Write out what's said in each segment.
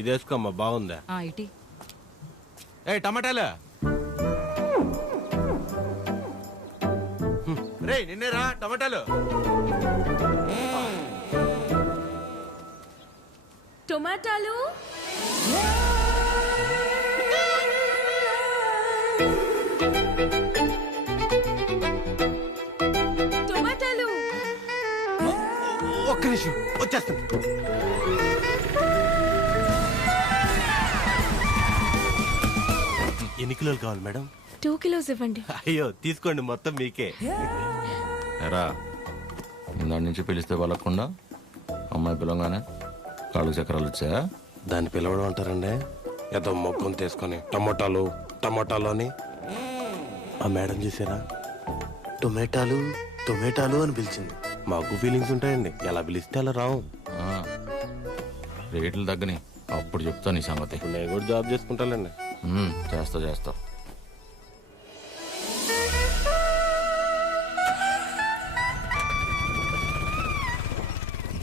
ఇది వేసుకోమ్మా, బాగుందా? ఇటీ. ఏ టమాటాలు రే, నిన్నేరా టమాటాలు. టొమాటాలు టొమాటాలు. ఒక్క నిమిషం వచ్చేస్తాను. ఎన్ని కిలోలు కావాలి మేడం? 2 kilos ఇవ్వండి. అయ్యో తీసుకోండి, మొత్తం మీకే. ఎరా దాని నుంచి పిలిస్తే వాళ్ళకుండా అమ్మాయి పిలవగానే కాళ్ళు చక్రాలు వచ్చాయా? దాన్ని పిలవడం అంటారండి, ఏదో మొక్కం తీసుకొని టమోటాలు టమోటాలు అని. ఆ మేడం చూసారా, టొమాటాలు టొమాటాలు అని పిలిచింది. మాకు ఫీలింగ్స్ ఉంటాయండి, ఎలా పిలిస్తే అలా రావు. రేట్లు తగ్గని అప్పుడు చెప్తా నీ సంగతి. ఇప్పుడు నేను కూడా జాబ్ చేసుకుంటానండి. చేస్తా.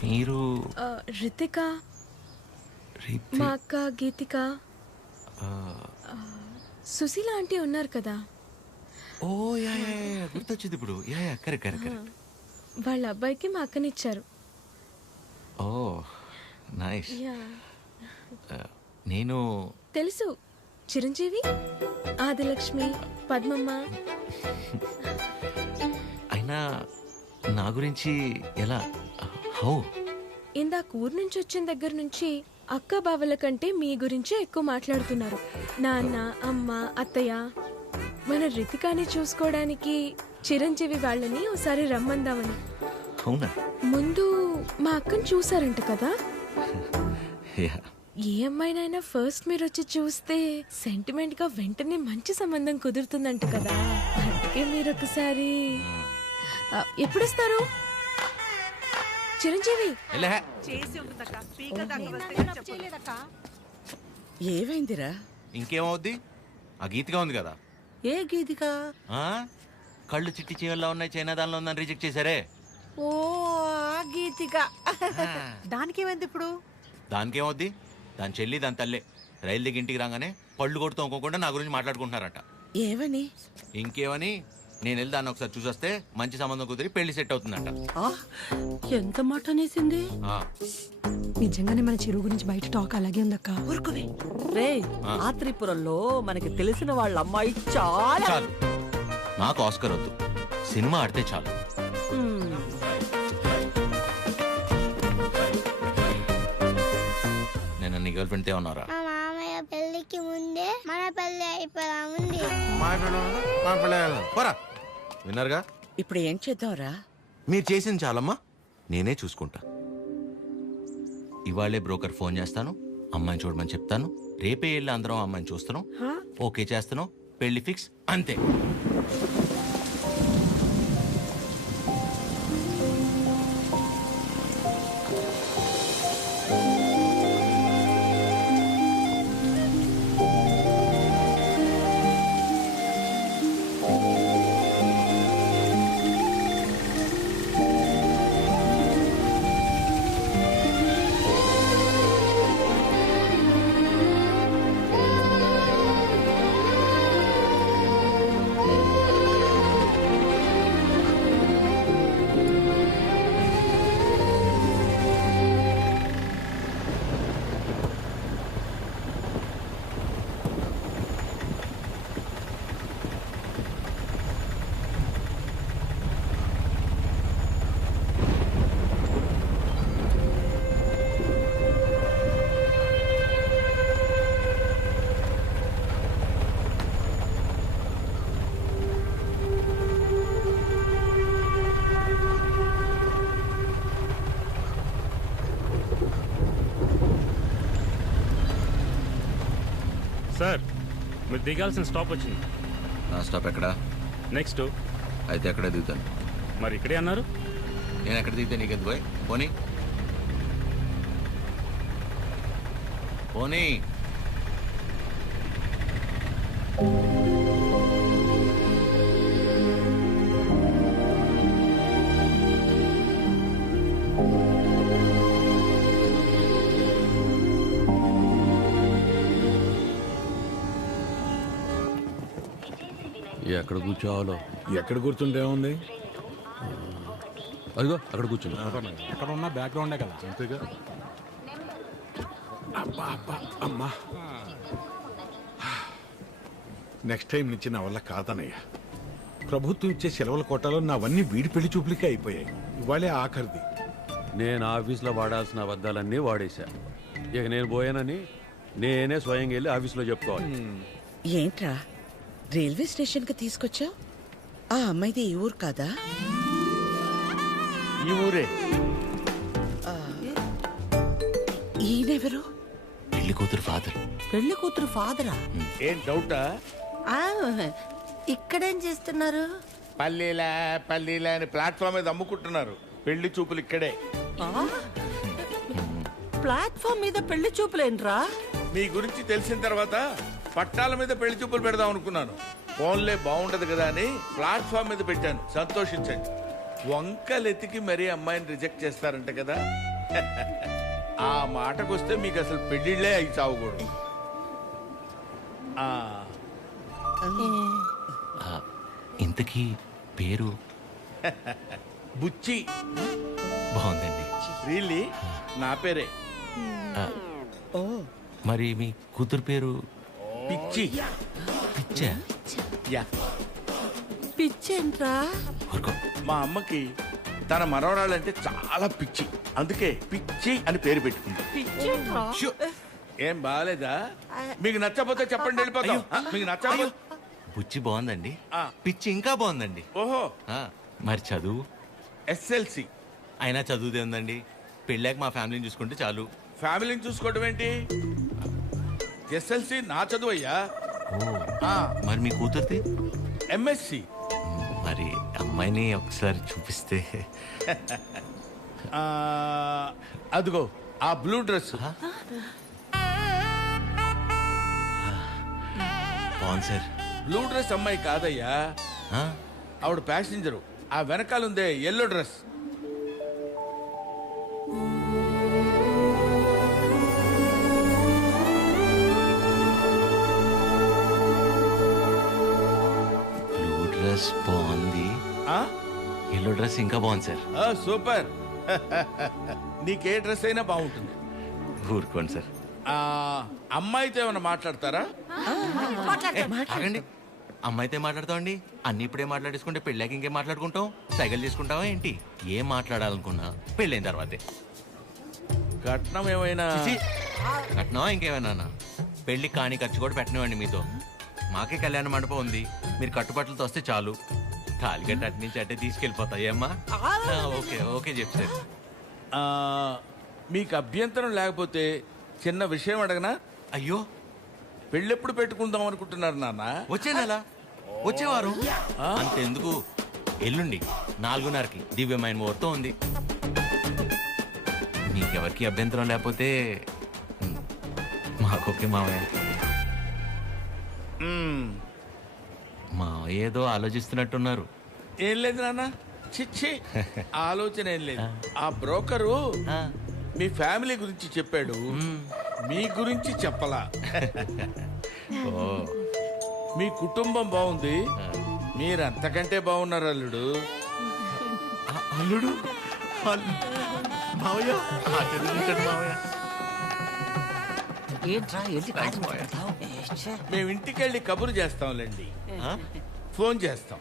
మీరు రితిక, మా అక్క గీతిక, సుశీల ఆంటీ ఉన్నారు కదా. ఓ యా గుర్తొచ్చింది ఇప్పుడు. కరెక్ట్. వాళ్ళ అబ్బాయికి మా అక్కనిచ్చారు. ఓ నైస్. యా నేను తెలుసు, చిరంజీవి, ఆదిలక్ష్మి, పద్మమ్మ. అయినా నా గురించి ఎలా? హౌ? ఇందాక ఊరు నుంచి వచ్చిన దగ్గర నుంచి అక్క బావల కంటే మీ గురించే ఎక్కువ మాట్లాడుతున్నారు. నాన్న, అమ్మ, అత్తయ్య. మన రితికాని చూసుకోవడానికి చిరంజీవి వాళ్ళని ఒకసారి రమ్మందామని. అవునా? ముందు మా అక్కని చూసారంట కదా. యా. ఏ అమ్మాయినైనా ఫస్ట్ మీరు వచ్చి చూస్తే సెంటిమెంట్ గా వెంటనే మంచి సంబంధం కుదురుతుందంట కదా. అందుకే మీరు ఒకసారి ఎప్పుడు వస్తారు చిరంజీవి? ఏమైందిరా? ఇంకేమవుద్ది, ఆ గీతిగా ఉంది కదా. ఏ గీతిక? కళ్ళు చిట్టి చీవల్లో ఉన్నాయి, చైనా దానిలో ఉందని రిజెక్ట్ చేశారే. ఓ ఆ గీతిక. దానికేమైంది ఇప్పుడు? దానికేమవుద్ది, దాని చెల్లి దాని తల్లే రైలు దిగి ఇంటికి రాగానే పళ్ళు కొడుతూ అనుకోకుండా నా గురించి మాట్లాడుకుంటున్నారట. ఏమని? ఇంకేమని, నేను వెళ్ళి దాన్ని ఒకసారి చూసొస్తే మంచి సంబంధం కుదిరి పెళ్లి సెట్ అవుతుందంట. ఎంత మాట అనేసింది? నిజంగానే మన చిరు గురించి బయట టాక్ అలాగే ఉందక్క. ఊరుకోవే రే. ఆత్రిపురంలో మనకి తెలిసిన వాళ్ళ అమ్మాయి చాలా. చాలు, నాకు ఆస్కర్ వద్దు, సినిమా ఆడితే చాలు. నేను నీ గర్ల్ ఫ్రెండ్ ఉన్నారా? మా మామయ్య పెళ్లికి ముందే మన పెళ్లి అయిపోదా ఉంది. విన్నారుగా, ఇప్పుడు ఏం చేద్దాంరా? మీరు చేసింది చాలమ్మా, నేనే చూసుకుంటా. ఇవాళే బ్రోకర్ ఫోన్ చేస్తాను, అమ్మాయిని చూడమని చెప్తాను. రేపే వెళ్ళి అందరం అమ్మాయిని చూస్తాను, ఓకే చేస్తాను, పెళ్లి ఫిక్స్, అంతే. సార్, మీరు దిగాల్సిన స్టాప్ వచ్చింది. నా స్టాప్ ఎక్కడా? నెక్స్ట్. అయితే ఎక్కడే దిగుతాను. మరి ఇక్కడే అన్నారు. నేను ఎక్కడ దిగితే నీకెందుకు పోయి? పోనీ పోనీ. ఎక్కడ కూర్చోవాలో. ఎక్కడ కూర్చుంటే ఉంది? అదిగో అక్కడ కూర్చున్నా. ఎక్కడ ఉన్న బ్యాక్గ్రౌండే కదా. అంతేగా. అబ్బా అబ్బా అమ్మా. నెక్స్ట్ టైం నుంచి నా వల్ల కాదనయ్య. ప్రభుత్వం ఇచ్చే సెలవుల కోటాలో నావన్నీ వీడి పెళ్లి చూపులకే అయిపోయాయి. ఇవాళే ఆఖరిది. నేను ఆఫీస్లో వాడాల్సిన అబద్ధాలన్నీ వాడేశా. ఇక నేను పోయానని నేనే స్వయంగా వెళ్ళి ఆఫీస్లో చెప్పుకోవాలి. ఏంట్రా రైల్వే స్టేషన్ కి తీసుకొచ్చా? ఆ అమ్మాయిది ఈ ఊరు కాదా? ఈ ఊరే. ఈయనెవరు? పెళ్లి కూతురు ఫాదర్. పెళ్లి కూతురు ఫాదరా? ఏం డౌటా? ఇక్కడేం చేస్తున్నారు? పల్లీలా అని ప్లాట్ఫామ్ మీద అమ్ముకుంటున్నారు. పెళ్లి చూపులు ఇక్కడే. ప్లాట్ఫామ్ మీద పెళ్లి చూపులేంట్రా? మీ గురించి తెలిసిన తర్వాత పట్టాల మీద పెళ్లి చూపులు పెడదాం అనుకున్నాను. ఫోన్లే బాగుండదు కదా అని ప్లాట్ఫామ్ మీద పెట్టాను. సంతోషించండి. వంకలెతికి మరీ అమ్మాయిని రిజెక్ట్ చేస్తారంట కదా. ఆ మాటకొస్తే మీకు అసలు పెళ్లిళ్లే అయి చావకూడదు. ఇంతకీ పేరు? బుచ్చి. బాగుందండి. రియల్లీ? నా పేరే. మరి మీ కూతురు పేరు? పిచ్చి. పిచ్చా? యా. పిచ్చేంట్రా? మా అమ్మకి తన మనవరాళ్ళంటే చాలా పిచ్చి. అందుకే పిచ్చి అని పేరు పెట్టుకుంది. పిచ్చేంట్రా? ఏం బాగాలేదా? మీకు నచ్చకపోతే చెప్పండి, వెళ్ళిపోతాం. మీకు నచ్చకపోతే. బుచ్చి బాగుందండి. పిచ్చి ఇంకా బాగుందండి. ఓహో. మరి చదువు? ఎస్ఎల్సి. అయినా చదువుదే ఉందండి. పెళ్ళాక మా ఫ్యామిలీని చూసుకుంటే చాలు. ఫ్యామిలీని చూసుకోవడం ఏంటి? ఎస్ఎల్సి నా చదువు అయ్యా. మరి మీ కూతురుది? ఎంఎస్సి. మరి అమ్మాయిని ఒకసారి చూపిస్తే. అదిగో ఆ బ్లూ డ్రెస్. బాగుంది సార్. బ్లూ డ్రెస్ అమ్మాయి కాదయ్యా, ఆవిడ ప్యాసింజరు. ఆ వెనకాలందే ఎల్లో డ్రెస్. బ్లూ డ్రెస్ బాగుంది, ఎల్లో డ్రెస్ ఇంకా బాగుంది సార్. సూపర్. నీకే డ్రెస్ అయినా బాగుంటుంది. ఊరుకోండి సార్. అమ్మాయితో ఏమైనా మాట్లాడతారా? ఆగండి. అమ్మాయితో మాట్లాడతామండి. అన్ని ఇప్పుడే మాట్లాడేసుకుంటే పెళ్ళాక ఇంకేం మాట్లాడుకుంటాం? సైకిల్ చేసుకుంటావా ఏంటి? ఏం మాట్లాడాలనుకున్నా పెళ్ళైన తర్వాతే. కట్నం ఏమైనా? కట్నమా ఇంకేమైనా? పెళ్లి కాని ఖర్చు కూడా పెట్టనివ్వండి మీతో. మాకే కళ్యాణ మండపం ఉంది. మీరు కట్టుబట్టలతో వస్తే చాలు. తాలిగట్టు అటు నుంచి అట్టే తీసుకెళ్ళిపోతాయి అమ్మా. ఓకే ఓకే చెప్తారు. మీకు అభ్యంతరం లేకపోతే చిన్న విషయం అడగనా? అయ్యో, పెళ్ళెప్పుడు పెట్టుకుందాం అనుకుంటున్నారు నాన్న? వచ్చే నెల, వచ్చేవారు. అంతెందుకు, ఎల్లుండి 4:30కి దివ్యమైన ముహూర్తం ఉంది. మీకెవరికి అభ్యంతరం లేకపోతే మాకొకే మావయ్య. మావయ్య ఏదో ఆలోచిస్తున్నట్టున్నారు. ఏం లేదు నాన్న, చిచ్చి ఆలోచన ఏం లేదు. ఆ బ్రోకరు మీ ఫ్యామిలీ గురించి చెప్పాడు, మీ గురించి చెప్పలా. మీ కుటుంబం బాగుంది, మీరు అంతకంటే బాగున్నారు అల్లుడు. అల్లుడు మావయ్య, మేము ఇంటికి వెళ్ళి కబురు చేస్తాంలేండి. ఫోన్ చేస్తాం.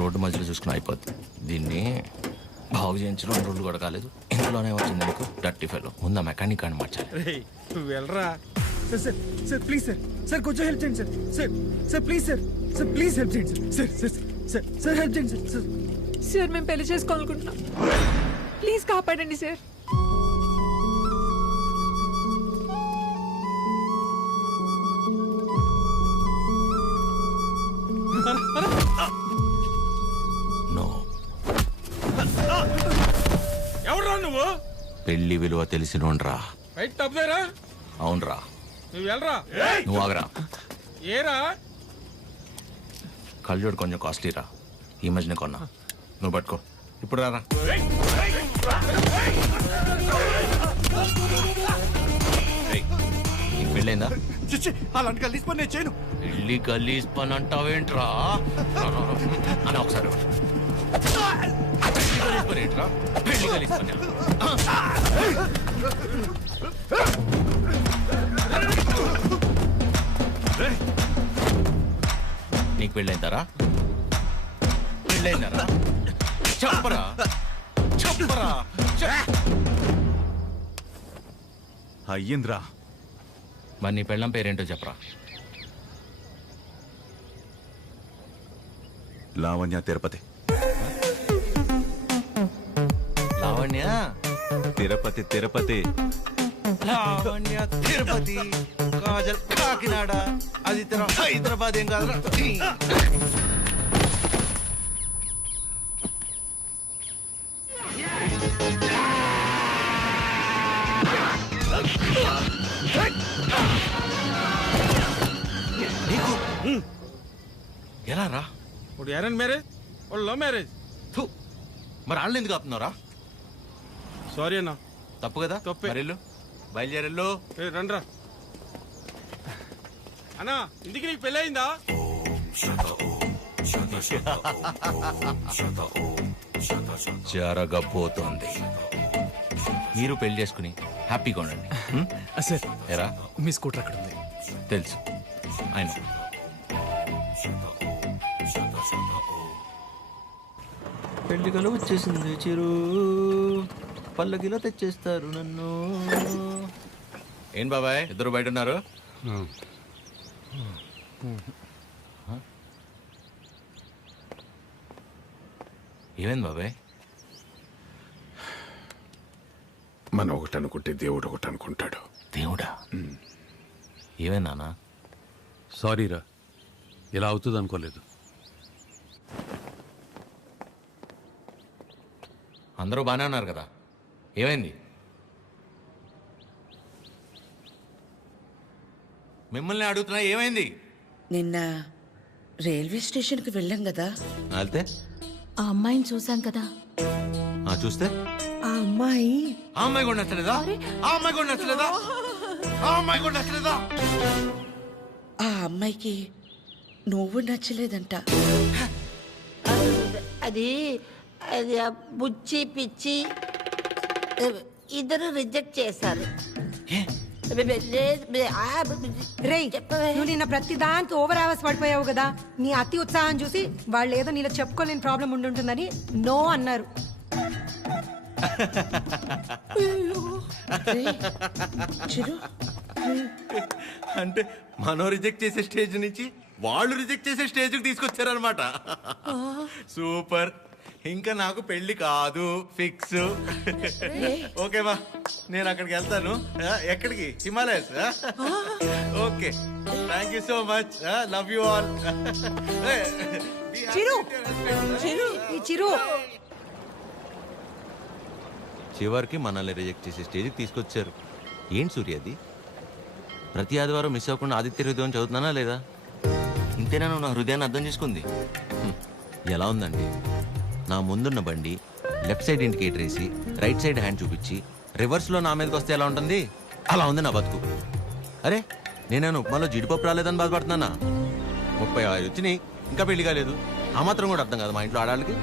రోడ్డు మధ్యలో చూసుకుని అయిపోద్ది. దీన్ని బాగు చేయించడం 2 రోజులు కూడా కాలేదు, ఇందులోనే వచ్చింది నీకు డర్టీ ఫెలో. ముందా మెకానిక్ అని మార్చాలి. నువ్వు వెళ్ళరా. Sir sir sir please sir sir కొంచెం హెల్ప్ చేయండి sir sir sir please sir sir please help చేయండి sir sir sir sir help చేయండి సార్ సార్. సార్ మేము పెళ్లి చేసుకోవాలనుకుంటున్నాం, ప్లీజ్ కాపాడండి సార్. నో, ఎవరురా నువ్వు? పెళ్లి విలువ తెలిసినోండ్రా. రైట్ తప్పదేరా. అవునరా, నువ్వు వెళ్ళరా. నువ్వు ఆగరా. ఏరా కళ్ళజోడు కొంచెం కాస్ట్లీరా, ఈ మధ్యన కొన్నా. నువ్వు పట్టుకో, ఇప్పుడు రారా. ఏయ్, నీకు పెళ్ళైందా? అలాంటి కలిసి పని నేను చేయను. పెళ్లి గలీజ్ పని అంటావేంట్రా? అని ఒకసారి పెళ్లి గలీజ్ పని ఏంట్రా? పెళ్లి గలీజ్ పని. నీకు పెళ్ళైందారా? పెళ్ళైందారా? చెప్పరా చెప్పరా. అయ్యింద్రా. మరి నీ పెళ్ళం పేరేంటో చెప్పరా. లావణ్య తిరుపతి. లావణ్య తిరుపతి తిరుపతి. లావణ్య తిరుపతి, కాజల్ కాకినాడ, అది హైదరాబాద్. ఏం కాదురా. నీకు ఎలా రా? ఇప్పుడు అరేంజ్ మ్యారేజ్, వాళ్ళు లవ్ మ్యారేజ్. మరి వాళ్ళు ఎందుకు ఆపుతున్నారా? సారీ అన్న. తప్పు కదా. తప్పే. మరి వెళ్ళు, బయలుదేరెళ్ళు. రండ్రా అన్నా. ఇందుకు నీకు పెళ్ళి అయిందా? జరగబోతోంది. మీరు పెళ్లి చేసుకుని హ్యాపీగా ఉండండి. సార్ ఎరా, మీ స్కూటర్ అక్కడ ఉంది. తెలుసు ఆయన. పెళ్లి కల వచ్చేసింది చిరు, పల్లకిలో తెచ్చేస్తారు నన్ను. ఏం బాబాయ్, ఇద్దరు బయట ఉన్నారు? ఏమైంది బాబాయ్? మనం ఒకటి అనుకుంటే దేవుడు ఒకటి అనుకుంటాడు. దేవుడా? ఏమైంది నాన్న? సారీరా, ఇలా అవుతుంది అనుకోలేదు. అందరూ బాగానే ఉన్నారు కదా, ఏమైంది? మిమ్మల్ని అడుగుతున్నా, ఏమైంది? నిన్న రైల్వే స్టేషన్కి వెళ్ళాం కదా. వెళ్తే ఆ అమ్మాయిని చూసాం కదా. చూస్తే ఆ అమ్మాయి ఆ అమ్మాయి కూడా నచ్చలేదా? ఆ అమ్మాయి కూడా నచ్చలేదా? ఆ అమ్మాయి కూడా నచ్చలేదా? ఆ అమ్మాయికి నువ్వు నచ్చలేదంట. అది అది ఆ బుచ్చి పిచ్చి ఇద్దరు రిజెక్ట్ చేశారు. రేయ్, నువ్వు నిన్న ప్రతి దానికి ఓవర్ అవర్స్ పడిపోయావు కదా. నీ అతి ఉత్సాహం చూసి వాళ్ళు ఏదో నీలో చెప్పుకోలేని ప్రాబ్లం ఉండుంటుందని నో అన్నారు. చిరు, అంటే మనం రిజెక్ట్ చేసే స్టేజ్ నుంచి వాళ్ళు రిజెక్ట్ చేసే స్టేజ్కి తీసుకొచ్చారనమాట. సూపర్. ఇంకా నాకు పెళ్లి కాదు, ఫిక్స్. ఓకేవా, నేను అక్కడికి వెళ్తాను. ఎక్కడికి? Himalayas. Okay, thank you so much. Love you all. Chiru, ఈ చిరు చివరికి మనల్ని రిజెక్ట్ చేసే స్టేజ్కి తీసుకొచ్చారు. ఏంటి సూర్యది? ప్రతి ఆదివారం మిస్ అవ్వకుండా ఆదిత్య హృదయం చదువుతున్నానా లేదా? ఇంతేనా నువ్వు నా హృదయాన్ని అర్థం చేసుకుంది? ఎలా ఉందండి? నా ముందున్న బండి లెఫ్ట్ సైడ్ ఇండికేటర్ వేసి రైట్ సైడ్ హ్యాండ్ చూపించి రివర్స్లో నా మీదకి వస్తే ఎలా ఉంటుంది? అలా ఉంది నా బతుకు. అరే, నేనేను ఉప్మాలో జీడిపప్పు రాలేదని బాధపడుతున్నానా? 35 వచ్చినాయి, ఇంకా పెళ్లి కాలేదు. ఆ మాత్రం కూడా అర్థం కాదు మా ఇంట్లో ఆడాళ్ళకి.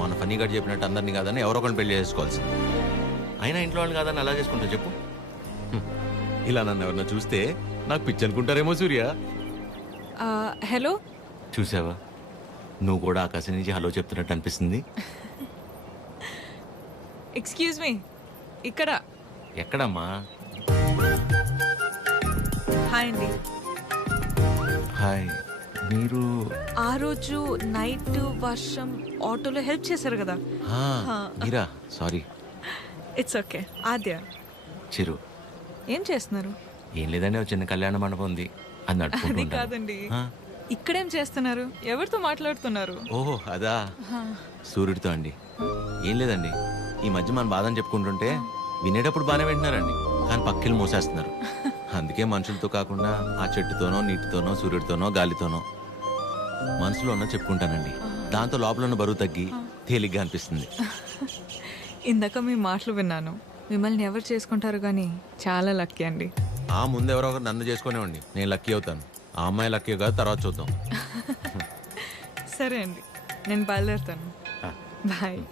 మన ఫన్నీగా చెప్పినట్టు అందరినీ కాదని ఎవరో ఒకరిని పెళ్లి చేసుకోవాల్సింది. అయినా ఇంట్లో వాళ్ళు కాదని అలా చేసుకుంటా చెప్పు. ఇలా నన్ను ఎవరన్నా చూస్తే నాకు పిచ్చి అనుకుంటారేమో సూర్య. హలో, చూసావా, నువ్వు కూడా ఆకాశం నుంచి హలో చెప్తున్నట్టు అనిపిస్తుంది. ఎక్స్క్యూజ్ మీ, ఇక్కడ. ఎక్కడమ్మా? హాయ్ అండి. హాయ్, మీరు? ఆ రోజు నైట్ వర్షం ఆటోలో హెల్ప్ చేశారు కదా. మీరా? Sorry. It's okay. Aadya. Chiru. ఏం చేస్తున్నారు? ఏం లేదండి, ఒక చిన్న కళ్యాణ మండపం ఉంది, అది అది నడుపుకుంటూ కాదండి, ఇక్కడేం చేస్తున్నారు? ఎవరితో మాట్లాడుతున్నారు? ఓహో అదా, సూర్యుడితో అండి. ఏం లేదండి, ఈ మధ్య మన బాధని చెప్పుకుంటుంటే వినేటప్పుడు బాగానే వింటున్నారండి, కానీ పక్కిలు మోసేస్తున్నారు. అందుకే మనుషులతో కాకుండా ఆ చెట్టుతోనో, నీటితోనో, సూర్యుడితోనో, గాలితోనో మనసులో ఉన్న చెప్పుకుంటానండి. దాంతో లోపల ఉన్న బరువు తగ్గి తేలిగ్గా అనిపిస్తుంది. ఇందాక మీ మాటలు విన్నాను. మిమ్మల్ని ఎవరు చేసుకుంటారు కానీ చాలా లక్కీ అండి. ముందు ఎవరో ఒకరు నన్ను చేసుకునేవ్వండి, నేను లక్కీ అవుతాను. ఆ అమ్మాయి లక్కీ కాదు, తర్వాత చూద్దాం. సరే అండి, నేను బయలుదేరుతాను. బాయ్.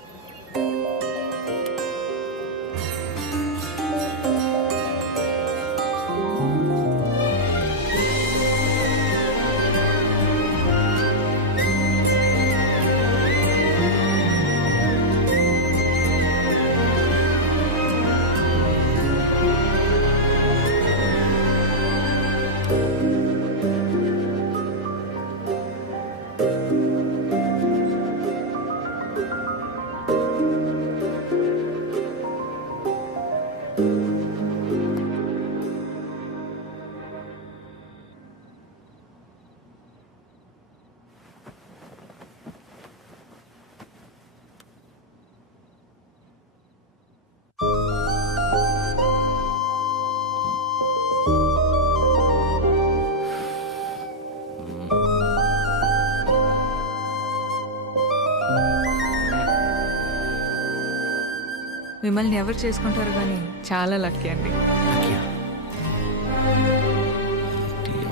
మిమ్మల్ని ఎవరు చేసుకుంటారు కానీ చాలా లక్కీ అండి.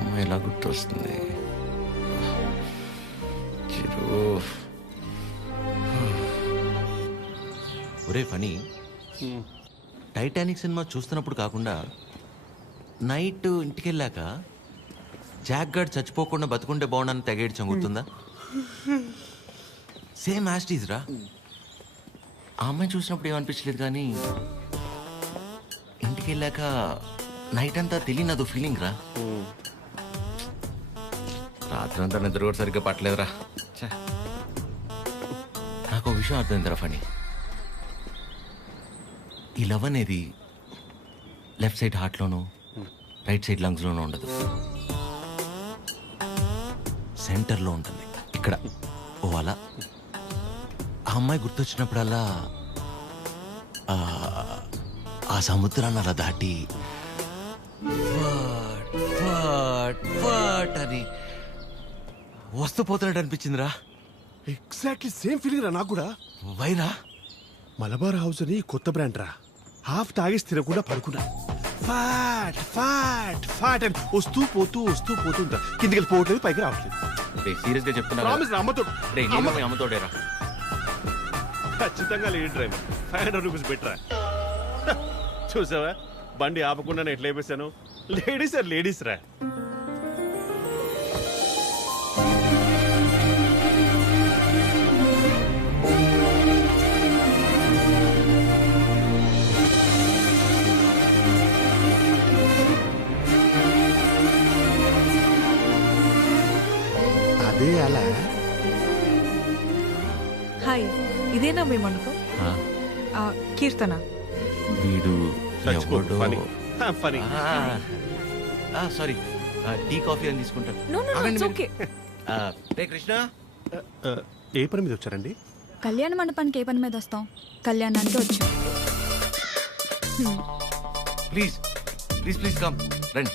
అమ్మాయి ఎలా గుర్తొస్తుంది? ఒరే ఫనీ, టైటానిక్ సినిమా చూస్తున్నప్పుడు కాకుండా నైట్ ఇంటికి వెళ్ళాక జాక్ గార్డ్ చచ్చిపోకుండా బతుకుంటే బాగుండని తెగేడ్చాం, గుర్తుందా? సేమ్ యాస్టీజ్ రా. ఆ అమ్మాయి చూసినప్పుడు ఏమనిపించలేదు, కానీ ఇంటికి వెళ్ళాక నైట్ అంతా తెలియనదు ఫీలింగ్ రా. రాత్రి అంతా నిద్ర కూడా సరిగ్గా పట్టలేదురా. నాకు ఒక విషయం అర్థమైందిరా ఫనీ, ఈ లవ్ అనేది లెఫ్ట్ సైడ్ హార్ట్లోనూ రైట్ సైడ్ లంగ్స్లోనూ ఉండదు, సెంటర్లో ఉంటుంది, ఇక్కడ. ఓ అలా ఆ అమ్మాయి గుర్తొచ్చినప్పుడల్లా ఆ సముద్రాన్ని అలా దాటి అని వస్తూ పోతున్నట్టు అనిపించిందిరా. ఎగ్జాక్ట్లీ సేమ్ ఫీలింగ్ రా నాకు కూడా. వైరా మలబార్ హౌస్ అని కొత్త బ్రాండ్ రా. హాఫ్ తాగేసి తినకుండా పడుకున్నా. ఫాట్ ఫాట్ ఫాట్ అని వస్తూ పోతూ ఉంటా. కిందికి వెళ్ళిపోవట్లేదు, పైకి రావట్లేదు. సీరియస్ గా చెప్తున్నా, అమ్మతోడేరా. ఖచ్చితంగా లేడీ డ్రైవర్. 500 రూపీస్ బెటరా. చూసావా, బండి ఆపకుండా నేను ఎట్లా అయిపోయాను. లేడీస్ ఆర్ లేడీస్ రా. అదే అలా. హాయ్, ఇదేనా మీ మండపం? కీర్తన. వీడు ఫనీ. సారీ, టీ కాఫీ అని తీసుకుంటాను. No no it's okay. రే కృష్ణ, ఏ పని మీద వచ్చారండి? కళ్యాణ మండపానికి ఏ పని మీద వస్తాం? కళ్యాణానికి వచ్చాం. ప్లీజ్ ప్లీజ్ ప్లీజ్ కమ్, రండి.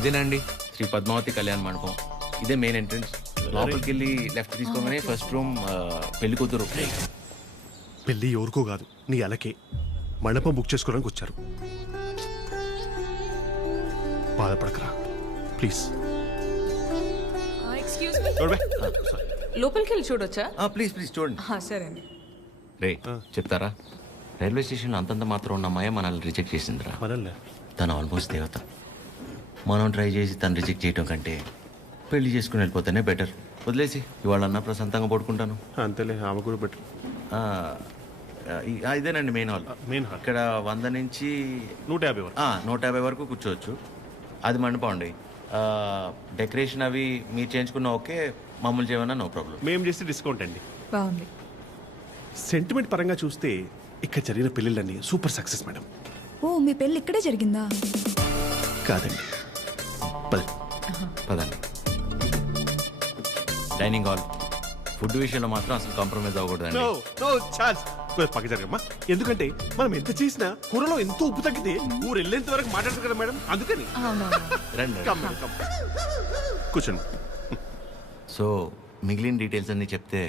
ఇదేనండి శ్రీ పద్మావతి కళ్యాణ మండపం. ఇదే మెయిన్ ఎంట్రన్స్. లోపలికి వెళ్ళి లెఫ్ట్ తీసుకోగానే ఫస్ట్ రూమ్ పెళ్లి కూతురు. పెళ్లి ఎవరికో కాదు, నీ అలకే. మండపం బుక్ చేసుకోవడానికి వచ్చారు. బాధపడకరా ప్లీజ్. ఎక్స్క్యూజ్ మీ, లోపలికి వెళ్ళి చూడొచ్చా? ప్లీజ్ ప్లీజ్ చూడండి. సరే అండి. రే చెప్తారా, రైల్వే స్టేషన్లో అంతంత మాత్రం ఉన్న అమ్మాయి మనల్ని రిజెక్ట్ చేసిందిరా. తను ఆల్మోస్ట్ దేవత. మనం ట్రై చేసి తను రిజెక్ట్ చేయటం కంటే పెళ్లి చేసుకుని వెళ్ళిపోతేనే బెటర్. వదిలేసి ఇవాళన్నా ప్రశాంతంగా పడుకుంటాను. అంతేలే, ఆమె కూడా బెటర్. ఇదేనండి మెయిన్ హాల్. మెయిన్ హాల్ ఇక్కడ 100 నుంచి 150 వరకు. 150 వరకు కూర్చోవచ్చు. అది మండపం అండి. డెకరేషన్ అవి మీరు చేయించుకున్న ఓకే, మామూలు చేయమన్నా నో ప్రాబ్లం. మేము చేస్తే డిస్కౌంట్ అండి. బాగుంది. సెంటిమెంట్ పరంగా చూస్తే ఇక్కడ జరిగిన పెళ్ళిళ్ళన్నీ సూపర్ సక్సెస్ మేడం. ఓ మీ పెళ్ళి ఇక్కడే జరిగిందా? కాదండి, పదండి. Dining hall. ఫుడ్ విషయంలో మాత్రం అసలు కాంప్రమైజ్ అవ్వకూడదండి. పక్క జరగమ్మా. ఎందుకంటే మనం ఎంత చేసినా కూరలో ఎంతో ఉప్పు తగ్గితే ఊరు వెళ్ళేంత వరకు మాట్లాడతారు కదా మేడం, అందుకని. రండి. కూర్చోండి. సో మిగిలిన డీటెయిల్స్ అన్ని చెప్తే.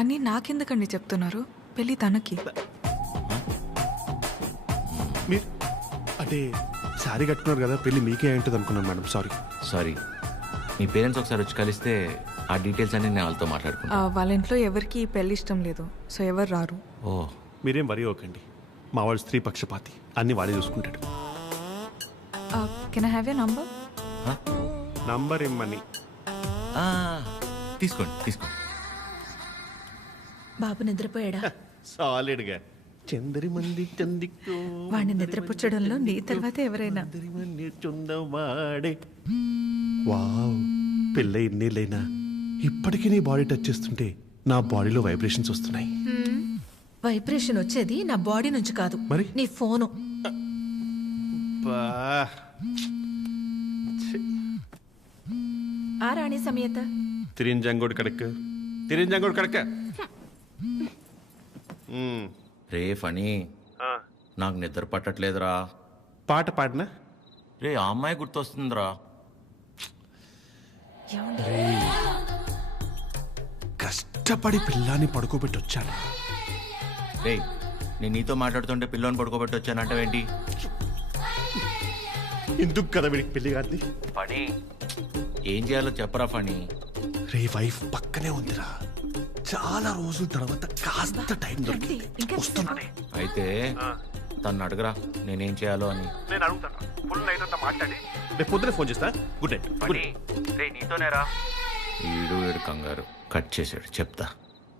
అని నాకెందుకండి చెప్తున్నారు? పెళ్ళి తనకి. మీరు అంటే శారీ కట్టుకున్నారు కదా, పెళ్ళి మీకే ఉంటుంది అనుకున్నాను మేడం. సారీ. మీ పేరెంట్స్ ఒకసారి వచ్చి కలిస్తే ఆ డీటెయిల్స్ అన్ని నేను వాళ్ళతో మాట్లాడుకున్నాను. వాళ్ళ ఇంట్లో ఎవరికి పెళ్ళి ఇష్టం లేదు, సో ఎవరు రారు. ఓ, మీరేం వరి అవ్వకండి. మా వాళ్ళు స్త్రీ పక్షపాతి, అన్ని వాడే చూసుకుంటాడు. Can I have a number? Number ఇమ్మని. తీసుకోండి. బాబు నిద్రపోయాడా? సాలిడ్గా. చందరి మంది చందికో వాడిని నిద్రపుచ్చడంలో నీ తర్వాత ఎవరైనా. వావ్, పెళ్ళ ఇన్నేళ్ళైనా ఇప్పటికీ నీ బాడీ టచ్ చేస్తుంటే నా బాడీలో వైబ్రేషన్స్ వస్తున్నాయి. వైబ్రేషన్ వచ్చేది నా బాడీ నుంచి కాదు, మరి నీ ఫోను. ఆ రాణి సమేత తిరింజంగోడు కడక. రే ఫనీ, నాకు నిద్ర పట్టట్లేదురా. పాట పాడినా రే, ఆ అమ్మాయి గుర్తొస్తుందిరా. కష్టపడి పిల్లాన్ని పడుకోబెట్టి వచ్చాను. రే, నేను నీతో మాట్లాడుతుంటే పిల్లని పడుకోబెట్టి వచ్చానంటావేంటి? ఎందుకు కదా వీడికి పెళ్లి కాదు? ఫనీ, ఏం చేయాలో చెప్పరా ఫనీ. రే, వైఫ్ పక్కనే ఉందిరా. చాలా రోజుల తర్వాత కాస్త టైం దొరికింది, వస్తున్నానే. అయితే తను అడగరా నేనేం చేయాలో అని. నేను అడుగుతాను. ఫుల్ నైట్ అంతా మాట్లాడి రేపు పొద్దున ఫోన్ చేస్తా. Good night. రే, నీతోనేరా. వీడు కంగారు కట్ చేశాడు, చెప్తా.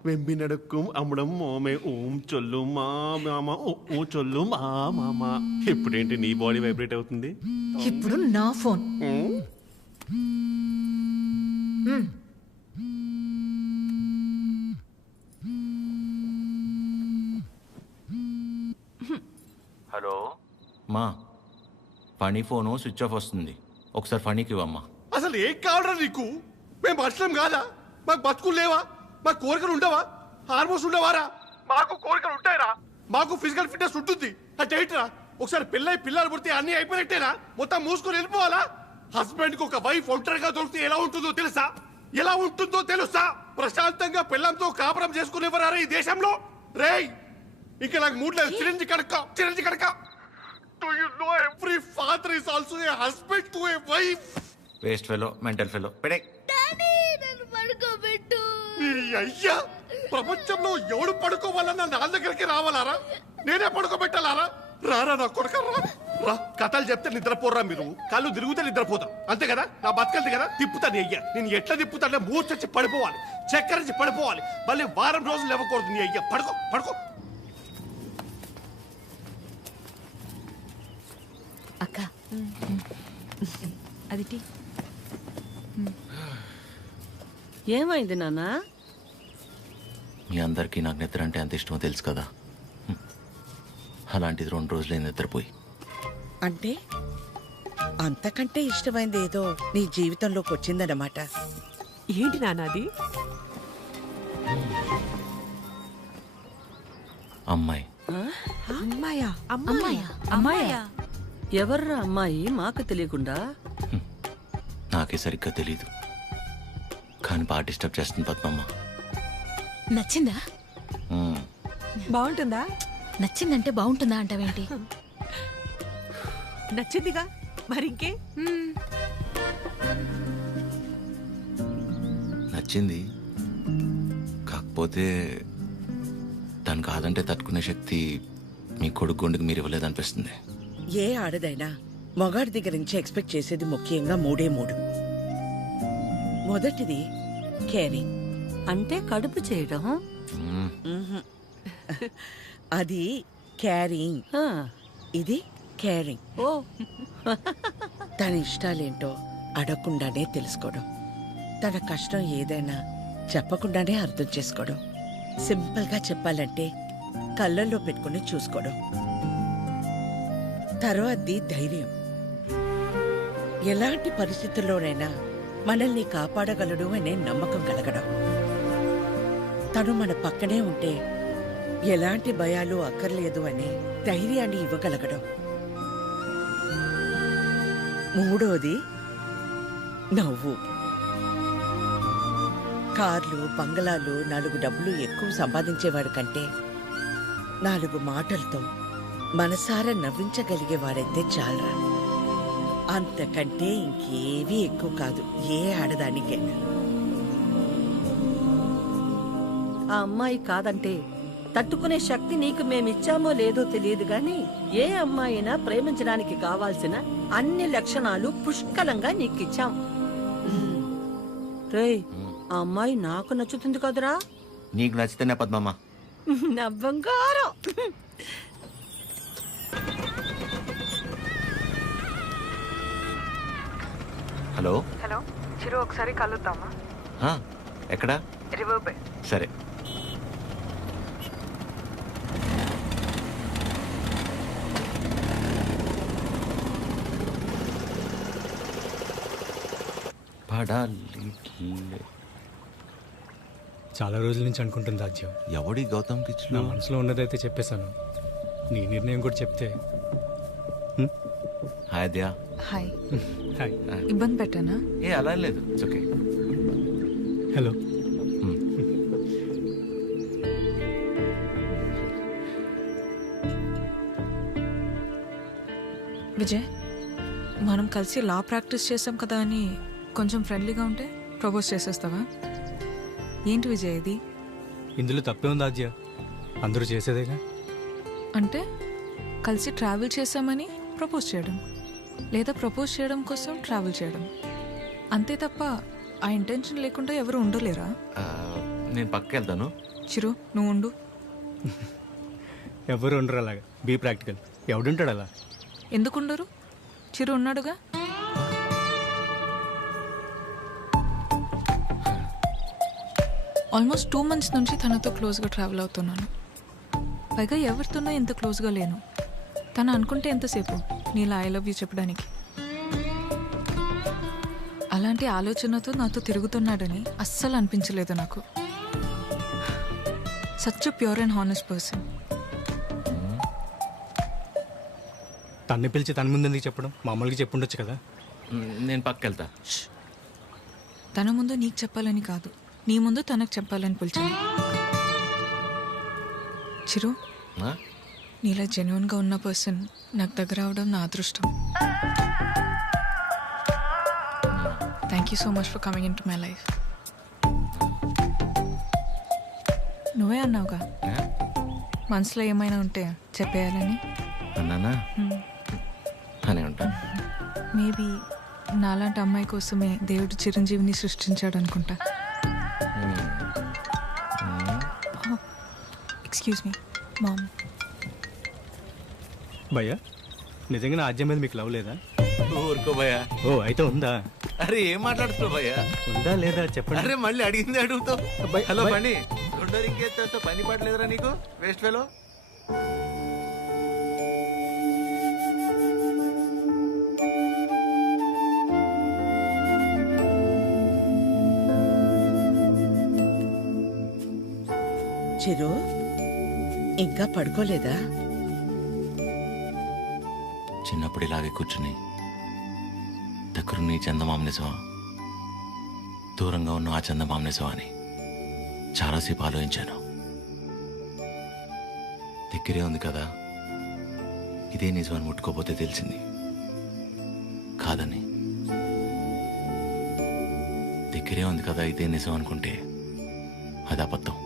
వెంబి నడక్కుం అమ్ముడం మోమే ఓం చొల్లు మా మామ ఓ చొల్లు మా మామ. ఇప్పుడేంటి నీ బాడీ వైబ్రేట్ అవుతుంది? ఇప్పుడు నా ఫోన్. హలో మా, ఫనీ ఫోను స్విచ్ ఆఫ్ వస్తుంది, ఒకసారి ఫనీకి ఇవ్వమ్మా. అసలు ఏం కావాలరా నీకు? మేము మనుషులం కాదా? మాకు బతుకులు లేవా? మాకు కోరికలు ఉండవా? హార్మోన్స్ ఉండవారా? మాకు కోరికలు ఉంటాయిరా. మాకు ఫిజికల్ ఫిట్నెస్ ఉంటుంది. అంటే ఏంటిరా, ఒకసారి పెళ్ళై పిల్లలు పుడితే అన్ని అయిపోయినట్టేనా? మొత్తం మూసుకొని వెళ్ళిపోవాలా? హస్బెండ్ కి ఒక వైఫ్ ఒంటరిగా దొరికితే ఎలా ఉంటుందో తెలుసా? ఎలా ఉంటుందో తెలుసా? ప్రశాంతంగా పిల్లంతో కాపురం చేసుకునేవారా ఈ దేశంలో? రేయ్, ఇంకా నాకు మూడ్ లేదు. Chironji కడక. Do you know every father is also a husband to a wife? Waste fellow, mental fellow. పెడే. అయ్యా, ప్రపంచంలో ఎవడు పడుకోవాలన్నా నా దగ్గరికి రావాలారా? నేనే పడుకోబెట్టాలారా? రారా నా కొడుక, రా. కథలు చెప్తే నిద్రపోరా మీరు. కళ్ళు తిరుగుతే నిద్రపోతాం, అంతే కదా? నా బతకల్ది కదా, తిప్పుతాను. అయ్యా, నేను ఎట్లా తిప్పుతానే మూర్చొచ్చి పడిపోవాలి, చక్కరించి పడిపోవాలి. మళ్ళీ వారం రోజులు ఇవ్వకూడదు. నీ అయ్యా, పడుకో. అక్క, అది టీ. ఏమైంది నాన్నా? మీ అందరికీ నాకు నిద్ర అంటే ఎంత ఇష్టమో తెలుసు కదా. అలాంటిది 2 రోజులే నిద్రపోయి. అంటే అంతకంటే ఇష్టమైంది ఏదో నీ జీవితంలోకి వచ్చిందన్నమాట. ఏంటి నాన్నది? అమ్మాయి. అమ్మాయా? ఎవర్రా అమ్మాయి? మాకు తెలియకుండా. నాకే సరిగ్గా తెలీదు, కానీ బాగా డిస్టర్బ్ చేస్తుంది పద్మమ్మ. నచ్చిందా? బాగుంటుందా? నచ్చిందంటే బాగుంటుందా అంటావేంటి? నచ్చిందిగా, మరింకే. నచ్చింది, కాకపోతే తను కాదంటే తట్టుకునే శక్తి మీ కొడుకు గుండెకి మీరు ఇవ్వలేదనిపిస్తుంది. ఏ ఆడదైనా మగాడి దగ్గర నుంచి ఎక్స్పెక్ట్ చేసేది ముఖ్యంగా మూడే మూడు. మొదటిది కేరింగ్. అంటే కడుపు చేయడం. అది క్యారింగ్. ఇది కేరింగ్. ఓ తన ఇష్టాలేంటో అడగకుండానే తెలుసుకోవడం, తన కష్టం ఏదైనా చెప్పకుండానే అర్థం చేసుకోవడం, సింపుల్ గా చెప్పాలంటే కళ్ళల్లో పెట్టుకుని చూసుకోవడం. తర్వాతది ధైర్యం. ఎలాంటి పరిస్థితుల్లోనైనా మనల్ని కాపాడగలడు అనే నమ్మకం కలగడం. తను మన పక్కనే ఉంటే ఎలాంటి భయాలు అక్కర్లేదు అనే ధైర్యాన్ని ఇవ్వగలగడం. మూడోది నవ్వు. కార్లు, బంగళాలు, 4 డబ్బులు ఎక్కువ సంపాదించేవాడు కంటే 4 మాటలతో మనసారా నవ్వించగలిగేవాడైతే చాలరా. అంతకంటే ఇంకేవీ ఎక్కువ కాదు ఏ ఆడదానికైనా. ఆ అమ్మాయి కాదంటే తట్టుకునే శక్తి నీకు మేమిచ్చామో లేదో తెలియదు గాని ఏ అమ్మాయినా ప్రేమించడానికి కావాల్సిన అన్ని లక్షణాలు పుష్కలంగా నీకిచ్చాం. రేయ్, ఆ అమ్మాయి నాకు నచ్చుతుంది కదరా? నీకు నచ్చితేనే పద్మమ్మ. నా బంగారం. హలో హలో చిరు, ఒకసారి కలుద్దామా? ఎక్కడా? River bay. సరే. చాలా రోజుల నుంచి అనుకుంటుంది రాజ్యం. ఎవడి గౌతమ్ కి నా మనసులో ఉన్నదైతే చెప్పేశాను. నీ నిర్ణయం కూడా చెప్తే. హాయ్ దయా. హాయ్. హాయ్. ఇబ్బంది పెట్టానా? ఏ అలా లేదు, ఇట్స్ ఓకే. హలో. విజయ్, మనం కలిసి లా ప్రాక్టీస్ చేసాం కదా అని కొంచెం ఫ్రెండ్లీగా ఉంటే ప్రపోజ్ చేసేస్తావా? ఏంటి విజయ్ ఇది? ఇందులో తప్పే ఉంది రాజ్య, అందరూ చేసేదేగా. అంటే కలిసి ట్రావెల్ చేసామని ప్రపోజ్ చేయడం, లేదా ప్రపోజ్ చేయడం కోసం ట్రావెల్ చేయడం, అంతే తప్ప ఆ ఇంటెన్షన్ లేకుండా ఎవరు ఉండలేరా? నేను పక్కకి వెళ్తాను. చిరు, నువ్వు ఉండు. ఎవరు ఉండరు అలాగా. Be practical. ఎవడుంటాడు అలా? ఎందుకుండరు? చిరు ఉన్నాడుగా. ఆల్మోస్ట్ 2 months నుంచి తనతో క్లోజ్గా ట్రావెల్ అవుతున్నాను. పైగా ఎవరితోనో ఎంత క్లోజ్గా లేను. తను అనుకుంటే ఎంతసేపు నీలా ఐ లవ్ యూ చెప్పడానికి. అలాంటి ఆలోచనతో నాతో తిరుగుతున్నాడని అస్సలు అనిపించలేదు నాకు. Such pure and honest person. తన్ని పిలిచి తన ముందు ఎందుకు చెప్పడం? మామూలుగా చెప్పుండొచ్చు కదా. నేను పక్కకి వెళ్తా. తన ముందు నీకు చెప్పాలని కాదు, నీ ముందు తనకు చెప్పాలని పిలిచాను. చిరు, నీలా జెన్యున్గా ఉన్న పర్సన్ నాకు దగ్గర అవడం నా అదృష్టం. Thank you so much for coming in to my life. నువ్వే అన్నావుగా మనసులో ఏమైనా ఉంటే చెప్పేయాలని. అన్నానా? అని ఉంటాను. మేబీ నాలాంటి అమ్మాయి కోసమే దేవుడు చిరంజీవిని సృష్టించాడు అనుకుంటా. Excuse me ma'am. భయ్యా, నిజంగా నా ఆజ్యం మీద మీకు లవ్ లేదా? ఊరుకో భయ్యా. ఓ, అయితే ఉందా? అరే ఏం మాట్లాడుతున్నావు భయ్యా? ఉందా లేదా చెప్పండి. అరే మళ్ళీ అడిగింది అడుగుతావు. హలో పని ఉండరు, ఇంకేస్తా పని పడలేదురా నీకు? Waste fellow. చిరు, ఇంకా పడుకోలేదా? చిన్నప్పుడు ఇలాగే కూర్చుని దగ్గరున్న ఈ చందమామ నిజమా, దూరంగా ఉన్న ఆ చందమామ నిజమా అని చాలాసేపు ఆలోచించాను. దగ్గరే ఉంది కదా, ఇదే నిజమని ముట్టుకోపోతే తెలిసింది కాదని. దగ్గరే ఉంది కదా ఇదే నిజం అనుకుంటే అది అబద్ధం.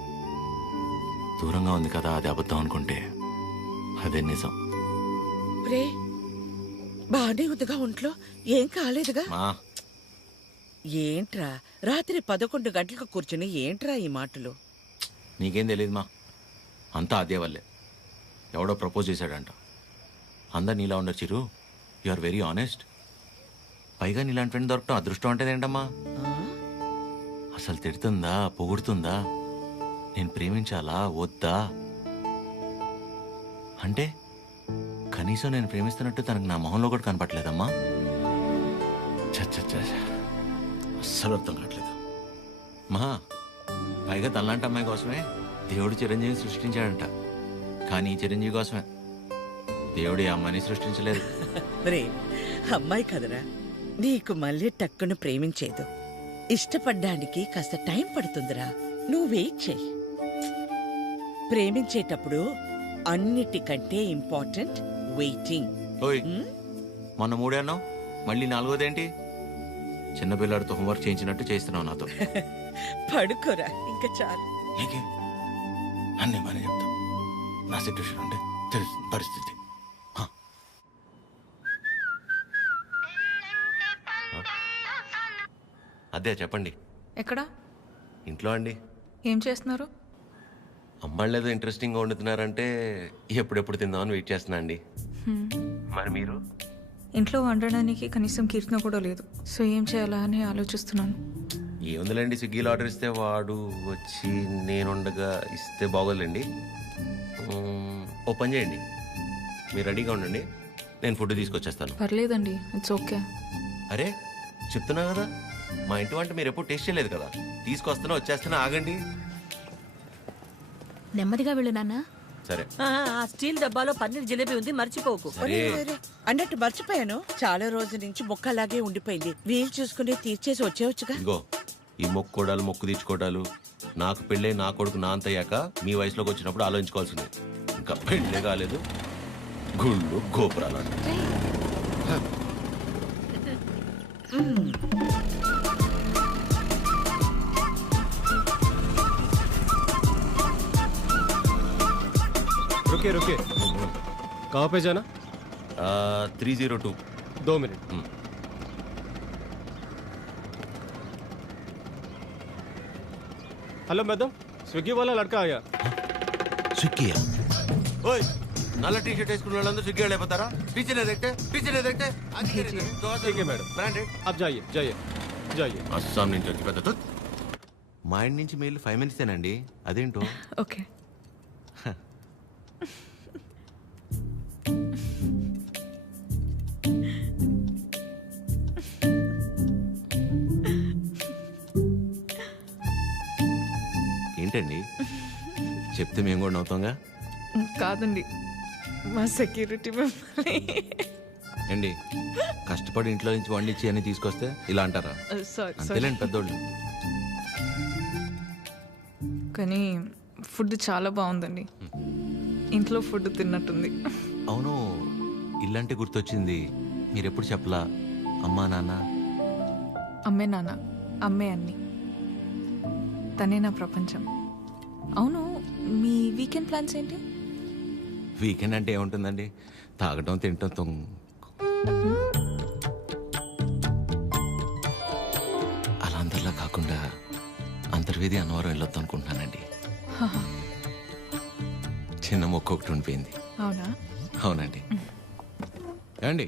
దూరంగా ఉంది కదా అది అబద్ధం అనుకుంటే అదే నిజం. ప్రే, బానే ఉందిగా ఒంట్లో, ఏం కాలేదుగా? మా ఏంట్రా రాత్రి 11 గంటలకు కూర్చుని ఏంట్రా ఈ మాటలు? నీకేం తెలియదు మా, అంతా అదే వల్లే. ఎవడో ప్రపోజ్ చేశాడంట. అందరు నీలా ఉండరు చిరు, యు ఆర్ వెరీ ఆనెస్ట్. పైగా నీలాంటి ఫ్రెండ్ దొరకటం అదృష్టం అంటే ఏంటమ్మా? అసలు తిడుతుందా, పొగుడుతుందా, నేను ప్రేమించాలా వద్దా అంటే కనీసం నేను ప్రేమిస్తున్నట్టు తనకు నా మొహంలో కూడా కనపట్లేదమ్మా. అస్సలు అర్థం కావట్లేదు మహా. పైగా తనలాంటి అమ్మాయి కోసమే దేవుడు చిరంజీవిని సృష్టించాడంట. కానీ ఈ చిరంజీవి కోసమే దేవుడు ఈ అమ్మాయిని సృష్టించలేదు. రే అమ్మాయి కదరా, నీకు మళ్ళీ టక్కును ప్రేమించేదు. ఇష్టపడ్డానికి కాస్త టైం పడుతుందిరా, నువ్వు వెయిట్ చెయ్యి. ప్రేమించేటప్పుడు అన్నిటికంటే ఇంపార్టెంట్ వెయిటింగ్. ఓయ్ మొన్న 3 అన్నావు, మళ్ళీ 4వదేంటి? చిన్నపిల్లాడితో హోంవర్క్ చేయించినట్టు చేస్తున్నావు నాతో. పడుకోరా ఇంకా చాలు. నీకే అన్నీ మన చెప్తాం. నా సిట్యుయేషన్ అంటే తెలుస్తుంది పరిస్థితి. అదే చెప్పండి. ఎక్కడ? ఇంట్లో అండి. ఏం చేస్తున్నారు? అమ్మాళ్ళు ఏదో ఇంట్రెస్టింగ్గా వండుతున్నారంటే ఎప్పుడెప్పుడు తిందామని వెయిట్ చేస్తున్నా అండి. మరి మీరు? ఇంట్లో వండడానికి కనీసం కీర్తన కూడా లేదు. సో ఏం చేయాలా అని ఆలోచిస్తున్నాను. ఏముందిలేండి, స్విగ్గీలో ఆర్డర్ ఇస్తే వాడు వచ్చి నేను ఉండగా ఇస్తే బాగోదులేండి. ఓ పని చేయండి, మీరు రెడీగా ఉండండి, నేను ఫుడ్ తీసుకొచ్చేస్తాను. పర్లేదండి, ఇట్స్ ఓకే. అరే చెప్తున్నా కదా, మా ఇంటి వంట మీరు ఎప్పుడు టేస్ట్ చేయలేదు కదా. తీసుకొస్తున్నా, వచ్చేస్తున్నా, ఆగండి. నెమ్మదిగా వెళ్ళు నాన్న. సరే. ఆ స్టీల్ డబ్బాలో పన్నీర్ జిలేబీ ఉంది, మర్చిపోకు. అన్నట్టు మర్చిపోయాను, చాలా రోజుల నుంచి మొక్క అలాగే ఉండిపోయింది. వీలు చూసుకుని తీర్చేసి వచ్చేవచ్చుగా. ఇగో ఈ మొక్కుకోడాలు, మొక్కు తీర్చుకోవడాలు, నాకు పెళ్ళే నా కొడుకు నా అంతయ్యాక మీ వయసులోకి వచ్చినప్పుడు ఆలోచించుకోవాల్సిందే. ఇంకా పెళ్ళే కాలేదు, గుళ్ళు గోపురాలు అంట. रुके रुके, कहाँ पे जाना? 302. 2 मिनट. हेलो मैडम, स्विगी वाला लड़का आया. स्विगी? ओए నల్ల టీ షర్ట్ వేసుకున్న వాళ్ళందరూ స్విగ్గీ వాళ్ళు అయిపోతారా? పీछे देखते. ठीक है मैडम, ब्रांडेड. आप जाइए जाइए जाइए. అస్సాం నుంచి వచ్చి పెద్ద మా ఇంటి నుంచి మీరు 5 మినిట్సేనండి, అదేంటో. ఓకే. ఏంటండి చెప్తే మేము కూడా నవ్వుతాంగా. కాదండి, మా సెక్యూరిటీ మెంబర్. ఏంటి కష్టపడి ఇంట్లో నుంచి వండించి అని తీసుకొస్తే ఇలా అంటారా? అంతేలేండి పెద్దోళ్ళు. కానీ ఫుడ్ చాలా బాగుందండి, ఇంట్లో ఫుడ్ తిన్నట్టుంది. అవును, ఇల్లంటే గుర్తొచ్చింది, మీరెప్పుడు చెప్పలా అమ్మా నాన్న? అమ్మే నాన్న, అమ్మే అన్ని, తనే నా ప్రపంచం. అవును, మీ వీకెండ్ ప్లాన్స్ ఏంటి? వీకెండ్ అంటే ఏముంటుందండి, తాగటం తినటం అలా అందరిలా కాకుండా అంతర్వేది అన్నవరం వెళ్ళొద్దాం అనుకుంటున్నానండి. చిన్న మొక్క ఒకటి ఉండిపోయింది. అవునా? అవునండి. ఏమండి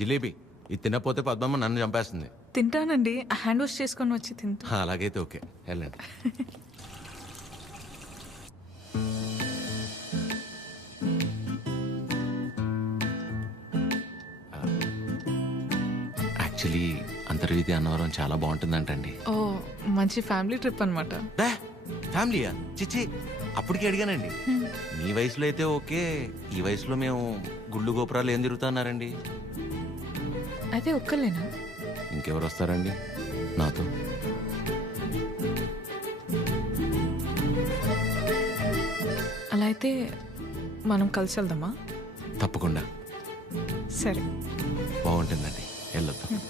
జిలేబీ ఇది తినకపోతే పద్మమ్మ నన్ను చంపేస్తుంది. తింటానండి, హ్యాండ్ వాష్ చేసుకొని వచ్చి తింటా. అలాగైతే ఓకే, వెళ్ళండి. యాక్చువల్లీ అంతర్వేది అన్నవరం చాలా బాగుంటుందంటండి. ఓ మంచి ఫ్యామిలీ ట్రిప్ అనమాట. ఫ్యామిలీయా? చిచ్చి, అప్పటికి అడిగానండి. మీ వయసులో అయితే ఓకే, ఈ వయసులో మేము గుళ్ళు గోపురాలు ఏం తిరుగుతున్నారండి. అయితే ఒక్కలేనా? ఇంకెవరు వస్తారండి నాతో? అలా అయితే మనం కలిసి వెళ్దామా? తప్పకుండా. సరే, బాగుంటుందండి, వెళ్ళొద్దాం.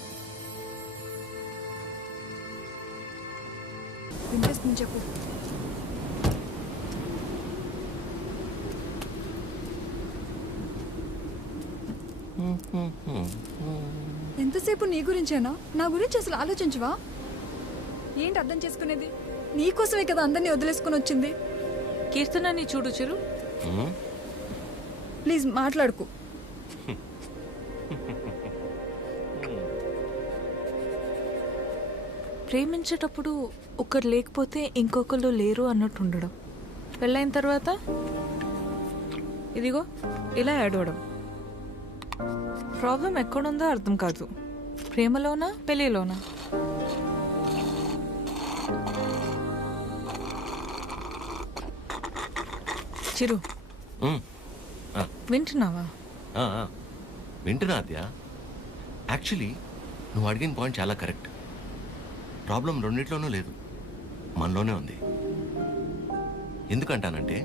వినిపిస్తుంది, చెప్పు. ఎంతసేపు నీ గురించేనా? నా గురించి అసలు ఆలోచించవా? ఏంటి అర్థం చేసుకునేది? నీకోసమే కదా అందరినీ వదిలేసుకుని వచ్చింది. కీర్తనని చూడు చిరు. ప్లీజ్ మాట్లాడుకు. ప్రేమించేటప్పుడు ఒకరు లేకపోతే ఇంకొకరు లేరు అన్నట్టు ఉండడం, పెళ్ళైన తర్వాత ఇదిగో ఇలా ఏడవడం. ప్రాబ్లం ఎక్కడుందో అర్థం కాదు, ప్రేమలోనా పెళ్ళిలోనా? చిరు వింటున్నావా? వింటున్నా అద్య. యాక్చువల్లీ నువ్వు అడిగిన పాయింట్ చాలా కరెక్ట్. ప్రాబ్లం రెండిట్లోనూ లేదు, మనలోనే ఉంది. ఎందుకంటానంటే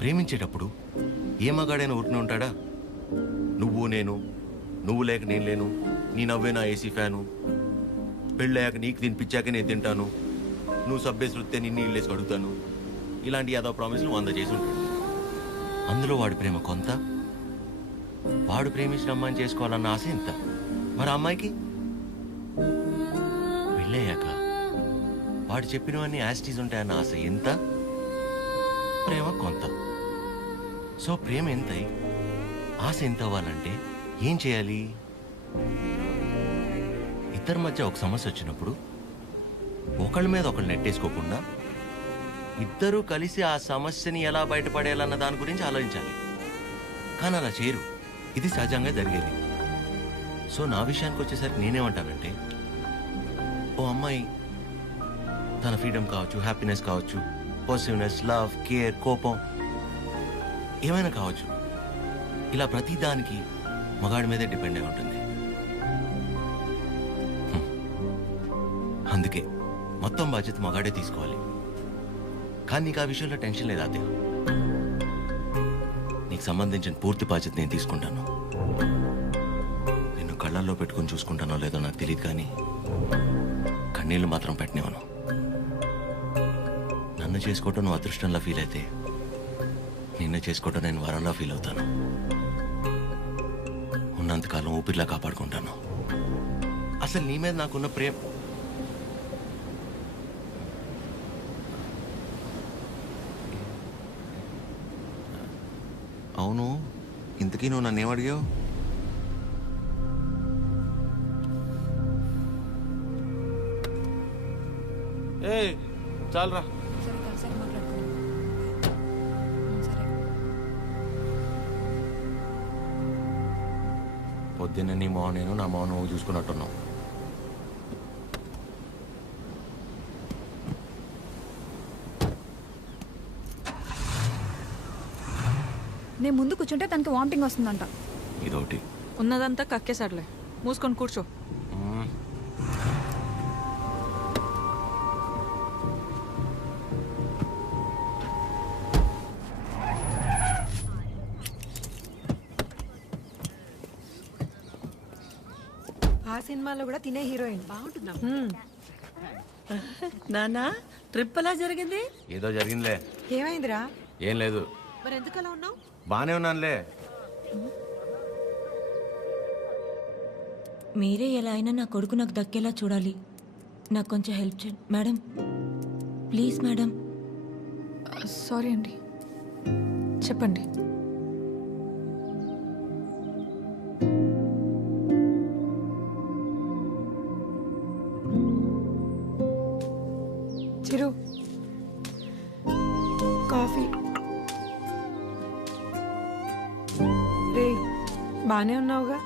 ప్రేమించేటప్పుడు ఏ మగాడైనా ఊరినే ఉంటాడా? నువ్వు నేను, నువ్వు లేక నేను లేను, నీ నవ్వే నా ఏసీ ఫ్యాను, పెళ్ళయ్యాక నీకు తినిపించాక నేను తింటాను, నువ్వు సబ్బేసి వృత్తే నిన్ను ఇల్లేసి అడుగుతాను, ఇలాంటి యాదవ ప్రామిస్లు 100 చేసి ఉంటాడు. అందులో వాడి ప్రేమ కొంత, వాడు ప్రేమించిన అమ్మాయిని చేసుకోవాలన్న ఆశ ఇంత. మరి అమ్మాయికి పెళ్ళయ్యాక వాడు చెప్పినవన్నీ యాస్టీస్ ఉంటాయన్న ఆశ ఎంత, ప్రేమ కొంత. సో ప్రేమ ఎంతై ఆశ ఎంత అవ్వాలంటే ఏం చేయాలి? ఇద్దరి మధ్య ఒక సమస్య వచ్చినప్పుడు ఒకళ్ళ మీద ఒకళ్ళు నెట్టేసుకోకుండా ఇద్దరూ కలిసి ఆ సమస్యని ఎలా బయటపడేయాలన్న దాని గురించి ఆలోచించాలి. కానీ అలా చేయరు, ఇది సహజంగా జరిగేది. సో నా విషయానికి వచ్చేసరికి నేనేమంటానంటే, ఓ అమ్మాయి తన ఫ్రీడమ్ కావచ్చు, హ్యాపీనెస్ కావచ్చు, పాజిటివ్నెస్, లవ్, కేర్, కోపం ఏమైనా కావచ్చు, ఇలా ప్రతి దానికి మగాడి మీదే డిపెండ్ అయి ఉంటుంది. అందుకే మొత్తం బాధ్యత మగాడే తీసుకోవాలి. కానీ నీకు ఆ విషయంలో టెన్షన్ లేదా అదే? నీకు సంబంధించిన పూర్తి బాధ్యత నేను తీసుకుంటాను. నిన్ను కళ్ళల్లో పెట్టుకుని చూసుకుంటానో లేదో నాకు తెలియదు, కానీ కన్నీళ్లు మాత్రం పెట్టనివ్వను. నన్ను చేసుకోవటం నువ్వు అదృష్టంలా ఫీల్ అయితే, నిన్ను చేసుకోవటం నేను వరంలా ఫీల్ అవుతాను. ఉన్నంతకాలం ఊపిరిలా కాపాడుకుంటాను. అసలు నీ మీద నాకున్న ప్రేమ అవును. ఇంతకీ నువ్వు నన్ను ఏమడిగావు? చాలరా. పొద్దున్న నీ మౌనం నేను, నా మౌనం నువ్వు చూసుకున్నట్టున్నావు. నేను ముందు కూర్చుంటే తనకి వామిటింగ్ వస్తుందంట. ఇదొకటి. ఉన్నదంతా కక్కేసాడులే, మూసుకొని కూర్చో. ఆ సినిమాలో కూడా తినే హీరోయిన్ బాగుంటుందా? నానా ట్రిప్ ఎలా జరిగింది? ఏదో జరిగిందిలే. ఏమైందిరా? ఏం లేదు. మరి ఎందుకు అలా ఉన్నావు? బానే ఉన్నానులే. మీరే ఎలా అయినా నా కొడుకు నాకు దక్కేలా చూడాలి. నాకు కొంచెం హెల్ప్ చేయండి మేడం, ప్లీజ్ మేడం. సారీ అండి, చెప్పండి. చిరు, కాఫీ. రే, బానే ఉన్నావుగా?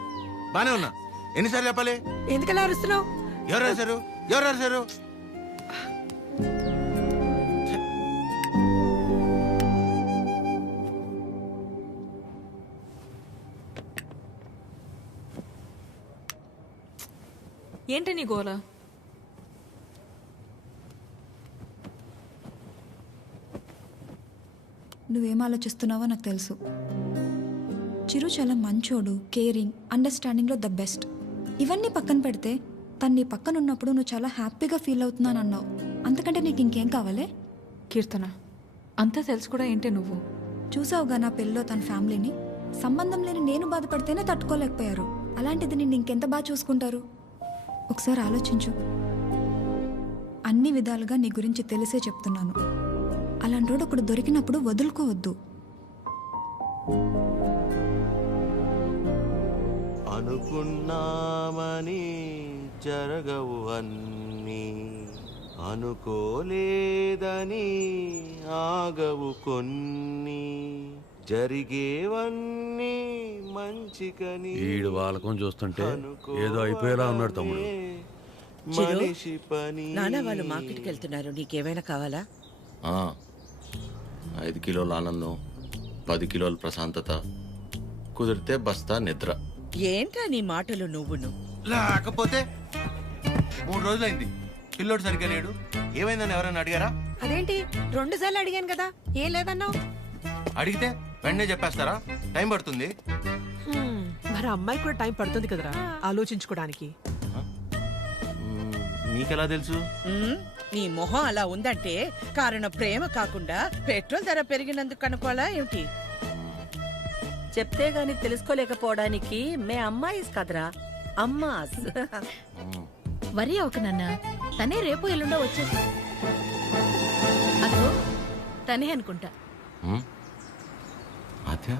బానే ఉన్నా. ఎన్నిసార్లు చెప్పాలి? ఎందుకలా అరుస్తున్నావు? ఎవరు రాశారు? ఎవరు రాశారు? ఏంటి నీ గోలా? నువ్వేం ఆలోచిస్తున్నావో నాకు తెలుసు. చిరు చాలా మంచోడు, కేరింగ్, అండర్స్టాండింగ్లో ద బెస్ట్. ఇవన్నీ పక్కన పెడితే తను నీ పక్కన ఉన్నప్పుడు నువ్వు చాలా హ్యాపీగా ఫీల్ అవుతున్నాను అన్నావు. అంతకంటే నీకు ఇంకేం కావాలి? కీర్తన, అంతా తెలుసు కూడా ఏంటి నువ్వు? చూసావుగా నా పెళ్ళిలో తన ఫ్యామిలీని. సంబంధం లేని నేను బాధపడితేనే తట్టుకోలేకపోయారు. అలాంటిది నిన్ను ఇంకెంత బాగా చూసుకుంటారు? ఒకసారి ఆలోచించు. అన్ని విధాలుగా నీ గురించి తెలిసే చెప్తున్నాను. అలాంటోడు ఒకడు దొరికినప్పుడు వదులుకోవద్దు. అనుకున్నామని జరగవు అన్నీ, అనుకోలేదని ఆగవు కొన్ని, జరిగేవన్నీ మంచికని. ఈడు వాళ్ళకం చూస్తుంటే ఏదో అయిపోయేలా ఉన్నాడు తమ్ముడు. చిరు, నాన్న వాళ్ళు మార్కెట్కి వెళ్తున్నారు, నీకేమైనా కావాలా? 5 కిలోల ఆనందం, 10 కిలోల ప్రశాంతత, కుదిరితే బస్తా నిద్ర. ఏంటా నీ మాటలు నువ్వును? లేకపోతే 3 రోజులైంది పిల్లోడు సరిగ్గా లేడు. ఏమైందని ఎవరైనా అడిగారా? అదేంటి 2 సార్లు అడిగాను కదా, ఏం లేదన్నావు? అడిగితే వెంటనే చెప్పేస్తారా? టైం పడుతుంది. మరి అమ్మాయి కూడా టైం పడుతుంది కదరా ఆలోచించుకోవడానికి. మీకెలా తెలుసు? నీ మొహం అలా ఉందంటే కారణం ప్రేమ కాకుండా పెట్రోల్ ధర పెరిగినందుకు కనుకోవాలా ఏమిటి? చెప్తే గాని తెలుసుకోలేకపోవడానికి మే అమ్మాయిస్ కదరా, అమ్మాస్. వరి అవక నాన్న, తనే రేపు ఎల్లుండో వచ్చేసి. అదో తనే అనుకుంటా. ఆద్య,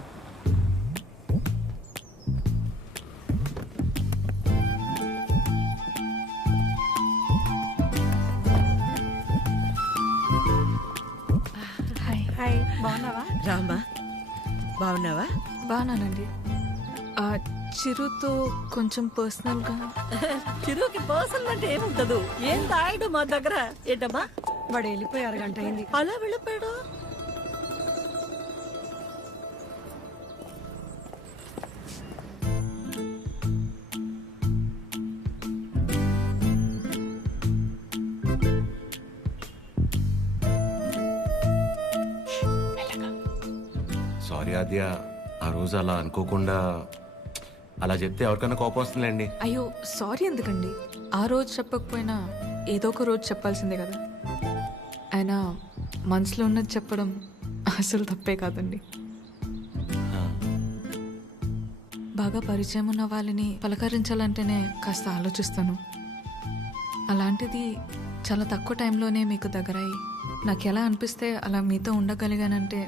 హాయ్, బాగున్నావా? రామా, బాగున్నావా? బాగున్నానండి. చిరుతో కొంచెం పర్సనల్గా. చిరుకి పర్సనల్ అంటే ఏముంటదు? ఏం తాయడు మా దగ్గర. ఏంటమ్మా? వాడు వెళ్ళిపోయి 1 గంట అయింది. అలా వెళ్ళిపోయాడు. సారీ ఆద్య, ఆ రోజు అలా అనుకోకుండా అలా చెప్తే ఎవరికైనా కోపం వస్తుందిలేండి. అయ్యో సారీ ఎందుకండి? ఆ రోజు చెప్పకపోయినా ఏదో ఒక రోజు చెప్పాల్సిందే కదా. అయినా మనసులో ఉన్నది చెప్పడం అసలు తప్పే కాదండి. బాగా పరిచయం ఉన్న వాళ్ళని పలకరించాలంటేనే కాస్త ఆలోచిస్తాను. అలాంటిది చాలా తక్కువ టైంలోనే మీకు దగ్గరయ్యి నాకు ఎలా అనిపిస్తే అలా మీతో ఉండగలిగానంటే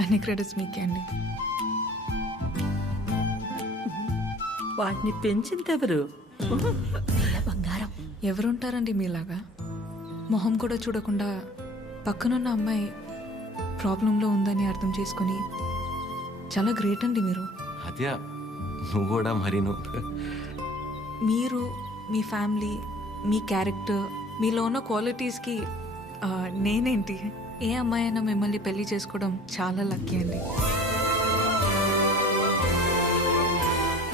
అన్ని క్రెడిట్స్ మీకే అండి. వాటిని పెంచిందెవరు? బంగారం. ఎవరుంటారండి మీలాగా? మొహం కూడా చూడకుండా పక్కనున్న అమ్మాయి ప్రాబ్లంలో ఉందని అర్థం చేసుకుని చాలా గ్రేట్ అండి మీరు. ఆద్య, నువ్వు కూడా మరి మీరు, మీ ఫ్యామిలీ, మీ క్యారెక్టర్, మీలో ఉన్న క్వాలిటీస్కి నేనేంటి? ఏ అమ్మాయి అయినా మిమ్మల్ని పెళ్లి చేసుకోవడం చాలా లక్కీ అండి.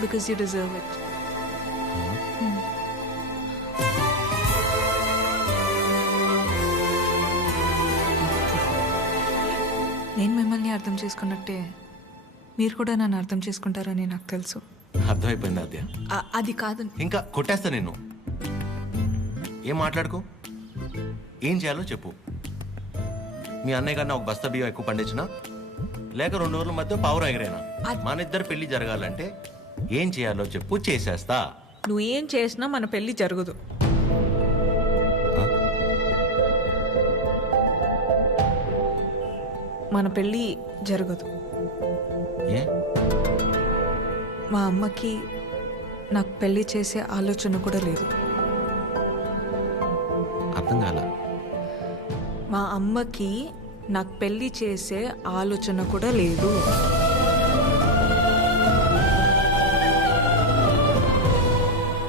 Because you deserve it. నేను మిమ్మల్ని అర్థం చేసుకున్నట్టే మీరు కూడా నన్ను అర్థం చేసుకుంటారని నాకు తెలుసు. అర్థమైపోయింది ఆద్య. అది కాదు, ఇంకా కొట్టేస్తా నేను. ఏం మాట్లాడుకో, ఏం చేయాలో చెప్పు. మీ అన్నయ్య కన్నా ఒక బస్తా బియ్యం ఎక్కువ పండించినా, లేక 2 ఊర్ల మధ్య పావురం ఎగిరేనా, మన ఇద్దరు పెళ్లి జరగాలంటే ఏం చేయాలో చెప్పు, చేసేస్తా. నువ్వు ఏం చేసినా మన పెళ్లి జరగదు. మన పెళ్లి జరగదు. ఏ? మా అమ్మకి నాకు పెళ్లి చేసే ఆలోచన కూడా లేదు. అర్థం కాల. మా అమ్మకి నాకు పెళ్లి చేసే ఆలోచన కూడా లేదు.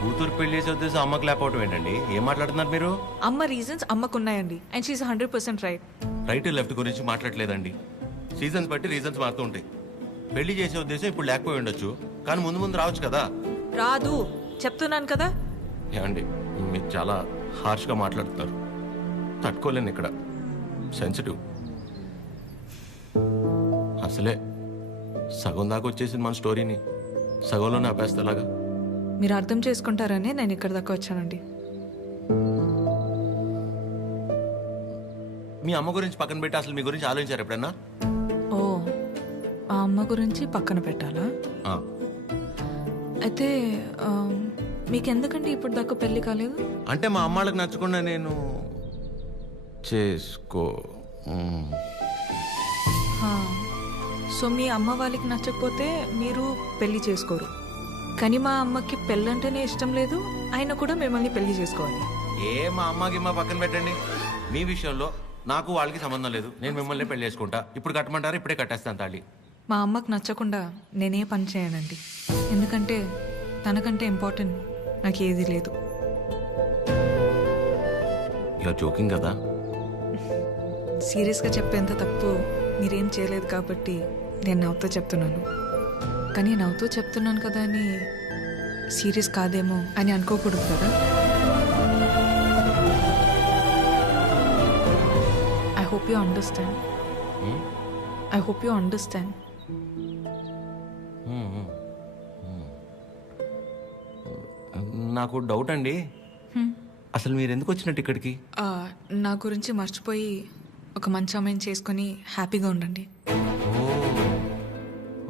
కూతురు పెళ్లి చేసే ఉద్దేశం అమ్మకి లేకపోవటం ఏంటండి? ఏం మాట్లాడుతున్నారు మీరు? అమ్మ రీజన్స్ అమ్మకున్నాయండి, and she is 100% right. Right left గురించి మాట్లాడలేదండి. సీజన్స్ బట్టి రీజన్స్ మారుతూ ఉంటాయి. పెళ్లి చేసే ఉద్దేశం ఇప్పుడు లేకపోయి ఉండొచ్చు, కానీ ముందు ముందు రావచ్చు కదా. రాదు, చెప్తున్నాను కదా. ఏమండి, మీరు చాలా హార్ష్గా మాట్లాడుతున్నారు. తట్టుకోలేను ఇక్కడ, సెన్సిటివ్. అసలే సగం దాకా వచ్చేసింది మన స్టోరీని, సగంలోనే ఆపేస్తేలాగా. మీరు అర్థం చేసుకుంటారని నేను ఇక్కడ దాకా వచ్చానండి. మీ అమ్మ గురించి పక్కన పెట్టి అసలు మీ గురించి ఆలోచించారు ఎప్పుడన్నా? ఓ, ఆ అమ్మ గురించి పక్కన పెట్టాలా? అయితే మీకెందుకండి ఇప్పుడు దాకా పెళ్లి కాలేదు? అంటే మా అమ్మాళ్ళకి నచ్చకుండా నేను చేసుకో. సో మీ అమ్మ వాళ్ళకి నచ్చకపోతే మీరు పెళ్లి చేసుకోరు. కానీ మా అమ్మకి పెళ్ళంటేనే ఇష్టం లేదు, ఆయన కూడా మిమ్మల్ని పెళ్లి చేసుకోవాలి. మా అమ్మకి మా పక్కన పెట్టండి. మీ విషయంలో నాకు వాళ్ళకి సంబంధం లేదు. నేను మిమ్మల్ని పెళ్లి చేసుకుంటా. ఇప్పుడు కట్టమంటారా? ఇప్పుడే కట్టేస్తాను తాళి. మా అమ్మకి నచ్చకుండా నేనే పని చేయనండి. ఎందుకంటే తనకంటే ఇంపార్టెంట్ నాకు ఏది లేదు. ఇలా జోకింగ్ కదా? సీరియస్గా చెప్పేంత తప్పు మీరేం చేయలేదు కాబట్టి నేను నవ్వుతూ చెప్తున్నాను. కానీ నవ్వుతూ చెప్తున్నాను కదా అని సీరియస్ కాదేమో అని అనుకోకూడదు కదా. I hope you understand. I hope you understand. నాకు డౌట్ అండి, అసలు మీరు ఎందుకు వచ్చినట్టు ఇక్కడికి? నా గురించి మర్చిపోయి ఒక మంచి అమ్మాయిని చేసుకొని హ్యాపీగా ఉండండి.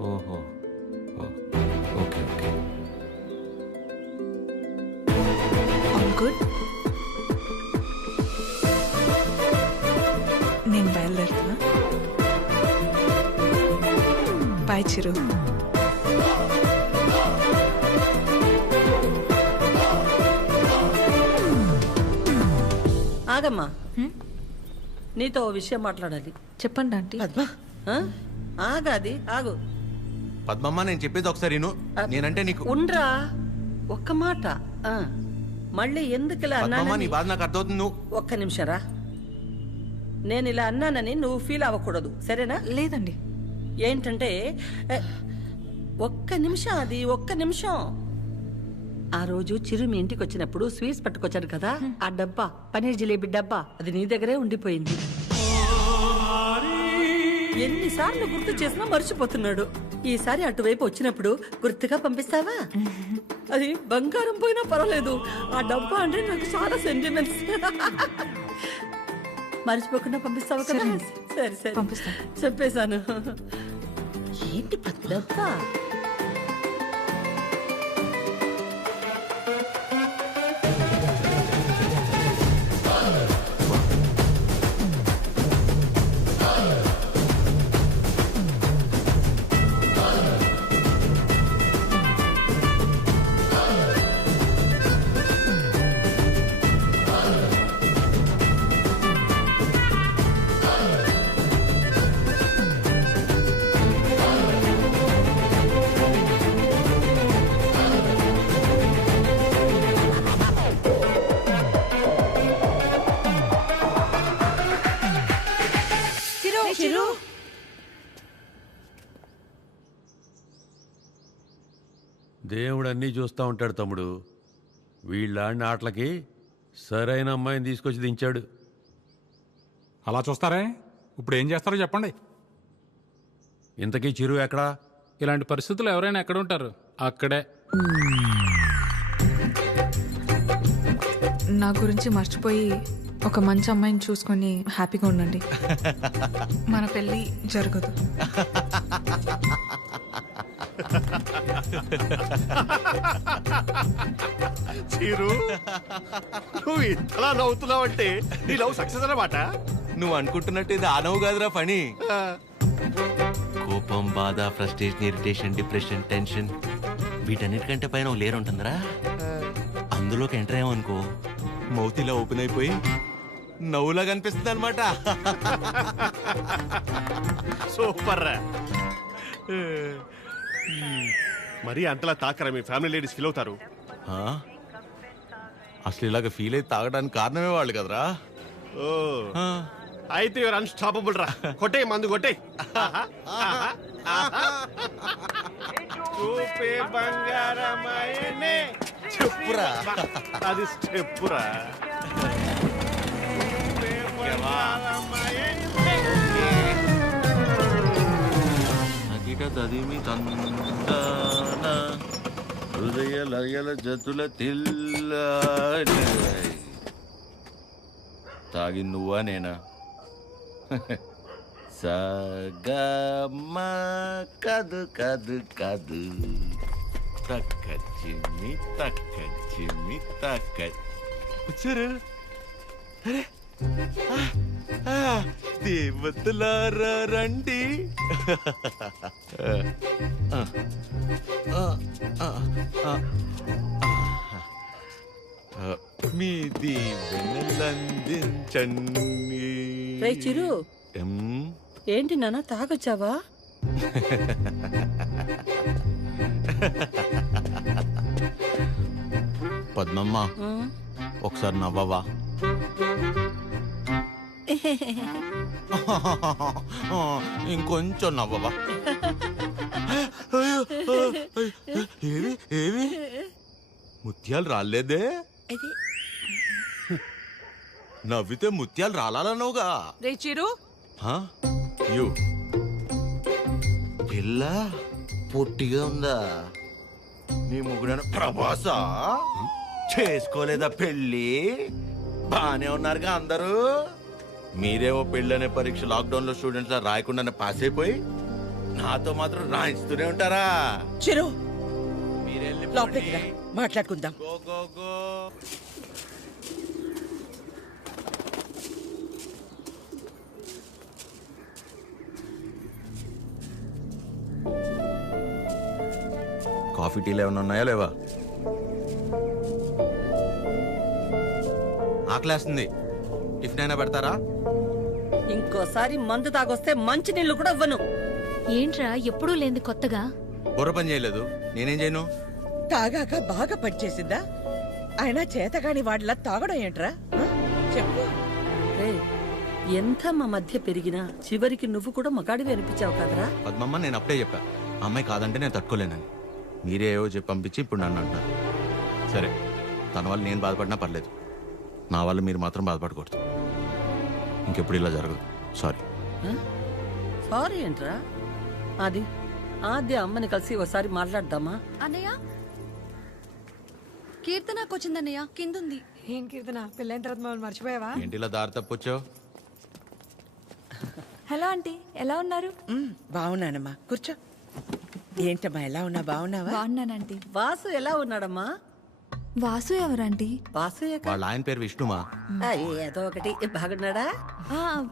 ఓహో, ఓకే ఓకే. All good. నేను బయలుదేరుతున్నా. బాయ్ చిరు. ఆగమ్మా, నీతో ఓ విషయం మాట్లాడాలి. చెప్పండి ఆంటీ. పద్మ, ఆగాది ఆగు. పద్మమ్మ, నేను చెప్పేది ఒకసారి విను. నేనంటే నీకు ఉండ్రా, ఒక్క మాట. మళ్ళీ ఎందుకు ఇలా పద్మమ్మ, నీ అన్నానని బాధ నాకు అర్థమవుతుంది. నువ్వు ఒక్క నిమిషరా. నేను ఇలా అన్నానని నువ్వు ఫీల్ అవ్వకూడదు, సరేనా? లేదండి. ఏంటంటే ఒక్క నిమిషం, అది ఒక్క నిమిషం. ఆ రోజు చిరు మీ ఇంటికి వచ్చినప్పుడు స్వీట్స్ పట్టుకొచ్చాడు కదా, ఆ డబ్బా, పనీర్ జిలేబీ డబ్బా, అది నీ దగ్గరే ఉండిపోయింది. ఎన్నిసార్లు గుర్తు చేసినా మర్చిపోతున్నాడు. ఈసారి అటువైపు వచ్చినప్పుడు గుర్తుగా పంపిస్తావా? అది బంగారం పోయినా పర్వాలేదు, ఆ డబ్బా అంటే నాకు చాలా సెంటిమెంట్స్. మర్చిపోకుండా పంపిస్తావా కదా? సరే సరే పంపిస్తా. చెప్పేశాను. ఏంటి డబ్బా? దేవుడు అన్నీ చూస్తూ ఉంటాడు తమ్ముడు. వీళ్ళాడిన ఆటలకి సరైన అమ్మాయిని తీసుకొచ్చి దించాడు. అలా చూస్తారే? ఇప్పుడు ఏం చేస్తారో చెప్పండి. ఇంతకీ చిరు ఎక్కడా? ఇలాంటి పరిస్థితులు ఎవరైనా ఎక్కడ ఉంటారు? అక్కడే. నా గురించి మర్చిపోయి ఒక మంచి అమ్మాయిని చూసుకొని హ్యాపీగా ఉండండి. మన పెళ్ళి జరగదు. చీరు, నువ్వు ఇంతలా నవ్వుతున్నావంటే నీ లవ్ సక్సెస్ అన్నమాట. నువ్వు అనుకుంటున్నట్టు ఇది ఆ నవ్వు కాదురా పని. కోపం, బాధ, ఫ్రస్ట్రేషన్, ఇరిటేషన్, డిప్రెషన్, టెన్షన్, వీటన్నిటికంటే పైన ఒక లేరు ఉంటుందిరా. అందులోకి ఎంటర్ అయ్యామనుకో, మౌత్ ఇలా ఓపెన్ అయిపోయి నవ్వులా కనిపిస్తుంది అనమాట. సూపర్ రా. మరి అంతలా తాకరా? మీ ఫ్యామిలీ లేడీస్ ఫీల్ అవుతారు. అసలు ఇలాగ ఫీల్ అయితే తాగడానికి కారణమే వాళ్ళు కదరా. ఓ, అయితే యువర్ అన్స్టాపబుల్ రా. కొట్టే మందు కొట్టే. చూపే బంగారమాయనే. చెప్పురా, అది స్టెప్పురా. తదిమి తందాన హృదయ లయల జతుల తిల్ల. తాగి నువ్వా నేనా? సగమ కదు కదు కదు తక్క చిమ్మి తక్క వచ్చారు. అరే దేవతలారా రండి. మీ దీవెనలందించండి. రే చిరు, ఏంటి నాన్న తాగొచ్చావా? పద్మమ్మ ఒకసారి నవ్వవా? ఇంకొంచెం నవ్వవా? ఏవి ఏవి ముత్యాలు రాలేదే? నవ్వితే ముత్యాలు రాలనవుగా. రే చిరు, పిల్ల పొట్టిగా ఉందా? నీ ముగ్గురు ప్రభాసా చేసుకోలేదా పెళ్ళి? బానే ఉన్నారుగా అందరూ. మీరేమో పెళ్ళనే పరీక్ష లాక్డౌన్ లో స్టూడెంట్స్ లా రాయకుండానే పాస్ అయిపోయి నాతో మాత్రం రాయిస్తూనే ఉంటారా? చిరు లోపలికి రా, మాట్లాడుకుందాం. కాఫీ టీలు ఏమైనా ఉన్నాయా లేవా? ఆకలేస్తుంది, టిఫిన్ అయినా పెడతారా? ఇంకోసారి మందు తాగొస్తే మంచి నీళ్లు కూడా ఇవ్వను. ఏంట్రా ఎప్పుడూ లేంది కొత్తగా? బుర్ర పని చేయలేదు, నేనేం చేయను? తాగాక బాగా పనిచేసిందా? అయినా చేతగాని వాడిలా తాగడం ఏంట్రా? చెప్పు. ఎంత మా మధ్య పెరిగినా చివరికి నువ్వు కూడా మగాడివి అనిపించావు కదరా? పద్మమ్మ నేను అప్పుడే చెప్పా, అమ్మాయి కాదంటే నేను తట్టుకోలేనని. మీరే ఏవో చెప్పి పంపించి ఇప్పుడు నన్ను అంటారు. సరే, తన వల్ల నేను బాధపడినా పర్లేదు, నా వల్ల మీరు మాత్రం బాధపడకూడదు. ఇంకెప్పుడు ఇలా జరగదు. సారీ. సారీ ఏంట్రా? అది ఆద్య అమ్మని కలిసి ఒకసారి మాట్లాడదామా? అన్నయ్య, కీర్తనకు వచ్చిందన్నయ్య, కిందుంది. ఏం కీర్తన, పెళ్ళైన తర్వాత మమ్మల్ని మర్చిపోయావా? ఏంటి ఇలా దారి తప్పొచ్చావు? హలో ఆంటీ, ఎలా ఉన్నారు? బాగున్నానమ్మా, కూర్చో. ఏంటమ్మా ఎలా ఉన్నా? బాగున్నావా? బాగున్నానంటీ. వాసు ఎలా ఉన్నాడమ్మా? వాసు ఎవరంటీ? వాసు వాళ్ళ ఆయన పేరు విష్ణుమా. ఏదో ఒకటి. బాగున్నాడా?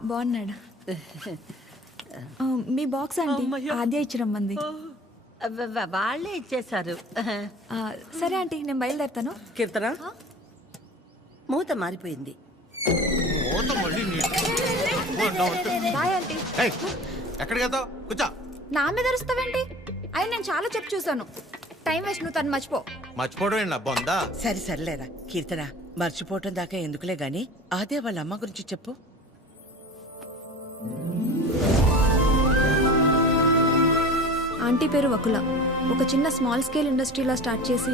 బాగున్నాడు. మీ బాక్స్ ఆంటీ ఆద్య ఇచ్చిరమ్మంది. వాళ్ళే ఇచ్చేశారు. సరే ఆంటీ, నేను బయలుదేరుతాను. కీర్తన, మూత మారిపోయింది. Bye aunty. ఎక్కడికి వెళ్తావు? కూర్చో. నా మీద అరుస్తావేంటి? అయ్యి నేను చాలా చెప్పు చూసాను. టైం వేస్ట్, నువ్వు తను మర్చిపో. మర్చిపోవడం ఏంటి బొందా? సరే సర్లేరా కీర్తన, మర్చిపోవటం దాకా ఎందుకులే గాని అదే వాళ్ళ అమ్మ గురించి చెప్పు. ఆంటీ పేరు వకుల. ఒక చిన్న స్మాల్ స్కేల్ ఇండస్ట్రీలా స్టార్ట్ చేసి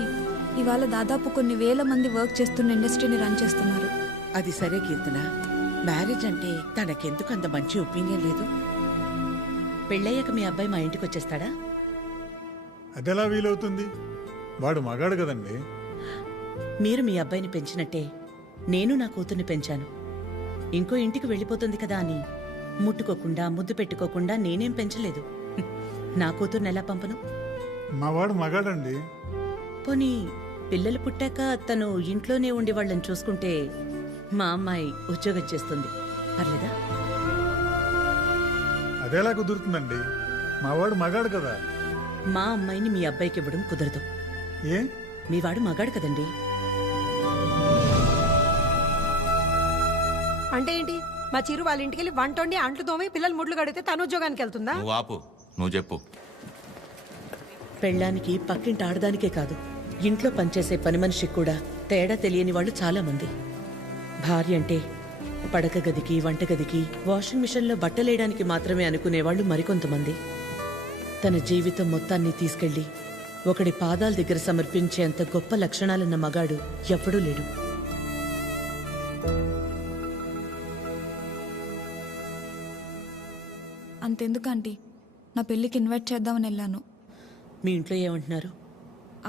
ఇవాళ దాదాపు కొన్ని వేల మంది వర్క్ చేస్తున్న ఇండస్ట్రీని రన్ చేస్తున్నారు. అది సరే కీర్తన, మ్యారేజ్ అంటే తనకెందుకు అంత మంచి ఒపీనియన్ లేదు? పెళ్ళయ్యాక మీ అబ్బాయి మా ఇంటికి వచ్చేస్తాడా? అదెలా వీలవుతుంది? వాడు మగాడు కదండి. మీరు మీ అబ్బాయిని పెంచినట్టే నేను నా కూతుర్ని పెంచాను. ఇంకో ఇంటికి వెళ్ళిపోతుంది కదా అని ముట్టుకోకుండా ముద్దు పెట్టుకోకుండా నేనేం పెంచలేదు. నా కూతుర్ని ఎలా పంపను? మా వాడు మగాడండి. పోనీ పిల్లలు పుట్టాక తను ఇంట్లోనే ఉండి వాళ్ళని చూసుకుంటే మా అమ్మాయి ఉద్యోగం చేస్తుంది, పర్లేదా? అదెలా కుదురుతుందండి? మా వాడు మగాడు కదా. మా అమ్మాయిని మీ అబ్బాయికి ఇవ్వడం కుదరదు. ఏ? మీ వాడు మగాడు కదండి. అంటే ఏంటి? మా చిరు వాళ్ళ ఇంటికి వెళ్ళి వంట వండి అంట్లు తోమి పిల్లలు ముడ్లు కడితే తను ఉద్యోగానికి వెళ్తుందా? నువ్వు ఆపు, నువ్వు చెప్పు. పెళ్ళానికి పక్కింటి ఆడదానికే కాదు, ఇంట్లో పనిచేసే పని మనిషికి కూడా తేడా తెలియని వాళ్ళు చాలా మంది. భార్య అంటే పడక గదికి, వంటగదికి, వాషింగ్ మిషన్లో బట్టలేయడానికి మాత్రమే అనుకునేవాళ్ళు మరికొంతమంది. తన జీవితం మొత్తాన్ని తీసుకెళ్లి ఒకడి పాదాల దగ్గర సమర్పించేంత గొప్ప లక్షణాలున్న మగాడు ఎప్పుడూ లేడు. అంతెందుకు ఆంటీ, నా పెళ్ళికి ఇన్వైట్ చేద్దామని వెళ్ళాను. మీ ఇంట్లో ఏమంటున్నారు?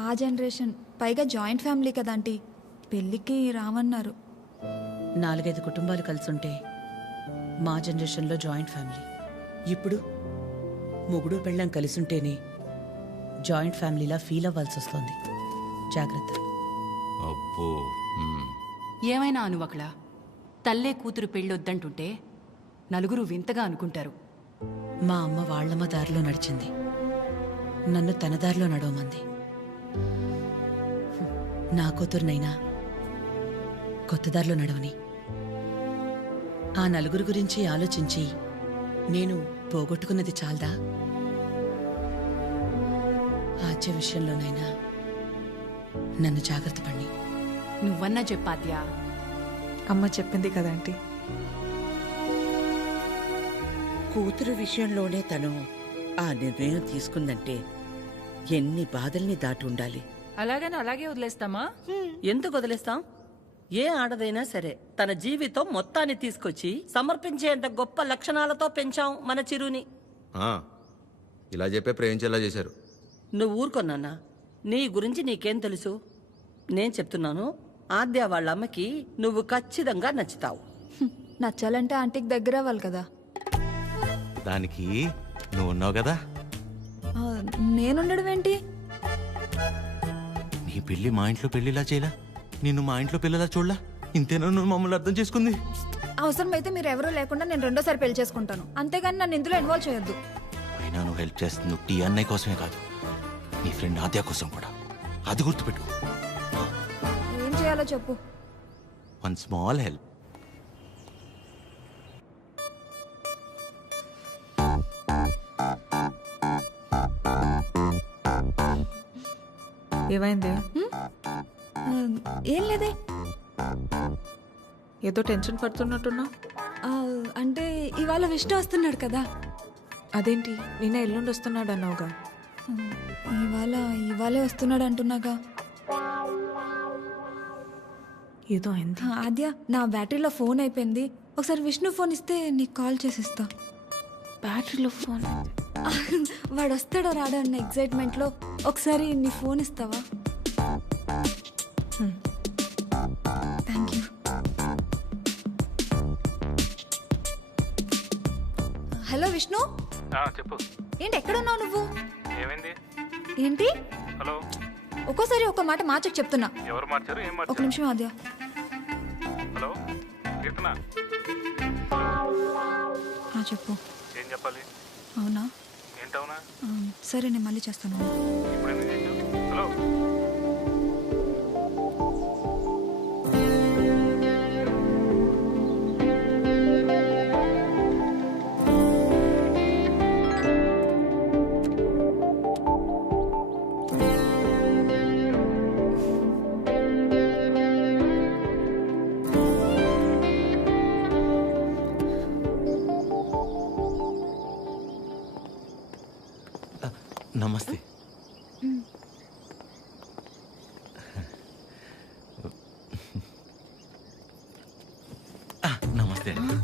ఆ జనరేషన్, పైగా జాయింట్ ఫ్యామిలీ కదా ఆంటీ, పెళ్ళికి రామన్నారు. 4-5 కుటుంబాలు కలిసి ఉంటే మా జనరేషన్లో జాయింట్ ఫ్యామిలీ. ఇప్పుడు మొగుడు పెళ్ళం కలిసుంటేనే జాయింట్ ఫ్యామిలీలా ఫీల్ అవ్వాల్సి వస్తుంది. జాగ్రత్త. అబ్బో. ఏమైనా అనువకలా తల్లే కూతురు పెళ్ళొద్దంటుంటే నలుగురు వింతగా అనుకుంటారు. మా అమ్మ వాళ్ళమ్మ దారిలో నడిచింది, నన్ను తన దారిలో నడవమంది. నా కూతురునైనా కొత్త దారిలో నడవని. ఆ నలుగురు గురించి ఆలోచించి నేను పోగొట్టుకున్నది చాలదా? ఆద్య విషయంలోనైనా నన్ను జాగ్రత్త పడి. నువ్వన్నా చెప్పాద్యా. అమ్మ చెప్పింది కదా ఆంటీ. కూతురు విషయంలోనే తను ఆ నిర్ణయం తీసుకుందంటే ఎన్ని బాధల్ని దాటి ఉండాలి. అలాగని అలాగే వదిలేస్తామా? ఎందుకు వదిలేస్తాం? ఏ ఆడదైనా సరే తన జీవితం మొత్తాన్ని తీసుకొచ్చి సమర్పించేంత గొప్ప లక్షణాలతో పెంచాం మన చిరుని. ఇలా చెప్పే ప్రేమించేలా చేశారు. నువ్వు ఊరుకొన్నానా? నీ గురించి నీకేం తెలుసు? నేను చెప్తున్నాను, ఆద్య వాళ్ళ అమ్మకి నువ్వు ఖచ్చితంగా నచ్చుతావు. నచ్చాలంటే ఆంటీకి దగ్గర అవ్వాలి కదా. దానికి నువ్వు ఉన్నావు కదా. నేనుండడం ఏంటి? నీ పెళ్లి మా ఇంట్లో పెళ్లిలా చేయలా, నిన్ను మా ఇంట్లో పిల్లలా చూడలా. ఇంతేనా నువ్వు మమ్మల్ని అర్థం చేసుకుంది? అవసరమైతే మీరు ఎవరూ లేకుండా నేను రెండోసారి పెళ్లి చేసుకుంటాను, అంతేగాని నన్ను ఇందులో ఇన్వాల్వ్ చేయొద్దు. అయినా నువ్వు హెల్ప్ చేస్తుంది టీ అన్నయ్య కోసమే కాదు, నీ ఫ్రెండ్ ఆద్య కోసం కూడా. అది గుర్తుపెట్టుకో. ఏం చేయాలో చెప్పు. One small help. ఏమైంది? ఏం లేదే. ఏదో టెన్షన్ పడుతున్నట్టున్నా. అంటే ఇవాళ విష్ణు వస్తున్నాడు కదా. అదేంటి నిన్న ఎల్లుండి వస్తున్నాడు అన్నావుగా. ఇవాళే వస్తున్నాడు అంటున్నాగా. ఏదో అయింది. ఆద్య, నా బ్యాటరీలో ఫోన్ అయిపోయింది. ఒకసారి విష్ణు ఫోన్ ఇస్తే నీకు కాల్ చేసిస్తా. బ్యాటరీలో ఫోన్? వాడు వస్తాడో రాడో అన్న ఎక్సైట్మెంట్లో ఒకసారి నీ ఫోన్ ఇస్తావా? Thank you. హలో విష్ణు. చెప్పు. ఏంటి ఎక్కడున్నావు నువ్వు? ఏమైంది? ఏంటి? హలో. ఒక్కోసారి ఒక మాట మార్చకు చెప్తున్నా. ఎవరు మార్చారు? ఏం ఒక నిమిషం ఆద్య. హలో కీర్తన. చెప్పు. ఏం చెప్పాలి? అవునా? ఏంటవునా? సరే నేను మళ్ళీ చేస్తాను. ఇప్పుడు ఎందుకు చేసావు? హలో. నమస్తే. నమస్తే అండి.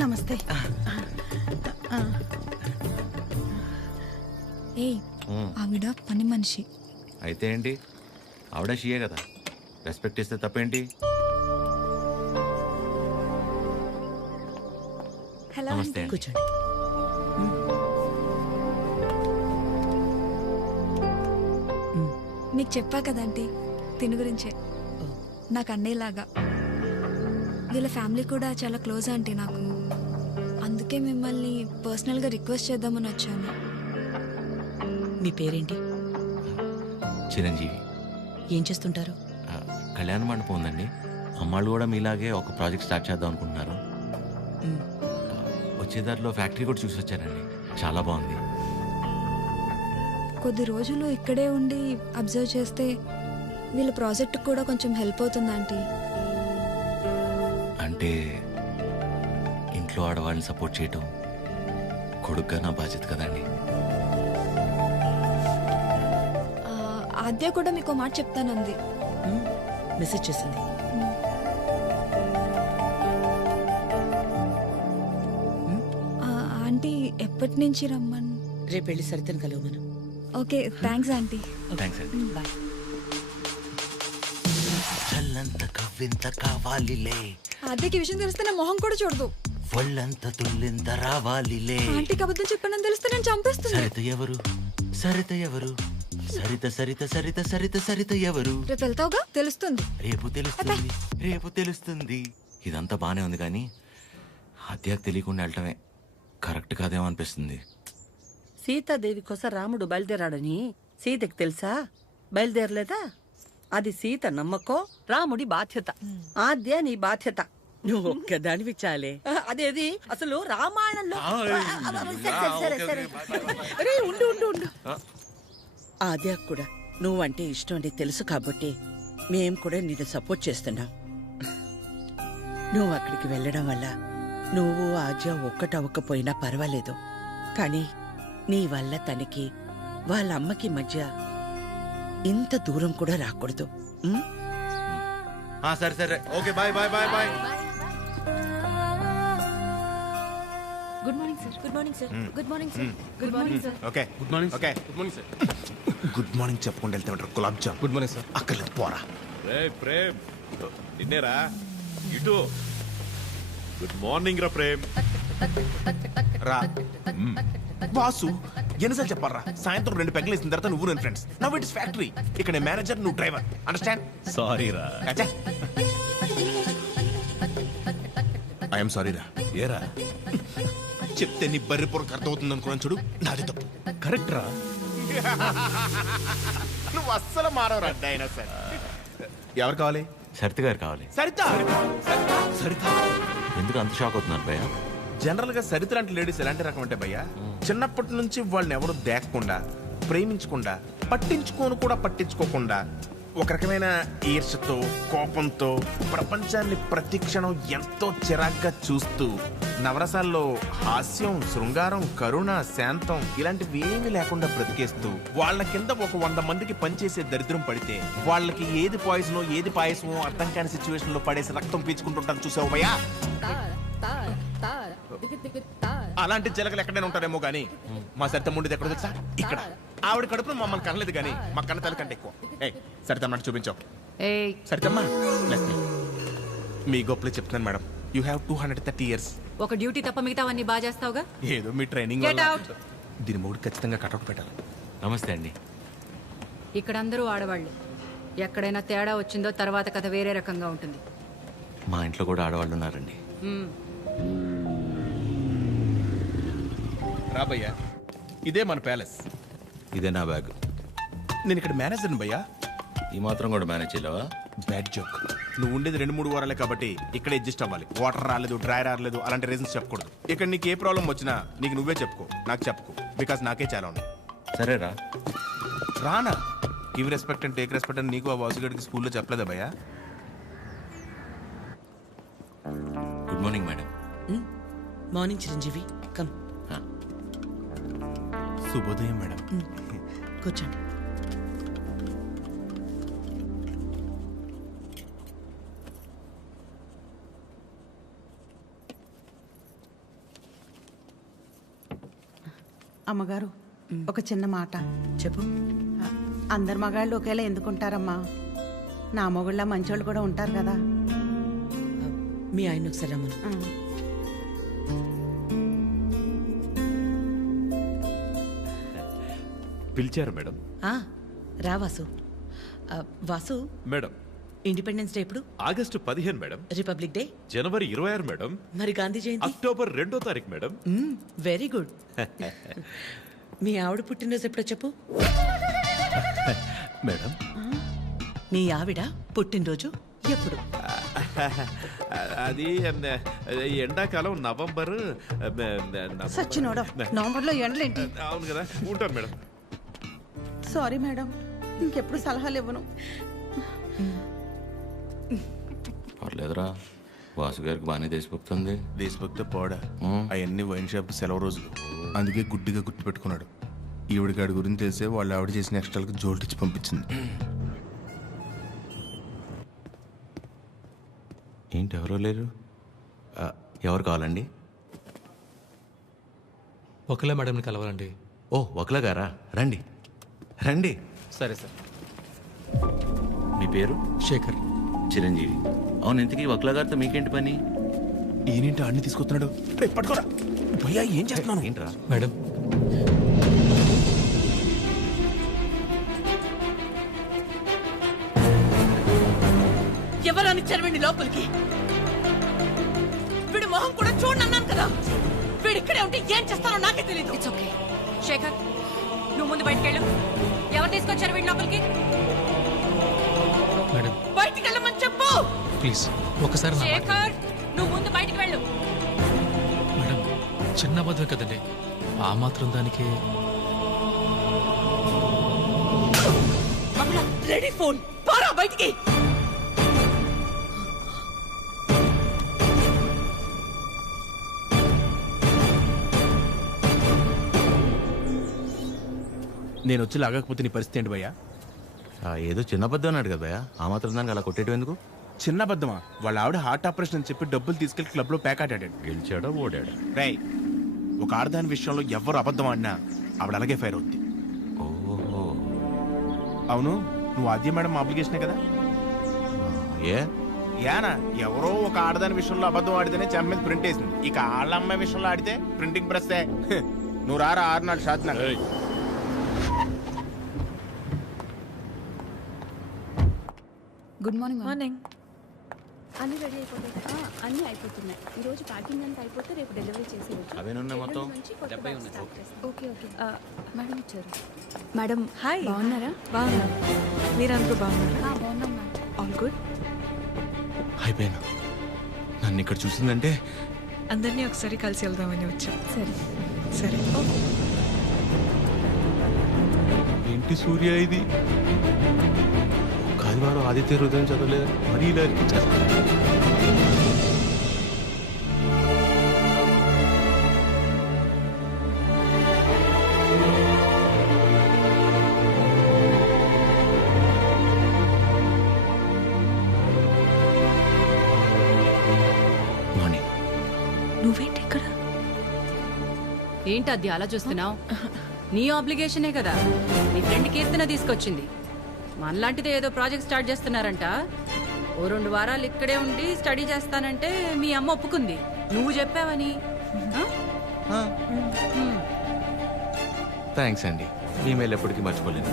నమస్తే. ఏయ్, ఆవిడ పని మనిషి. అయితే ఏంటి, ఆవిడ షియే కదా, రెస్పెక్ట్ ఇస్తే తప్పేంటి? హలో. నమస్తే అండి. కూర్చోండి. మీకు చెప్పా కదంటీ తిని గురించే. నాకు అన్నయ్యలాగా. వీళ్ళ ఫ్యామిలీ కూడా చాలా క్లోజ్ ఆంటీ నాకు. అందుకే మిమ్మల్ని పర్సనల్గా రిక్వెస్ట్ చేద్దామని వచ్చాను. మీ పేరేంటి? చిరంజీవి. ఏం చేస్తుంటారు? కళ్యాణ మండపం ఉందండి. అమ్మాళ్ళు కూడా మీలాగే ఒక ప్రాజెక్ట్ స్టార్ట్ చేద్దాం అనుకుంటున్నారు. వచ్చేదారిలో ఫ్యాక్టరీ కూడా చూసి వచ్చారండి, చాలా బాగుంది. కొద్ది రోజులు ఇక్కడే ఉండి అబ్జర్వ్ చేస్తే వీళ్ళ ప్రాజెక్ట్ కూడా కొంచెం హెల్ప్ అవుతుంది ఆంటీ. అంటే ఇంట్లో ఆడవాళ్ళని సపోర్ట్ చేయటం కొడుగ్గా నా బాధ్యత కదండి. ఆద్య కూడా మీకు మాట చెప్తానంది. మెసేజ్ చేసింది. ఆంటీ ఎప్పటి నుంచి రమ్మని? రేపు వెళ్ళి సరితను కలవమను. Okay, thanks aunty. థ్యాంక్స్ అండి. బాయ్. చల్లంత కవ్వింత కావాలిలే, ఆద్యకి విషయం తెలిస్తే నా మొహం కూడా చూడదు. ఒళ్ళంత తుల్లింత రావాలిలే. ఆంటీకి అబద్ధం చెప్పానని తెలిస్తే నేను చంపేస్తుంది. సరిత ఎవరు, సరిత ఎవరు, సరిత సరిత సరిత సరిత సరిత ఎవరు? రేపు వెళ్తావుగా, తెలుస్తుంది. రేపు తెలుస్తుంది, రేపు తెలుస్తుంది. ఇదంతా బానే ఉంది కానీ హత్యకు తెలియకుండా వెళ్ళటమే కరెక్ట్ కాదేమో అనిపిస్తుంది. సీతాదేవి కోసం రాముడు బయలుదేరాడని సీతకి తెలుసా? బయలుదేరలేదా? అది సీత నమ్మకం, రాముడి బాధ్యత. ఆద్య నీ బాధ్యత. నువ్వు ఒక్కదానివి చాలే. అదేది అసలు రామాయణంలో సరే, సరే. అరే ఉండు ఉండు ఉండు. ఆద్య కూడా నువ్వంటే ఇష్టం అని తెలుసు కాబట్టి మేం కూడా నిన్ను సపోర్ట్ చేస్తున్నాం. నువ్వు అక్కడికి వెళ్ళడం వల్ల నువ్వు ఆద్య ఒక్కటవ్వకపోయినా పర్వాలేదు, కానీ నీ వల్ల తనకి వాళ్ళ అమ్మకి మధ్య ఇంత దూరం కూడా రాకూడదు. సరే సరే, okay, bye bye bye bye. Good morning sir. Good morning sir. Good morning sir. Good morning sir. Okay, good morning. Okay, good morning sir. Good morning చెప్పుకుంటూ వెళ్తే ఉంటారు. Gulab jam. Good morning sir. అక్కర్లేదు, పోరా. రే ప్రేమ్, నిన్నేరా ఇటు. గుడ్ మార్నింగ్ రా ప్రేమ్. రా boss, ఎన్నిసార్లు చెప్పాలరా? సాయంత్రం 2 పెగ్గలు వేసిన తర్వాత నువ్వు నేను friends. Now it is factory. ఇక్కడ మేనేజర్, నువ్వు డ్రైవర్. అండర్స్టాండ్? సారీ రా. ఐఎమ్ సారీ రా. ఏరా చెప్తే నీ బర్రి పొరకు అర్థమవుతుంది అనుకున్నాను చూడు, నాది తప్పు. కరెక్ట్ రా. నువ్వు అస్సలు మారవరా డైనోసార్. ఎవరు కావాలి? సరిత గారు కావాలి. సరిత. సరిత ఎందుకు అంత షాక్ అవుతున్నారు భయ్య? జనరల్ గా సరిత లాంటి లేడీస్ ఎలాంటి రకం అంటే భయ్య, చిన్నప్పటి నుంచి వాళ్ళని ఎవరు దేకకుండా, ప్రేమించకుండా, పట్టించుకోకుండా ఒక రకమైన ఈర్ష్యతో, కోపంతో ప్రపంచాన్ని ప్రతిక్షణం ఎంతో చిరాగ్గా చూస్తూ, నవరసాల్లో హాస్యం, శృంగారం, కరుణ, శాంతం ఇలాంటివి ఏమీ లేకుండా బ్రతికేస్తూ, వాళ్ళ కింద ఒక 100 మందికి పనిచేసే దరిద్రం పడితే వాళ్ళకి ఏది పాయిజనో ఏది పాయసమో అర్థం కాని సిచ్యువేషన్ లో పడేసి రక్తం పీల్చుకుంటుంటారు. చూసావు భయ్యా? అలాంటి జలగలు ఎక్కడైనా ఉంటారేమో గానీ మా సరిత ముండిది ఎక్కడ తెలుసా? ఇక్కడ. ఆవిడ కడుపును మమ్మల్ని కనలేదు కానీ మా కన్న తల్లి కంటే ఎక్కువ. సరితమ్మ చూపించావు. సరితమ్మ, మీ గొప్పలే చెప్తున్నాను మేడం. You have 230 years. ఒక డ్యూటీ తప్ప మిగతావన్నీ బాగా చేస్తావుగా. ఏదో మీ ట్రైనింగ్. దీని మూడు ఖచ్చితంగా కటౌట్ పెట్టాలి. నమస్తే అండి. ఇక్కడ అందరూ ఆడవాళ్ళు. ఎక్కడైనా తేడా వచ్చిందో తర్వాత కథ వేరే రకంగా ఉంటుంది. మా ఇంట్లో కూడా ఆడవాళ్ళు ఉన్నారండి. రాబయ్యా, ఇదే మన ప్యాలెస్. ఇదే నా బ్యాగ్. నేను ఇక్కడ మేనేజర్ని భయ్యా. ఈ మాత్రం కూడా మేనేజ్ చేయలేవా? Bad joke. నువ్వు ఉండేది 2-3 వారాలే కాబట్టి ఇక్కడ అడ్జస్ట్ అవ్వాలి. వాటర్ రాలేదు, డ్రైర్ రాలేదు అలాంటి రీజన్స్ చెప్పకూడదు. ఇక్కడ నీకు ఏ ప్రాబ్లం వచ్చినా నీకు నువ్వే చెప్పుకో, నాకు చెప్పుకో. బికాస్ నాకే చాలా ఉన్నాయి. సరేరా. రానా? Give respect and take respect అని నీకు ఆ వాసుగడికి స్కూల్లో చెప్పలేదా భయ్యా? Good morning madam. Morning Chiranjeevi. Come. శుభోదయం మేడం. కూర్చోండి. అమ్మగారు, ఒక చిన్న మాట చెప్పు. అందరు మగాళ్ళు ఒకేలా ఎందుకుంటారమ్మా? నా మొగుళ్ళ మంచోళ్ళు కూడా ఉంటారు కదా. మీ ఆయన ఒకసారి రమ్మను. పిలిచారు మేడం. రా Vasu. Vasu, madam independence day ఎప్పుడు? August 15 madam. రిపబ్లిక్ డే జనవరి 26 మేడం. మరి గాంధీ జయంతి? అక్టోబర్ 2వ తారీఖు మేడం. Very good. మీ ఆవిడ పుట్టినరోజు ఎప్పుడో చెప్పు. మేడం నీ ఆవిడ పుట్టినరోజు ఎప్పుడు? అది ఎండాకాలం నవంబర్. సచ్చినోడా, నవంబర్లో ఎండలేంటి? అవును కదా, ఉంటాను మేడం. సారీ మేడం, ఇంకెప్పుడు సలహాలు ఇవ్వను. పర్లేదురా, వాసు గారికి బాగానే దేశభక్తుంది. దేశభక్తి పోడా, అవన్నీ వైన్ షాప్ సెలవు రోజులు, అందుకే గుడ్డిగా గుర్తు పెట్టుకున్నాడు. ఈవిడికాడి గురించి తెలిసే వాళ్ళు ఆవిడ చేసిన ఎక్స్ట్రాలకు జోల్టిచ్చి పంపించింది. ఏంటి ఎవరో లేరు? ఎవరు కావాలండి? ఒకలా మేడంని కలవాలండి. ఓ, ఒకలా గారా, రండి రండి. సరే సార్. మీ పేరు? శేఖర్. చిరంజీవి. అవును, ఇంతకీ వక్లా గారితో మీకేంటి పని? ఈయనేంటి అన్ని తీసుకొస్తున్నాడు? రేయ్, పట్టుకోరా భయ్యా, ఏం చేస్తున్నాను? ఏంట్రా? మేడం ఎవరాని చెరవండి లోపలికి. వీడి మొహం కూడా చూడన్నాను కదా. వీడు ఇక్కడే ఉంటే ఏం చేస్తానో నాకే తెలియదు. It's okay. శేఖర్, నువ్వు ముందు బయటకెళ్ళు. ఎవరు తీసుకొచ్చారు వీడి లోపలికి? మేడం బయటికి వెళ్ళమని చెప్పు. ప్లీజ్ ఒకసారి నా మాట. శేఖర్, నువ్వు ముందు బయటికి వెళ్ళు. మేడం చిన్న అబద్ధం కదండి, ఆ మాత్రం దానికి. రెడీ ఫోన్ పారా బయటికి. నేను వచ్చి లాగకపోతే నీ పరిస్థితి ఏంటి భయ్యా? ఏదో చిన్న అబద్ధం అన్నాడు కదా భయ్యా, ఆ మాత్రం దానికి అలా కొట్టేయడం ఎందుకు? చిన్న అబద్ధమా? వాళ్ళ ఆవిడ హార్ట్ ఆపరేషన్ అని చెప్పి డబ్బులు తీసుకెళ్లి క్లబ్ లో ప్యాక్ ఆడాడు. గెలిచాడా ఓడాడా? రేయ్, ఒక ఆడదాని విషయంలో ఎవరు అబద్ధం ఆడినా ఆవిడ అలాగే ఫైర్ అవుద్ది. ఓహో. అవును, నువ్వు ఆద్య మేడం అప్లికేషనే కదా? ఏ యానా ఎవరో ఒక ఆడదాని విషయంలో అబద్ధం ఆడితేనే చెంప మీద ప్రింట్ వేసింది. ఇక ఆళ్ళ అమ్మాయి విషయంలో ఆడితే ప్రింటింగ్ ప్రెస్. నువ్వు రారా 6 నాడు షాద్ నాకు. Good morning. మార్నింగ్. అన్ని రెడీ అయిపోతాయి. అన్నీ అయిపోతున్నాయి. ఈ రోజు ప్యాకింగ్ అంతా అయిపోతే రేపు డెలివరీ చేసేయచ్చు. అవేనున్నాయి మొత్తం? Okay okay. మేడం వచ్చారు. Madam hi. బాగున్నారా? బాగున్నా. మీరందరూ బాగున్నారా? బాగున్నాం మేడం. All good. అయిపోయాను. నన్ను ఇక్కడ చూసిందంటే అందరినీ ఒకసారి కలిసి వెళ్దామని వచ్చాం. సరే సరే. ఏంటి సూర్య ఇది? ఆదివారం ఆదిత్య హృదయం చదవలేదు, మరీ ఇలా అనిపించారు. మార్నింగ్. నువ్వేంటి ఇక్కడ? ఏంటి అది అలా చూస్తున్నావు? నీ ఆబ్లిగేషనే కదా నీ ఫ్రెండ్ కీర్తన తీసుకొచ్చింది. మనలాంటిదే ఏదో ప్రాజెక్ట్ స్టార్ట్ చేస్తున్నారంట. ఓ 2 వారాలు ఇక్కడే ఉండి స్టడీ చేస్తానంటే మీ అమ్మ ఒప్పుకుంది. నువ్వు చెప్పావని. థ్యాంక్స్ అండి, ఈమెయిల్ ఎప్పటికీ మర్చిపోలేను.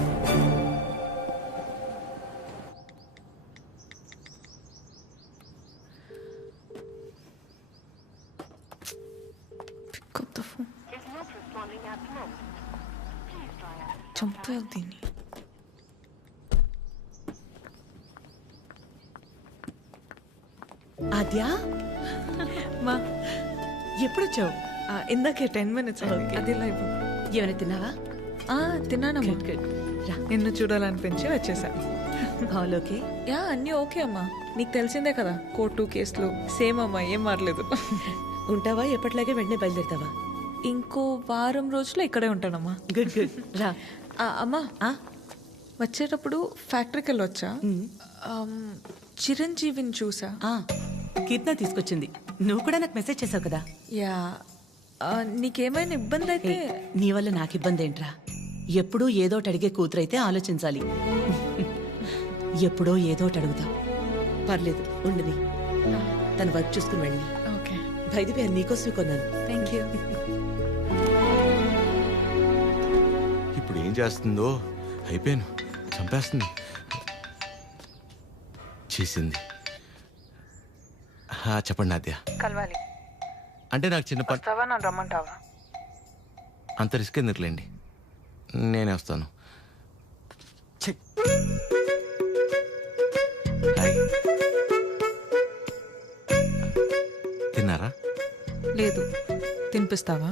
చంపావు దీన్ని. ఆద్యా, మా ఎప్పుడొచ్చావు? ఇందాకే 10 minutes అది లైవ్. ఏమైనా తిన్నావా? తిన్నానమ్మా. నిన్ను చూడాలనిపించి వచ్చేసా. All okay? యా, అన్నీ ఓకే అమ్మా. నీకు తెలిసిందే కదా, కోర్టు కేసులు సేమ్ అమ్మా, ఏం మారలేదు. ఉంటావా? ఎప్పటిలాగే వెంటనే బయలుదేరుతావా? ఇంకో వారం రోజులు ఇక్కడే ఉంటానమ్మా. Good good. రా అమ్మా, వచ్చేటప్పుడు ఫ్యాక్టరీకి వెళ్ళొచ్చా? చిరంజీవిని చూసా. కీర్తన తీసుకొచ్చింది. నువ్వు కూడా నాకు మెసేజ్ చేసావు కదా. యా, నీకేమైనా ఇబ్బంది అయితే? నీ వల్ల నాకు ఇబ్బంది ఏంట్రా? ఎప్పుడూ ఏదోటి అడిగే కూతురైతే ఆలోచించాలి. ఎప్పుడో ఏదోటి అడుగుతా. పర్లేదు, ఉండని. తన వర్క్ చూసుకుని వెళ్ళి. ఓకే. బయట నీకోసమే కొన్నాను. Thank you. ఇప్పుడు ఏం చేస్తుందో? అయిపోయాను, చంపేస్తుంది. చేసింది. చెప్పండి ఆద్య. కలవాలి అంటే నాకు చిన్న పని. వస్తావా? నన్ను రమ్మంటావా? అంత రిస్క్ ఎందుకులేండి, నేనే వస్తాను. హాయ్. తిన్నారా? లేదు. తినిపిస్తావా?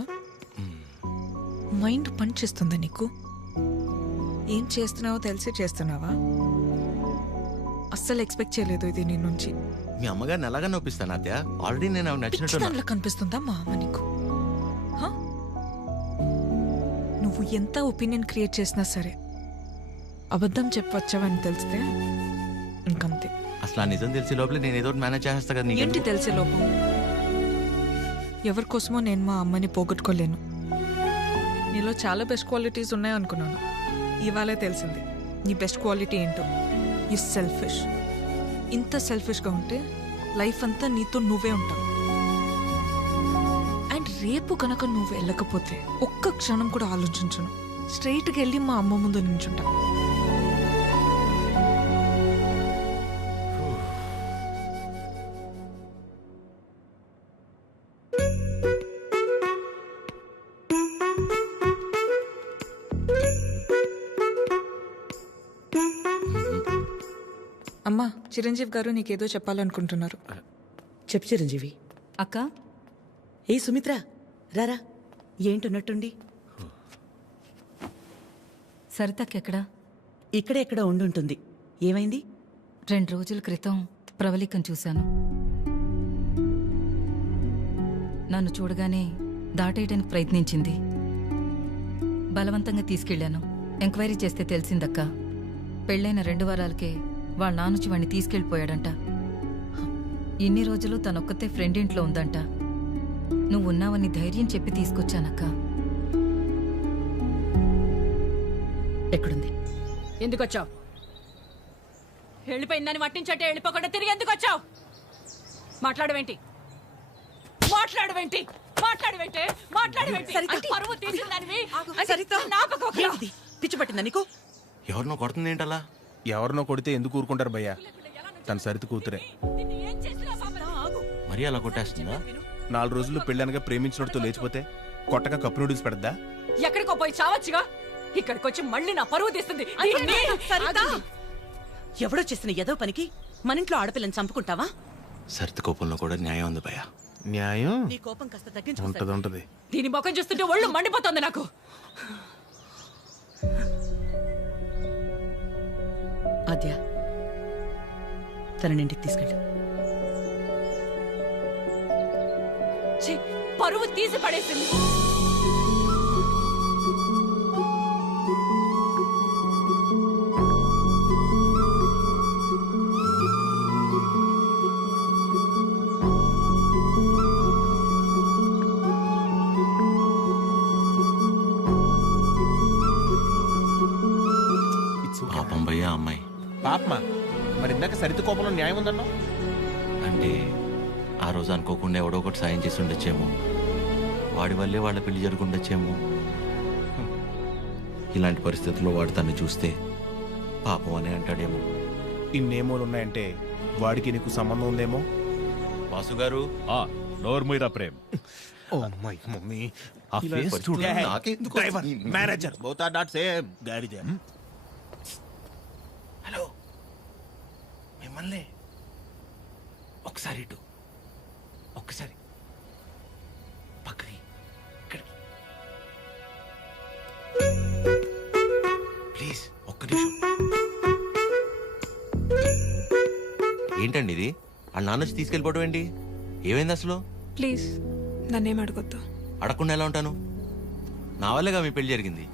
మైండ్ పని చేస్తుందా నీకు? ఏం చేస్తున్నావో తెలిసి చేస్తున్నావా? అస్సలు ఎక్స్పెక్ట్ చేయలేదు ఇది నీ నుంచి. మీ అమ్మగారిని ఎలాగా నొప్పిస్తాను ఆద్య? ఆల్రెడీ నేను నచ్చినట్టు. దాంట్లో కనిపిస్తుందా మా అమ్మ నీకు? నువ్వు ఎంత ఒపీనియన్ క్రియేట్ చేసినా సరే అబద్ధం చెప్పవచ్చావని తెలిస్తే ఇంకంతే. అసలు ఆ నిజం తెలిసే లోపల నేను ఏదో మేనేజ్ చేస్తా కదా. ఏంటి తెలిసే లోపం? ఎవరి కోసమో నేను మా అమ్మని పోగొట్టుకోలేను. నీలో చాలా బెస్ట్ క్వాలిటీస్ ఉన్నాయనుకున్నాను. ఇవాళే తెలిసింది నీ బెస్ట్ క్వాలిటీ ఏంటో. You selfish. ఇంత సెల్ఫిష్గా ఉంటే లైఫ్ అంతా నీతో నువ్వే ఉంటావు. అండ్ రేపు కనుక నువ్వు వెళ్ళకపోతే ఒక్క క్షణం కూడా ఆలోచించను, స్ట్రైట్గా వెళ్ళి మా అమ్మ ముందు నించుంటా. అమ్మా, చిరంజీవి గారు నీకేదో చెప్పాలనుకుంటున్నారు. చెప్పు చిరంజీవి. అక్క, ఏ సుమిత్ర రారా. ఏంటున్నట్టుండి? సరితక్కెక్కడా? ఇక్కడే ఎక్కడ ఉండుంటుంది. ఏమైంది? 2 రోజుల క్రితం ప్రవళికను చూశాను. నన్ను చూడగానే దాటేయడానికి ప్రయత్నించింది. బలవంతంగా తీసుకెళ్లాను. ఎంక్వైరీ చేస్తే తెలిసిందక్క, పెళ్ళైన 2 వారాలకే వాళ్ళ నానుచి వాణ్ణి తీసుకెళ్ళిపోయాడంట. ఇన్ని రోజులు తనొక్కతే ఫ్రెండ్ ఇంట్లో ఉందంట. నువ్వున్నావని ధైర్యం చెప్పి తీసుకొచ్చానక్క. ఎక్కడుంది? ఎందుకొచ్చావు? వెళ్ళిపోయిందని మట్టించట్టే వెళ్ళిపోకుండా తిరిగి ఎందుకొచ్చావు? మాట్లాడవేంటి? మాట్లాడవేంటి? మాట్లాడవేంటి? మాట్లాడవేంటి? పరువు తీసిందానివి. ఏంటిది? పిచ్చి పట్టిందా నీకు? ఎవరినో కొడుతుంది ఏంటలా? ఎవరినో కొడితే ఎందుకు ఊరుకుంటారు భయ్యా? తన సరిత కూతురే. మరీ అలా కొట్టేస్తుందా? 4 రోజులు పెళ్ళనగా ప్రేమించినోడితో లేచిపోతే కొట్టగా కప్పు నూడిల్స్ పెడద్దా? ఎక్కడికో పోయి చావచ్చుగా. ఇక్కడికొచ్చి మళ్ళీ నా పరువు తీస్తుంది. ఎవడో చేసిన ఏదో పనికి మన ఇంట్లో ఆడపిల్లని చంపుకుంటావా? సరిత కోపంలో కూడా న్యాయం ఉంది భయ్యా. న్యాయం నీ కోపం కాస్త తగ్గించుకుంటా. ఉంటది. దీని ముఖం చూస్తుంటే ఒళ్ళు మండిపోతుంది నాకు. ఆద్య, తనని ఇంటికి తీసుకెళ్ళు. పరువు తీసి పడేసింది. పాపం భయ్యా అమ్మాయి. పాపమా? మరి ఇందాక సరిత కోపంలో న్యాయం ఉందన్నా? అంటే ఆ రోజు అనుకోకుండా ఎవడో ఒకటి సాయం చేసి ఉండొచ్చేమో. వాడి వల్లే వాళ్ళ పెళ్లి జరుగుండొచ్చేమో. ఇలాంటి పరిస్థితుల్లో వాడు తను చూస్తే పాపం అని అంటాడేమో. ఇన్నేమోలు ఉన్నాయంటే వాడికి నీకు సంబంధం ఉందేమో. వాసు గారు, నోర్మీరా ప్రేమ్. ఓ మై మమ్మీ, ఆ ఫేస్ చూడు. Driver, manager both are not same. గాడిద. హలో, మిమ్మల్ని ఒకసారి ఇటు, ఒక్కసారి పక్కకి, ఇక్కడికి ప్లీజ్. ఒక్క నిమిషం. ఏంటండి ఇది? వాళ్ళ నాన్న వచ్చి తీసుకెళ్ళిపోవడం ఏంటి? ఏమైంది అసలు? ప్లీజ్ నన్నేం అడగొద్దు. అడగకుండా ఎలా ఉంటాను? నా వల్లేగా మీ పెళ్లి జరిగింది.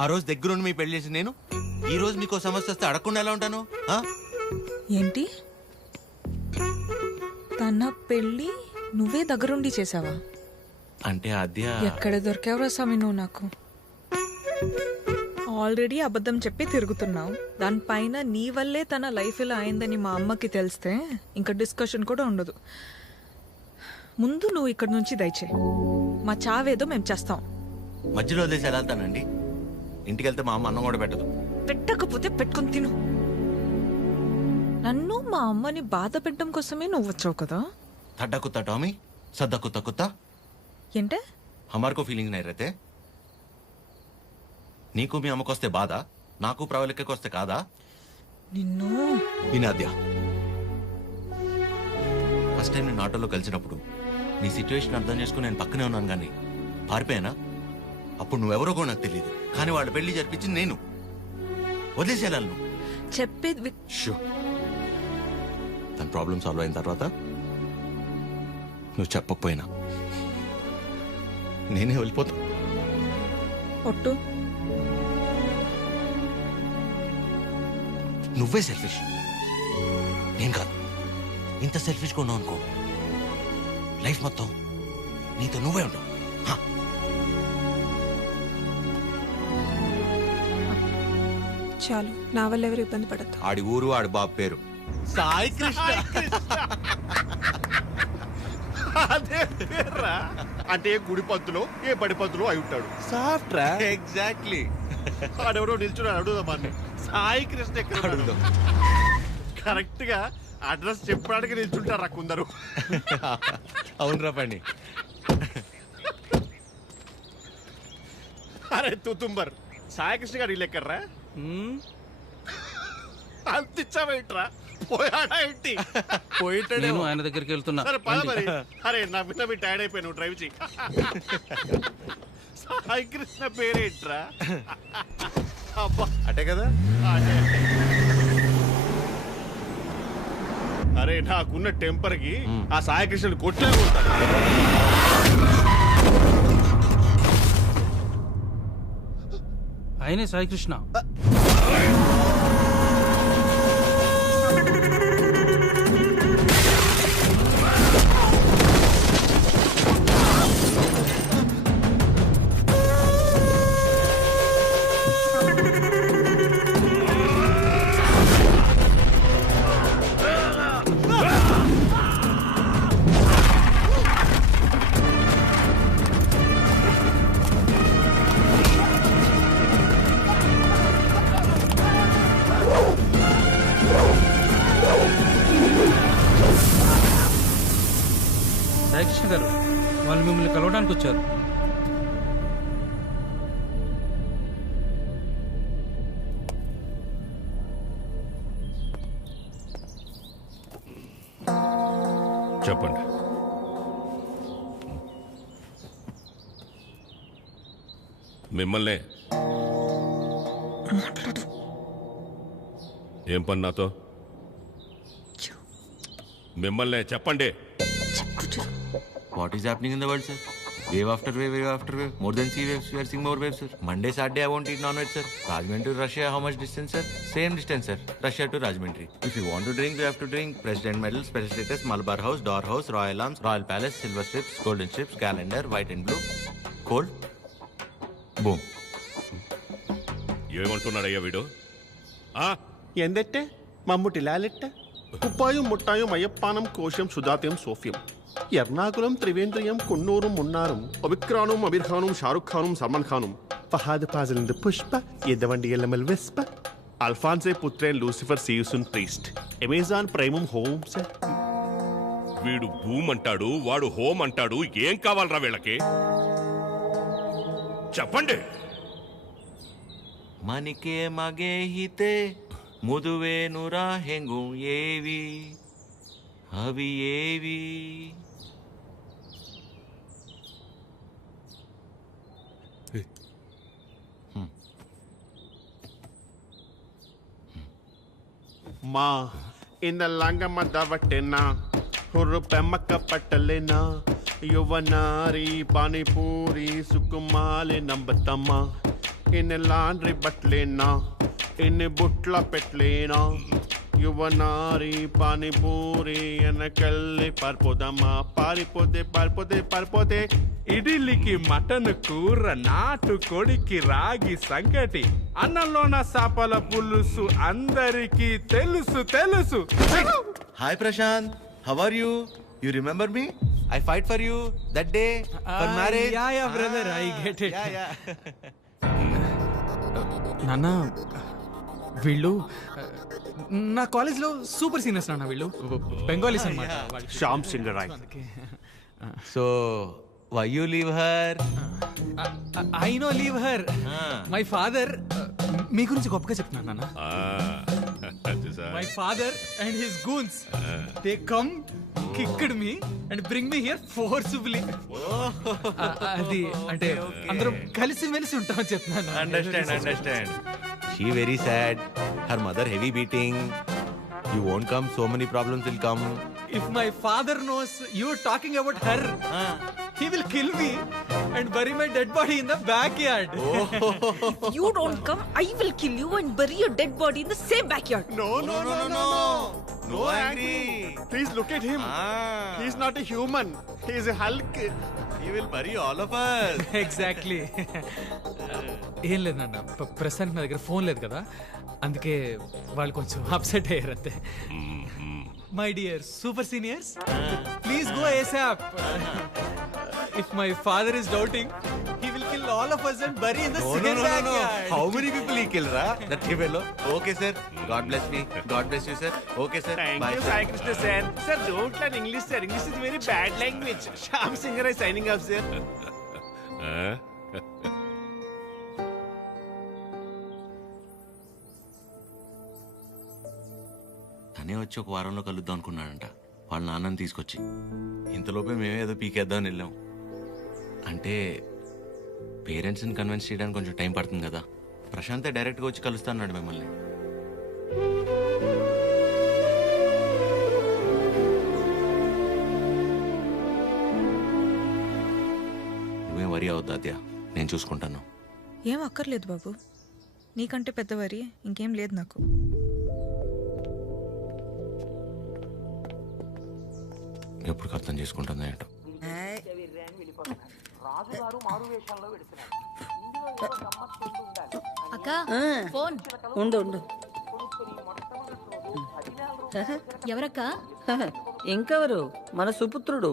ఆ రోజు దగ్గరుండి మీ పెళ్లి చేసి నేను ఈ రోజు మీకు సమస్య వస్తే అడగకుండా ఎలా ఉంటాను? ఏంటి? తన పెళ్ళి నువ్వే దగ్గరుండి చేసావా? అంటే అద్య ఎక్కడ దొరికావురా స్వామి నువ్వు నాకు? ఆల్రెడీ అబద్ధం చెప్పి తిరుగుతున్నావు. దానిపైన నీ వల్లే తన లైఫ్ ఇలా అయిందని మా అమ్మకి తెలిస్తే ఇంకా డిస్కషన్ కూడా ఉండదు. ముందు నువ్వు ఇక్కడ నుంచి దయచే. మా చావేదో మేము చేస్తాం. మధ్యలో వదిలేసి ఎలా వెళ్తానండి? ఇంటికి వెళ్తే మా అమ్మ అన్నం కూడా పెట్టదు. పెట్టకపోతే పెట్టుకుని తిను. నన్ను మా అమ్మని బాధ పెట్టడం కోసమే నువ్వు వచ్చావు కదా. थड्डा कुत्ता टॉमी, सद्दा कुत्ता कुत्ता ఏంటే? हमारे को फीलिंग नहीं रहते. నీకు మీ అమ్మకొస్తే బాధ, నాకు ప్రవళికకొస్తే కాదా? నిన్ను వినాద్య, ఫస్ట్ టైం నేను ఆటోలో కలిసినప్పుడు నీ సిచ్యువేషన్ అర్థం చేసుకుని నేను పక్కనే ఉన్నాను కానీ పారిపోయానా? అప్పుడు నువ్వెవరో కూడా నాకు తెలియదు, కానీ వాళ్ళ పెళ్లి జరిపించింది నేను. వదిలేసేయాలను చెప్పేది. తన ప్రాబ్లం సాల్వ్ అయిన తర్వాత నువ్వు చెప్పకపోయినా నేనే వెళ్ళిపోతా. ఒట్టు. నువ్వే సెల్ఫిష్, నేను కాదు. ఇంత సెల్ఫిష్గా ఉన్నావు అనుకో, లైఫ్ మొత్తం నీతో నువ్వే ఉంటావు. చాలు, నా వల్ల ఎవరు ఇబ్బంది పడద్దు. ఆడి ఊరు ఆడి బాబు పేరు సాయి కృష్ణ. అదే పేర్రా. అంటే ఏ గుడి పద్దులో ఏ బడి పద్దులో అయి ఉంటాడు. సాఫ్ట్ రా. ఎగ్జాక్ట్లీ. ఆడెవడో నిల్చున్నాడు, అడుగుదాం అన్ని. సాయి కృష్ణ ఎక్కడ అడుగుదాం. కరెక్ట్ గా అడ్రస్ చెప్పడానికి నిల్చుంటారా కొందరు. అవునరా పండి. అరే తుతుంబర్, సాయి కృష్ణ గారు ఇల్లు ఎక్కర్రా? అంతిచ్చావేంట్రా? పోయాడా ఏంటి? పోయిటాడు. ఆయన దగ్గరికి వెళ్తున్నా. సరే పద మరి. అరే నా విన్న మీ టైర్డ్ అయిపోయి నువ్వు డ్రైవ్ చేయి. సాయి కృష్ణ పేరేంట్రా? అబ్బా అటే కదా. అరే నాకున్న టెంపర్ కి ఆ సాయి కృష్ణుడు కొట్లే ఉంటాడు. ఆయనే సాయి కృష్ణ. సాయికృష్ణ గారు, వాళ్ళు మిమ్మల్ని కలవడానికి వచ్చారు. చెప్పండి. మిమ్మల్నే. ఏం పని నాతో? మిమ్మల్నే చెప్పండి. What is happening in the world, sir? Wave after wave, wave after wave. More than sea waves, we are seeing more waves, sir. Monday, Saturday, I won't eat non-veg, sir. Rajahmundry to Russia, how much distance, sir? Same distance, sir. Russia to Rajahmundry. If you want to drink, you have to drink. President Medal, Special Status, Malabar House, Door House, Royal Arms, Royal Palace, Silver Strips, Golden Strips, Calendar, White and Blue. Cold. Boom. ఏమంటున్నాడయ్యా వీడు? ఎందెట్టే మమ్ముటి లాలెట్ట కుప్పాయం ముట్టాయం అయ్యప్పానం కోశం సుధాత్యం సోఫ్యం ఎర్నాకులం త్రివేంద్రియం కొన్నూరు మున్నారం ఒబిక్రానుం అబిర్ఖానుం షారుఖ్ ఖానుం సల్మాన్ ఖానుం ఫహాద్ ఫాజిల్ పుష్ప ఎద్దవండి ఎల్లమల్ వెస్ప అల్ఫాన్సే పుత్రేన్ లూసిఫర్ సీయుసున్ ప్రీస్ట్ అమెజాన్ ప్రైమం హోమ్స్. వీడు భూమ్ అంటాడు, వాడు హోమ్ అంటాడు. ఏం కావాలరా వీళ్ళకి? చెప్పండి. మనికే మగే హితే ముదువేనురా హెంగు ఏవి అవి ఏవి? మా ఇందల్లంగమ్మ దవట్టెనా హుర్రు పెమ్మక్క పట్టలేనా యువనారి పానీపూరి సుకుమాలి నంబతమ్మ ఇన్ని లాండ్రీ బట్టలేనా ఇన్ని బుట్ల పెట్టలేనా యువనారి పానీపూరి వెనకల్లి పారిపోదమ్మా పారిపోతే పారిపోతే పారిపోతే ఇడ్లీకి మటన్ కూర, నాటు కొడికి రాగి సంగటి, అన్నంలోన సాపల పులుసు అందరికీ తెలుసు తెలుసు. Hi Prashant, how are you? You remember me? I fight for you that day for marriage. Yeah, brother, I get it. Yeah. నాన్న, వీళ్ళు నా కాలేజ్లో సూపర్ సీనియర్స్ నాన్న. వీళ్ళు బెంగాలీస్ అన్నమాట. Shyam Singh Roy. So why you leave her? I know leave her. My father మీ గురించి గొప్పగా చెప్తున్నాను నాన్న. My father and his goons, they come, kicked me and bring me here forcibly. అది అంటే అందరం కలిసి మెలిసి ఉంటామని చెప్తున్నాను. Understand. She very sad. Her mother heavy beating. You won't come, so many problems will come. If my father knows you talking about her, he will kill me and bury my dead body in the backyard. If you don't come, I will kill you and bury your dead body in the same backyard. No. No angry. Please look at him. He's not a human. He is a Hulk. He will bury all of us. Exactly. ఏం లేదన్న, ప్రస్తుతానికి నా దగ్గర phone లేదు కదా. అందుకే వాళ్ళు కొంచెం అప్సెట్ అయ్యారు అంతే. My dear super seniors, please go ASAP. If my father is doubting, he will kill all of us and bury in the same backyard. How many people he killed, ra? That fellow. Okay, sir. God bless me. God bless you, sir. Okay, sir. Thank you, Sai Krishna, sir. Sir, don't learn English, sir. English is very bad language. Shyam Singer is signing off, sir. తనే వచ్చి ఒక వారంలో కలుద్దాం అనుకున్నాడంట వాళ్ళ నాన్నని తీసుకొచ్చి. ఇంతలోపే మేమే ఏదో పీకేద్దామని వెళ్ళాం. అంటే పేరెంట్స్ని కన్విన్స్ చేయడానికి కొంచెం టైం పడుతుంది కదా. ప్రశాంతే డైరెక్ట్గా వచ్చి కలుస్తా అన్నాడు మిమ్మల్ని. నువ్వేం వరి అవద్దు అద్య, నేను చూసుకుంటాను. ఏం అక్కర్లేదు బాబు, నీకంటే పెద్ద వరి ఇంకేం లేదు నాకు. ఎప్పుడు అర్థం చేసుకుంటుందో ఏంటో. అక్క ఫోన్ ఉండు ఉండు. ఎవరక్క? ఇంకెవరు, మన సుపుత్రుడు.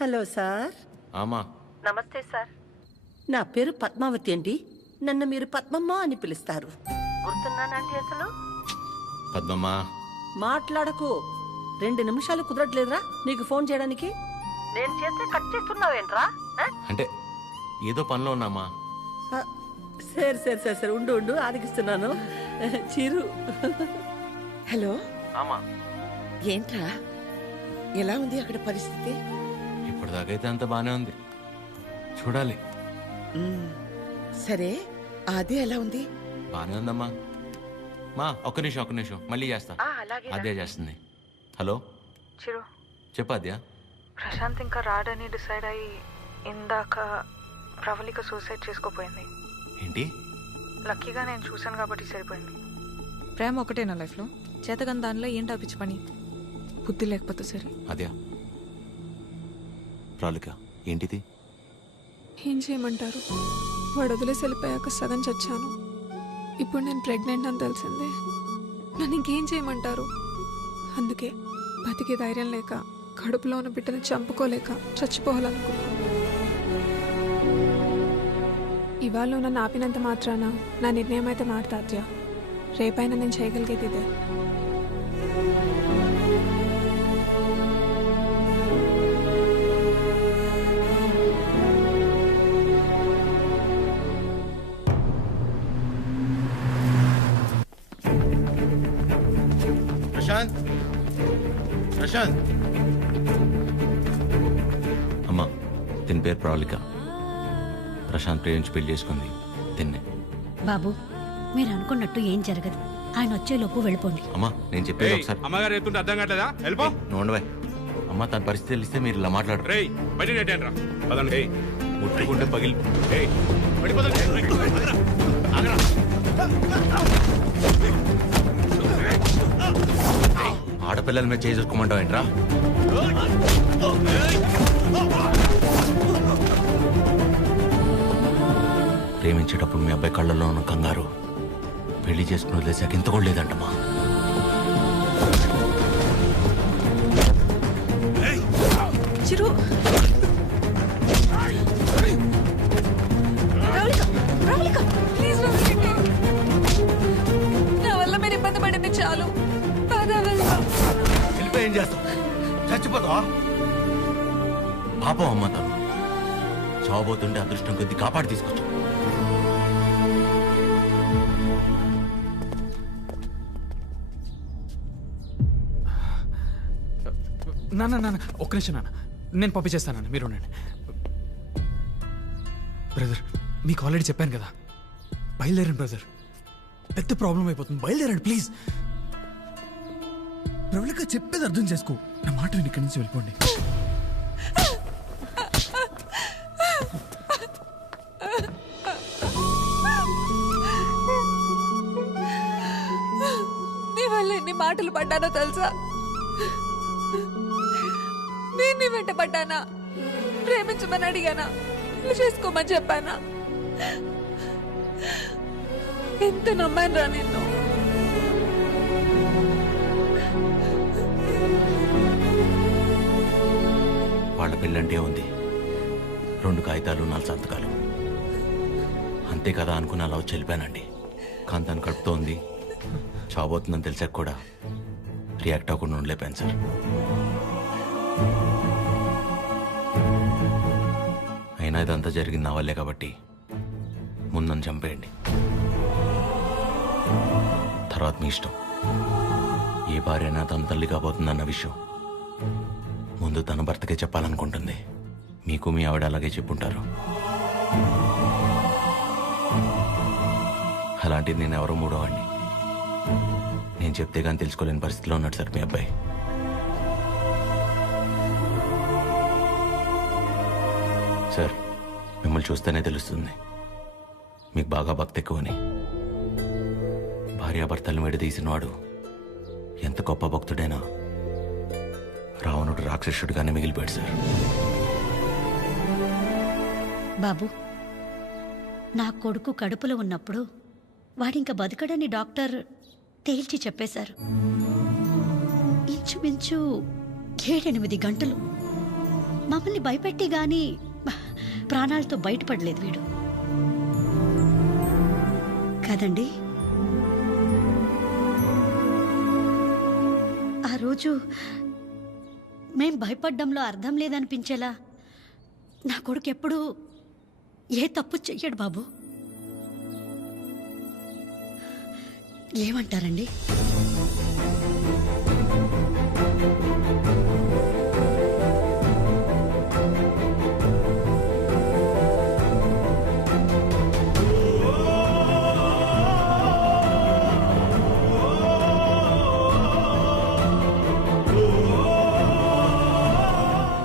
Hello sir. ఆమా. నమస్తే సార్. నా పేరు పద్మావతి అండి. నన్ను మీరు పద్మమ్మ అని పిలుస్తారు. గుర్తున్నానండి అసలు? పద్మమ్మ. మాట్లాడకు. 2 నిమిషాలు కుదరట్లేదురా నీకు ఫోన్ చేయడానికి? నేను చేస్తే కట్ చేస్తున్నావేంట్రా? అంటే ఏదో పనిలో ఉన్నామా. సరే సరే సరే సరే ఉండు ఉండు ఆదికిస్తున్నాను. చిరు. హలో. ఆమా. ఏంట్రా, ఎలా ఉంది అక్కడ పరిస్థితి? ఇప్పటిదాకైతే అంత బానే ఉంది, చూడాలి. సరే, అదే ఎలా ఉంది? బానే ఉందమ్మా. మా ఒక్క నిమిషం మళ్ళీ చేస్తా. అదే చేస్తుంది. హలో చిరు, చెప్పు అద్యా. ప్రశాంత్ ఇంకా రాడని డిసైడ్ అయ్యి ఇందాక ప్రవళిక సూసైడ్ చేసుకోపోయింది. ఏంటి? లక్కీగా నేను చూశాను కాబట్టి సరిపోయింది. ప్రేమ ఒకటే నా లైఫ్లో, చేతగాని దానిలో ఏంటో పిచ్చి పని. బుద్ధి లేకపోతే సరే. అద్యా ప్రాలిక ఏంటిది? ఏం చేయమంటారు, వాడు వదిలేసి వెళ్ళిపోయాక సగం చచ్చాను. ఇప్పుడు నేను ప్రెగ్నెంట్ అని తెలిసిందే. నన్ను ఇంకేం చేయమంటారు? అందుకే బతికే ధైర్యం లేక, కడుపులో ఉన్న బిడ్డను చంపుకోలేక చచ్చిపోవాలనుకున్నాను. ఇవాళ నన్ను ఆపినంత మాత్రాన నా నిర్ణయం అయితే మారుతాద్య. రేపైనా నేను చేయగలిగేది ఇదే. ప్రశాంత్, ప్రశాంత్. అమ్మా, దీని పేరు ప్రాలిక. ప్రశాంత్ ప్రేమించి పెళ్లి చేసుకుంది తిన్నే. బాబు, మీరు అనుకున్నట్టు ఏం జరగదు. ఆయన వచ్చేలోపు వెళ్ళిపోండి. అమ్మా, నేను చెప్పేది ఒకసారి. అమ్మగారు చెప్తుంటే అర్థం కావట్లేదా? వెళ్ళిపో. నోండవే. అమ్మ, తన పరిస్థితి తెలిస్తే మీరు ఇలా మాట్లాడరు. ముట్టుకుంటే పగిలి. ఆడపిల్లల మీద చేసుకోమంటావు ఏంట్రా? ప్రేమించేటప్పుడు మీ అబ్బాయి కళ్ళల్లో ఉన్న కంగారు పెళ్లి చేసుకుని వదిలేసాక ఇంత కూడా లేదంటమ్మా. చిరు, నా వల్ల మీరు ఇబ్బంది పడింది చాలు. ఏం చేస్తావు? చచ్చిపోతావా? పాపం అమ్మ, తను చావబోతుంటే అదృష్టం కొద్ది కాపాడి తీసుకొచ్చు. నాన్న ఒక్క నిమిషం నాన్న, నేను పంపించేస్తాను. మీరు ఉండండి. బ్రదర్, మీకు ఆల్రెడీ చెప్పాను కదా, బయలుదేరండి బ్రదర్. పెద్ద ప్రాబ్లం అయిపోతుంది, బయలుదేరండి ప్లీజ్. ప్రవళిక చెప్పేది అర్థం చేసుకో. నా మాట విని ఇక్కడి నుంచి వెళ్ళిపోండి. నీ వల్ల ఎన్ని మాటలు పడ్డానో తెలుసా? నేను నీ వెంట పడ్డానా? ప్రేమించమని అడిగానా? చేసుకోమని చెప్పానా? ఎంత నమ్మాను రా నిన్ను. వాళ్ళ పెళ్ళంటే ఉంది, 2 కాగితాలు 4 సంతకాలు అంతే కదా అనుకుని అలా వచ్చి వెళ్ళిపోయానండి. కానీ తను కడుపుతో ఉంది, చావబోతుందని తెలిసాక కూడా రియాక్ట్ అవ్వకుండా ఉండలేపాను సార్. అయినా ఇదంతా జరిగింది నా వల్లే కాబట్టి ముందు నన్ను చంపేయండి, తర్వాత మీ ఇష్టం. ఏ భార్య అయినా తన తల్లి కాబోతుందన్న విషయం ముందు తన భర్తకే చెప్పాలనుకుంటుంది. మీకు మీ ఆవిడ అలాగే చెప్పుంటారు. అలాంటిది నేను ఎవరో మూడోవాడిని. నేను చెప్తే కానీ తెలుసుకోలేని పరిస్థితిలో ఉన్నాడు సార్ మీ అబ్బాయి. సార్, మిమ్మల్ని చూస్తేనే తెలుస్తుంది మీకు బాగా భక్తి ఎక్కువని. భార్యాభర్తలను విడదీసినవాడు ఎంత గొప్ప భక్తుడైనా రావణుడు రాక్షసుడిగానే మిగిలిపోయాడు సార్. బాబు, నా కొడుకు కడుపులో ఉన్నప్పుడు వాడింక బతకడని డాక్టర్ తేల్చి చెప్పేశారు. ఇంచుమించు 7-8 గంటలు మమ్మల్ని భయపెట్టి గాని ప్రాణాలతో బయటపడలేదు వీడు కదండి. ఆ రోజు మేం భయపడ్డంలో అర్థం లేదనిపించేలా నా కొడుకు ఎప్పుడూ ఏ తప్పు చెయ్యడు బాబు. ఏమంటారండి?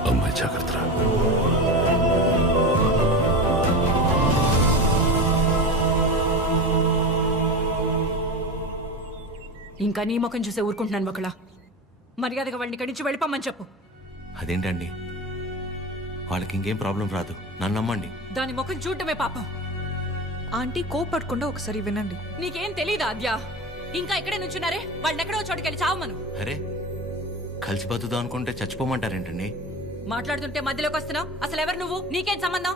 అమ్మాయి జాగ్రత్త. ఇంకా నీ ముఖం చూసే ఊరుకుంటున్నాను ఒకలా. మర్యాదగా వాడిని ఇక్కడి నుంచి వెళ్ళిపోమని చెప్పు. అదేంటండి, వాళ్ళకి ఇంకేం ప్రాబ్లం రాదు, నన్ను నమ్మండి. దాని ముఖం చూడటమే పాపం. ఆంటీ కోపడకుండా ఒకసారి వినండి. నీకేం తెలీదా అద్యా? ఇంకా ఇక్కడే నుంచున్నారే, వాళ్ళని ఎక్కడో చోటుకెళ్ళి చావమను. అరే, కలిసి బతుకుదాం అనుకుంటే చచ్చిపోమంటారేంటండి? మాట్లాడుతుంటే మధ్యలోకి వస్తున్నావు. అసలు ఎవరు నువ్వు? నీకేం సంబంధం?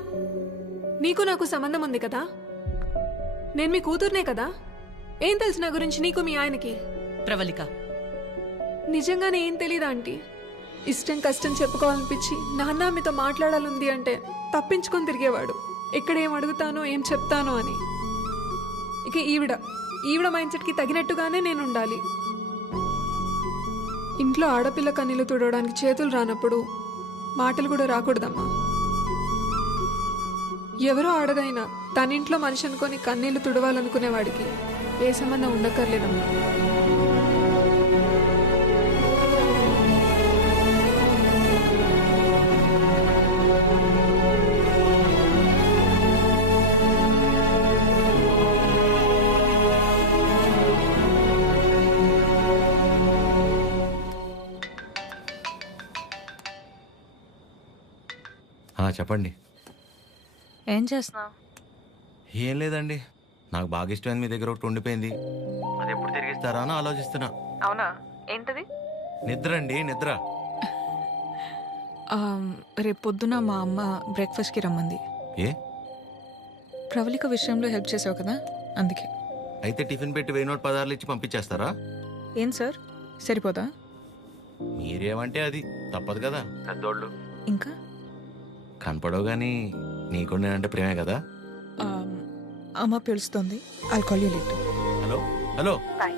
నీకు నాకు సంబంధం ఉంది కదా. నేను మీ కూతుర్నే కదా. ఏం తెలుసు నా గురించి నీకు మీ ఆయనకి? ప్రవళిక, నిజంగానే ఏం తెలీదా ఆంటీ? ఇష్టం కష్టం చెప్పుకోవాలనిపించి నాన్న మీతో మాట్లాడాలంది అంటే తప్పించుకొని తిరిగేవాడు. ఎక్కడ ఏం అడుగుతానో ఏం చెప్తానో అని. ఇక ఈవిడ మైండ్ సెట్కి తగినట్టుగానే నేను ఉండాలి. ఇంట్లో ఆడపిల్ల కన్నీళ్లు తుడవడానికి చేతులు రానప్పుడు మాటలు కూడా రాకూడదమ్మా. ఎవరో ఆడదైనా తన ఇంట్లో మనిషి అనుకొని కన్నీళ్లు తుడవాలనుకునేవాడికి ఏ సంబంధం ఉండక్కర్లేదమ్మా. చెప్పండి. ఏం చేస్తున్నావు? ఏం లేదండి, నాకు బాగా ఇష్టమైంది మీ దగ్గర ఒకటి ఉండిపోయింది. అది ఎప్పుడు తిరిగిస్తారా అని ఆలోచిస్తున్నా. అవునా? ఏంటది? నిద్ర అండి, నిద్ర. రేపు పొద్దున మా అమ్మ బ్రేక్ఫాస్ట్కి రమ్మంది. ఏ? ప్రవళిక విషయంలో హెల్ప్ చేసావు కదా, అందుకే. అయితే టిఫిన్ పెట్టి 1000 నోట్ 10 ఇచ్చి పంపించేస్తారా? ఏం సార్, సరిపోదా? మీరేమంటే అది తప్పదు కదా, పెద్దోళ్ళు. ఇంకా కనపడవు కానీ నీకు నేనంటే ప్రేమే కదా. అమ్మ పిలుస్తుంది. I'll call you later. Hello hello. Bye.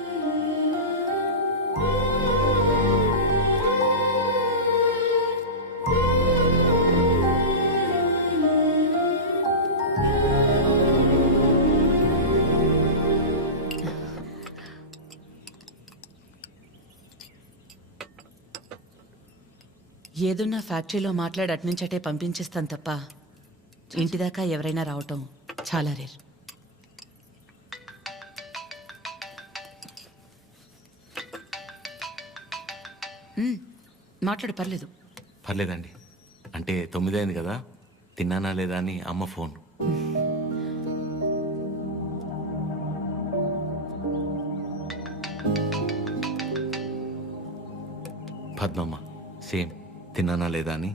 ఏదున్నా ఫ్యాక్టరీలో మాట్లాడి అట్నుంచటే పంపించేస్తాను తప్ప ఇంటిదాకా ఎవరైనా రావటం చాలా రేర్. మాట్లాడు, పర్లేదు. పర్లేదండి, అంటే 9 అయింది కదా, తిన్నానా లేదా అని అమ్మ ఫోన్. పద్మమ్మ సేమ్ తిన్నానా లేదా అని.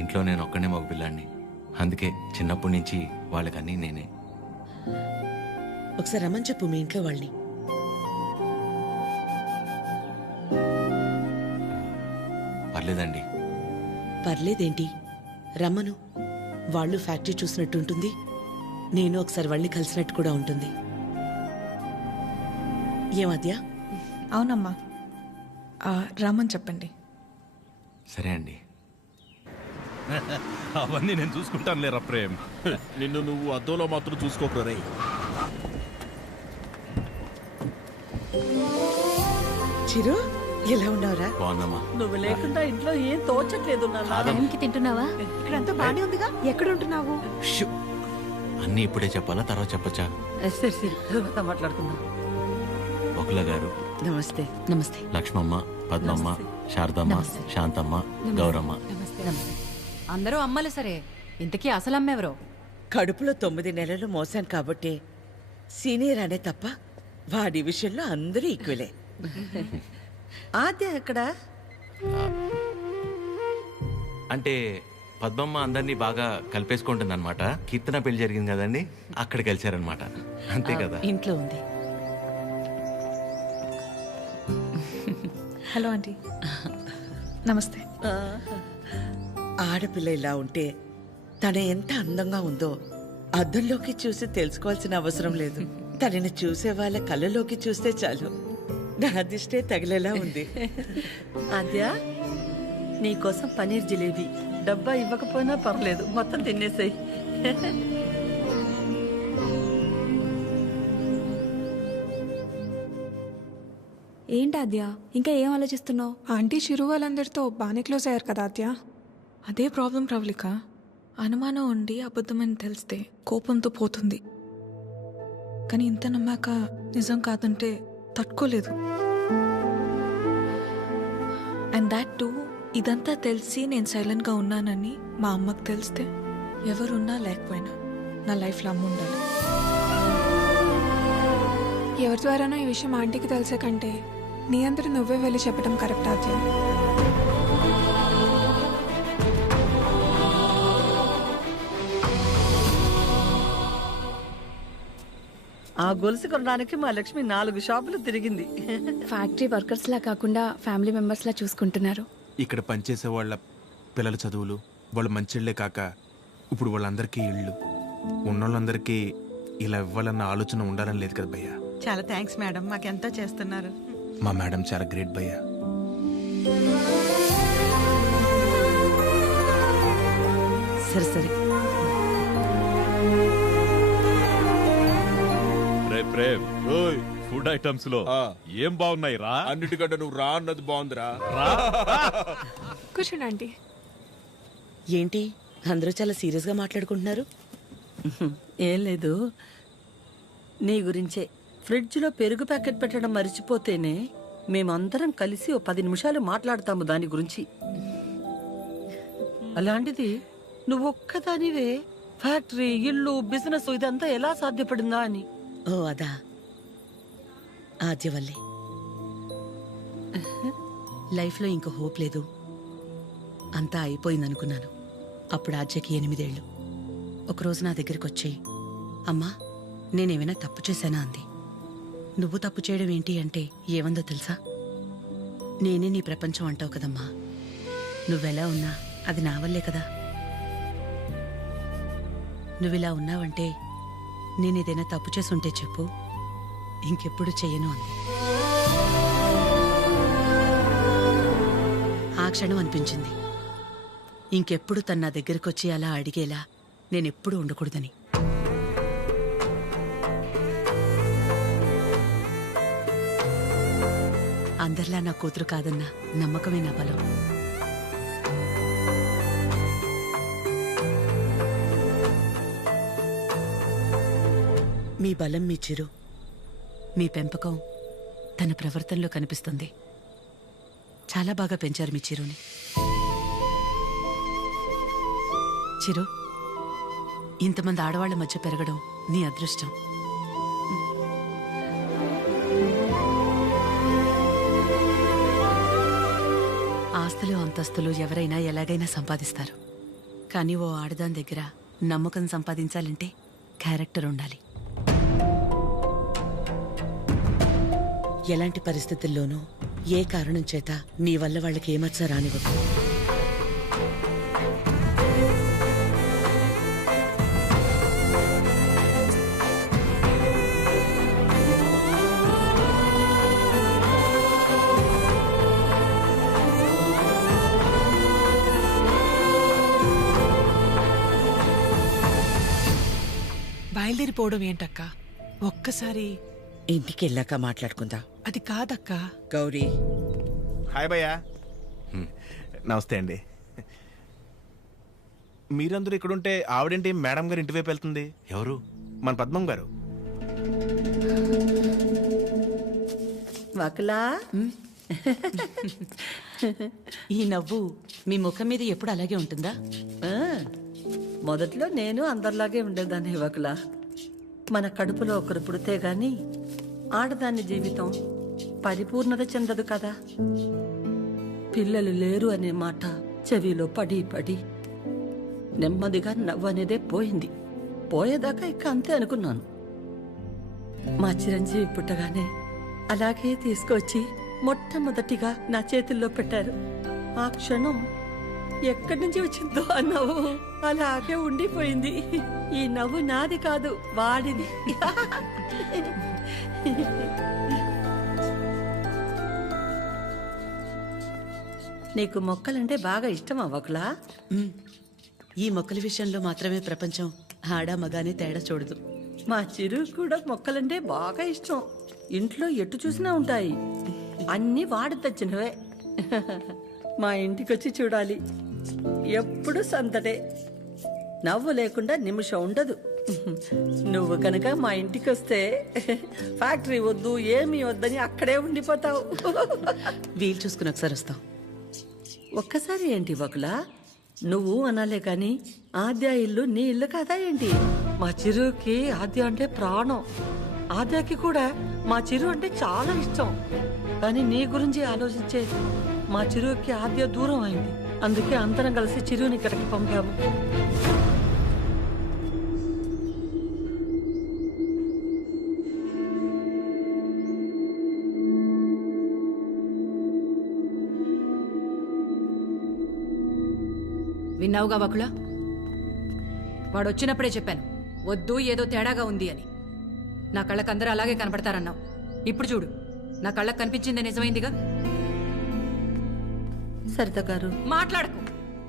ఇంట్లో నేను ఒక్కనే మగపిల్లాడిని, అందుకే చిన్నప్పటి నుంచి వాళ్ళకన్నీ నేనే. ఒకసారి రమ్మని చెప్పు మీ ఇంట్లో వాళ్ళని. పర్లేదండి. పర్లేదేంటి, రమ్మను. వాళ్ళు ఫ్యాక్టరీ చూసినట్టు ఉంటుంది, నేను ఒకసారి వాళ్ళని కలిసినట్టు కూడా ఉంటుంది. ఏమద్యా? అవునమ్మా, రామని చెప్పండి. సరే అండి. అవన్నీ నేను చూసుకుంటాను లేరా ప్రేమ్. నిన్ను నువ్వు అద్దంలో మాత్రం చూసుకోకరా రే. చిరు, ఎలా ఉన్నావురా? బాగున్నామా? నువ్వు లేకుండా ఇంట్లో ఏం తోచట్లేదు నాన్న. టైంకి తింటున్నావా? ఇక్కడంతా బానే ఉందిగా, ఎక్కడ ఉంటున్నావు? అన్నీ ఇప్పుడే చెప్పాలా, తర్వాత చెప్పచ్చా? సరే సరే, తర్వాత మాట్లాడుకుందాం. బకుల గారు నమస్తే. నమస్తే. లక్ష్మమ్మ, పద్మమ్మ, శారదమ్మ, శాంతమ్మ, గౌరమ్మ. అందరూ అమ్మలు సరే, ఇంతకీ అసలు అమ్మెవరో? కడుపులో 9 నెలలు మోసాను కాబట్టి సీనియర్ అనే తప్ప వాడి విషయంలో అందరూ ఈక్వలే. ఆద్య ఎక్కడ? అంటే పద్మమ్మ అందరినీ బాగా కలిపేసుకుంటుంది అనమాట. కీర్తన పెళ్లి జరిగింది కదండి, అక్కడ కలిశారనమాట. అంతే కదా? ఇంట్లో ఉంది. Hello aunty. నమస్తే. ఆడపిల్ల ఇలా ఉంటే తన ఎంత అందంగా ఉందో అద్దంలోకి చూసి తెలుసుకోవాల్సిన అవసరం లేదు. తనని చూసే వాళ్ళ కళ్ళలోకి చూస్తే చాలు. నా దిష్టే తగిలేలా ఉంది. ఆద్య, నీకోసం పనీర్ జిలేబీ. డబ్బా ఇవ్వకపోయినా పర్లేదు, మొత్తం తినేసాయి. ఏంటి ఆద్య, ఇంకా ఏం ఆలోచిస్తున్నావు? ఆంటీ చిరు వాళ్ళందరితో బాగానే క్లోజ్ అయ్యారు కదా ఆద్య. అదే ప్రాబ్లం ప్రవళిక. అనుమానం ఉండి అబద్ధమని తెలిస్తే కోపంతో పోతుంది, కానీ ఇంత నమ్మాక నిజం కాదంటే తట్టుకోలేదు. అండ్ దాట్ టూ, ఇదంతా తెలిసి నేను సైలెంట్గా ఉన్నానని మా అమ్మకు తెలిస్తే ఎవరున్నా లేకపోయినా నా లైఫ్లో అమ్మ ఉండాలి. ఎవరి ద్వారానో ఈ విషయం ఆంటీకి తెలిసే కంటే నీ అందరూ నువ్వే వెళ్ళి చెప్పడం కరెక్ట్ ఆద్య. ఆ గొలుసు కొనడానికి మా లక్ష్మి 4 షాపులు తిరిగింది. ఫ్యాక్టరీ వర్కర్స్ లా కాకుండా ఫ్యామిలీ మెంబర్స్ లా చూసుకుంటున్నారు. ఇక్కడ పనిచేసే వాళ్ళ పిల్లల చదువులు, వాళ్ళ మంచిళ్లే కాక ఇప్పుడు వాళ్ళందరికీ ఇళ్ళు, ఉన్నోళ్ళందరికీ ఇలా ఇవ్వాలన్న ఆలోచన ఉండాలని లేదు కదా భయ్యా. చాలా థ్యాంక్స్ మేడం, మాకెంతో చేస్తున్నారు. మా మేడం చాలా గ్రేట్ భయ్యా. సరే సరే. ప్రేమ్, ఫుడ్ ఐటమ్స్ లో ఏం బాగున్నాయి రా? అన్నిటికంటే నువ్వు రా అన్నది బాగుందిరా. కూర్చోండి ఆంటీ. ఏంటి అందరూ చాలా సీరియస్గా మాట్లాడుకుంటున్నారు? ఏం లేదు, నీ గురించే. ఫ్రిడ్జ్లో పెరుగు ప్యాకెట్ పెట్టడం మర్చిపోతేనే మేమందరం కలిసి 10 నిమిషాలు మాట్లాడతాము దాని గురించి. అలాంటిది నువ్వొక్కదానివే ఫ్యాక్టరీ, ఇల్లు, బిజినెస్ ఇదంతా ఎలా సాధ్యపడిందా అని. ఓ అదా, ఆద్య వల్లే. లైఫ్లో ఇంకో హోప్ లేదు, అంతా అయిపోయిందనుకున్నాను. అప్పుడు ఆద్యకి 8 ఏళ్ళు. ఒకరోజు నా దగ్గరికి వచ్చి, అమ్మా నేనేమైనా తప్పు చేశానా అంది. నువ్వు తప్పు చేయడం ఏంటి అంటే ఏమందో తెలుసా? నేనే నీ ప్రపంచం అంటావు కదమ్మా, నువ్వెలా ఉన్నా అది నా వల్లే కదా. నువ్విలా ఉన్నావంటే నేనేదైనా తప్పు చేసుంటే చెప్పు, ఇంకెప్పుడు చెయ్యను అంది. ఆ క్షణం అనిపించింది ఇంకెప్పుడు తన నా దగ్గరికి వచ్చి అలా అడిగేలా నేనెప్పుడు ఉండకూడదని. అందరిలా నా కూతురు కాదన్న నమ్మకమే నా బలం. మీ బలం మీ చిరు, మీ పెంపకం తన ప్రవర్తనలో కనిపిస్తుంది. చాలా బాగా పెంచారు మీ చిరుని. చిరు, ఇంతమంది ఆడవాళ్ల మధ్య పెరగడం నీ అదృష్టం. ఆస్తులు అంతస్తులు ఎవరైనా ఎలాగైనా సంపాదిస్తారు. కానీ ఓ ఆడదాని దగ్గర నమ్మకం సంపాదించాలంటే క్యారెక్టర్ ఉండాలి. ఎలాంటి పరిస్థితుల్లోనూ ఏ కారణం చేత నీ వల్ల వాళ్ళకి ఏమచ్చా రానివ్వకు. బయలుదేరిపోవడం ఏంటక్క? ఒక్కసారి ఇంటికి వెళ్ళాక మాట్లాడుకుందాం. అది కాదక్క. గౌరీ. హాయ్ భయ్యా. నమస్తే అండి. మీరందరూ ఇక్కడుంటే ఆవిడేంటి మేడం గారు ఇంటి వైపు వెళ్తుంది? ఎవరు? మన పద్మం గారు. వకులా, ఈ నవ్వు మీ ముఖం మీద ఎప్పుడు అలాగే ఉంటుందా? మొదట్లో నేను అందరిలాగే ఉండేదాన్ని వకులా. మన కడుపులో ఒకరు పుడితే గాని ఆడదాని జీవితం పరిపూర్ణత చెందదు కదా. పిల్లలు లేరు అనే మాట చెవిలో పడి పడి నెమ్మదిగా నవ్వు అనేదే పోయింది. పోయేదాకా ఇక అంతే అనుకున్నాను. మా చిరంజీవి పుట్టగానే అలాగే తీసుకొచ్చి మొట్టమొదటిగా నా చేతుల్లో పెట్టారు. ఆ క్షణం ఎక్కడి నుంచి వచ్చిందో ఆ నవ్వు అలాగే ఉండిపోయింది. ఈ నవ్వు నాది కాదు, వాడిది. నీకు మొక్కలంటే బాగా ఇష్టమా వకులా? ఈ మొక్కల విషయంలో మాత్రమే ప్రపంచం ఆడా మగానే తేడా చూడదు. మా చిరు కూడా మొక్కలంటే బాగా ఇష్టం. ఇంట్లో ఎటు చూసినా ఉంటాయి. అన్నీ వాడి తెచ్చినవే. మా ఇంటికొచ్చి చూడాలి. ఎప్పుడు సందడే. నవ్వు లేకుండా నిమిషం ఉండదు. నువ్వు కనుక మా ఇంటికి వస్తే ఫ్యాక్టరీ వద్దు ఏమీ వద్దని అక్కడే ఉండిపోతావు. వీలు చూసుకుని ఒకసారి వస్తాం. ఒక్కసారి ఏంటి వకులా? నువ్వు అనాలే కాని ఆద్య ఇల్లు నీ ఇల్లు కాదా ఏంటి? మా చిరుకి ఆద్య అంటే ప్రాణం. ఆద్యకి కూడా మా చిరు అంటే చాలా ఇష్టం. కానీ నీ గురించి ఆలోచించే మా చిరుకి ఆద్య దూరం అయింది. అందుకే అందరం కలిసి చిరుని ఇక్కడికి పంపాము. విన్నావుగా వకుల? వాడు వచ్చినప్పుడే చెప్పాను వద్దు, ఏదో తేడాగా ఉంది అని. నా కళ్ళకు అందరూ అలాగే కనపడతారన్నావు. ఇప్పుడు చూడు, నా కళ్ళకు కనిపించింది నిజమైందిగా. సరిత గారు మాట్లాడకు.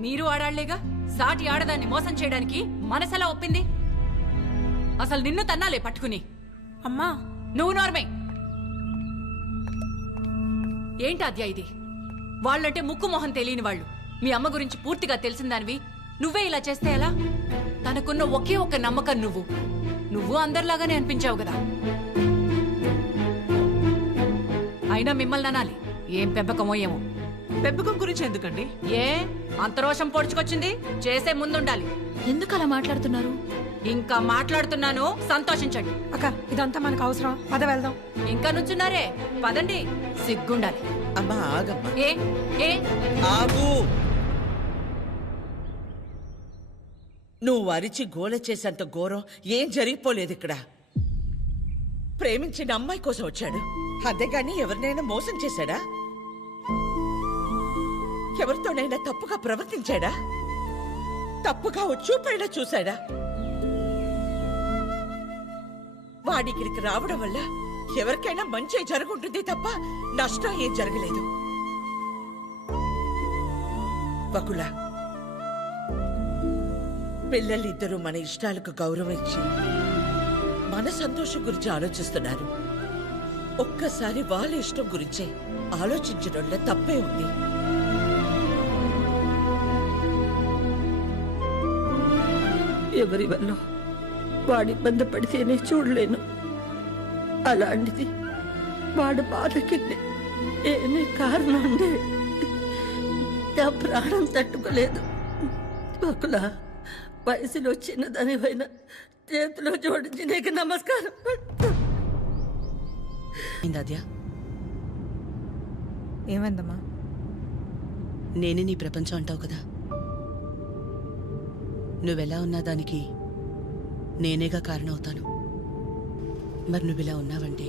మీరు ఆడాళ్లేగా. సాటి ఆడదాన్ని మోసం చేయడానికి మనసెలా ఒప్పింది? అసలు నిన్ను తన్నాలే పట్టుకుని. అమ్మా నువ్వు నోర్మే. ఏంటి అద్యా ఇది? వాళ్ళంటే ముక్కు మొహం తెలియని వాళ్ళు. మీ అమ్మ గురించి పూర్తిగా తెలిసిందానివి నువ్వే ఇలా చేస్తే ఎలా? తనకున్న ఒకే ఒక్క నమ్మకం నువ్వు అందరిలాగానే అనిపించావు కదా. అయినా మిమ్మల్ని అనాలి. ఏం పెంపకమో ఏమో. పెంపకం గురించి ఎందుకండి? ఏ అంత రోషం పొడుచుకొచ్చింది? చేసే ముందుండాలి. ఎందుకు అలా మాట్లాడుతున్నారు? ఇంకా మాట్లాడుతున్నాను, సంతోషించండి. అక్క ఇదంతా మనకు అవసరం. పద వెళ్దాం. ఇంకా నుంచున్నారే, పదండి. సిగ్గుండాలి. అమ్మా ఆగమ్మా. ఏ ఆగు. నువ్వు అరిచి గోల చేసేంత ఘోరం ఏం జరిగిపోలేదు ఇక్కడ. ప్రేమించిన అమ్మాయి కోసం వచ్చాడు, అంతేగాని ఎవరినైనా మోసం చేశాడా? ఎవరితోనైనా తప్పుగా ప్రవర్తించాడా? తప్పుగా చూపైనా చూశాడా? వాడిక్కడికి రావడం వల్ల ఎవరికైనా మంచి జరుగుంటుంది తప్ప నష్టం ఏం జరగలేదు. వకుల, పిల్లలిద్దరూ మన ఇష్టాలకు గౌరవం ఇచ్చి మన సంతోషం గురించి ఆలోచిస్తున్నారు. ఒక్కసారి వాళ్ళ ఇష్టం గురించే ఆలోచించడంలో తప్పే ఉంది. ఎవరి వల్ల వాడి ఇబ్బంది పడితేనే చూడలేను. అలాంటిది వాడు బాధకి ఏమీ కారణం ఉండే నా ప్రాణం తట్టుకోలేదు. వకుల, వయసులో చిన్నదానివైనా చేతిలో జోడించి నీకు నమస్కారం. ఆద్య, ఏమైందమ్మా? నేనే నీ ప్రపంచం అంటావు కదా. నువ్వెలా ఉన్నా దానికి నేనేగా కారణమవుతాను. మరి నువ్విలా ఉన్నావంటే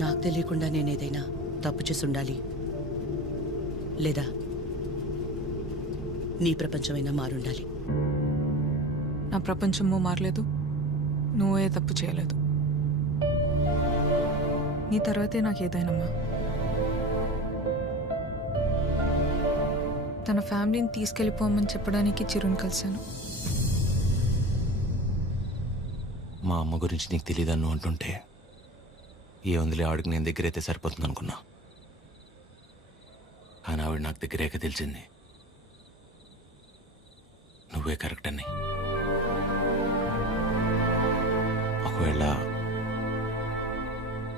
నాకు తెలియకుండా నేనేదైనా తప్పు చేసి ఉండాలి, లేదా నీ ప్రపంచమైనా మారుండాలి. నా ప్రపంచము మారలేదు, నువ్వే తప్పు చేయలేదు. నీ తర్వాతే నాకు ఏదైనమ్మా. తన ఫ్యామిలీని తీసుకెళ్ళిపోమని చెప్పడానికి చిరుని కలిశాను. మా అమ్మ గురించి నీకు తెలియదని నువ్వు అంటుంటే ఏ వందలే ఆవిడకి నేను దగ్గరైతే సరిపోతుంది అనుకున్నా. కానీ ఆవిడ నాకు దగ్గరేక తెలిసింది నువ్వే కరెక్ట్ అని. ఒకవేళ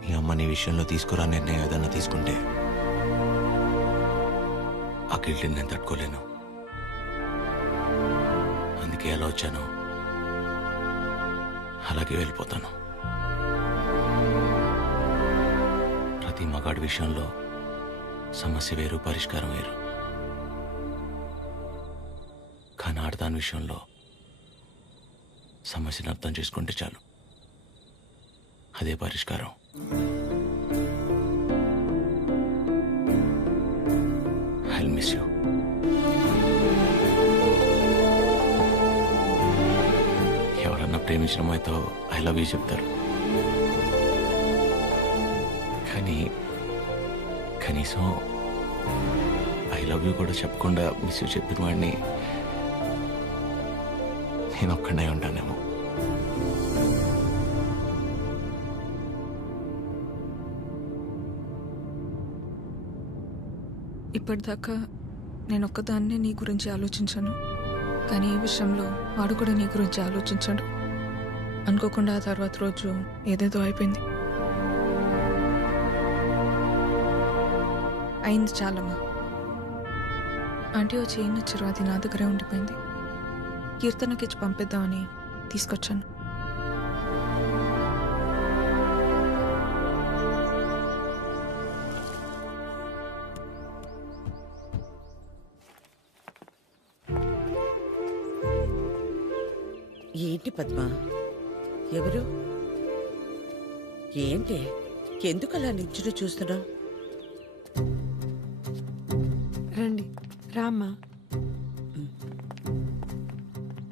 మీ అమ్మ నీ విషయంలో తీసుకురా నిర్ణయం ఏదన్నా తీసుకుంటే ఆ గిల్ట్ని నేను తట్టుకోలేను. అందుకే ఎలా వచ్చాను అలాగే వెళ్ళిపోతాను. ప్రతి మగాడి విషయంలో సమస్య వేరు, పరిష్కారం వేరు. కానీ ఆడదాని విషయంలో సమస్యను అర్థం చేసుకుంటే చాలు, అదే పరిష్కారం. I'll miss you. ఎవరన్నా ప్రేమించిన అమ్మాయితో ఐ లవ్ యూ చెప్తారు, కానీ కనీసం ఐ లవ్ యూ కూడా చెప్పకుండా మిస్ యూ చెప్పిన వాడిని నేను ఒక్కడే ఉంటానేమో. ఇప్పటిదాకా నేను ఒక్కదాన్నే నీ గురించి ఆలోచించాను, కానీ ఈ విషయంలో వాడు కూడా నీ గురించి ఆలోచించాడు. అనుకోకుండా ఆ తర్వాత రోజు ఏదేదో అయిపోయింది. అయింది చాలమ్మా. ఆంటీ వచ్చి ఏం నచ్చారు, అది నా దగ్గరే ఉండిపోయింది. కీర్తనకి ఇచ్చి పంపిద్దామని తీసుకొచ్చాను. ఏంటి పద్మ? ఎవరు? ఏంటి? ఎందుకు అలా నిల్చుని చూస్తున్నావు? రండి రామ్మా.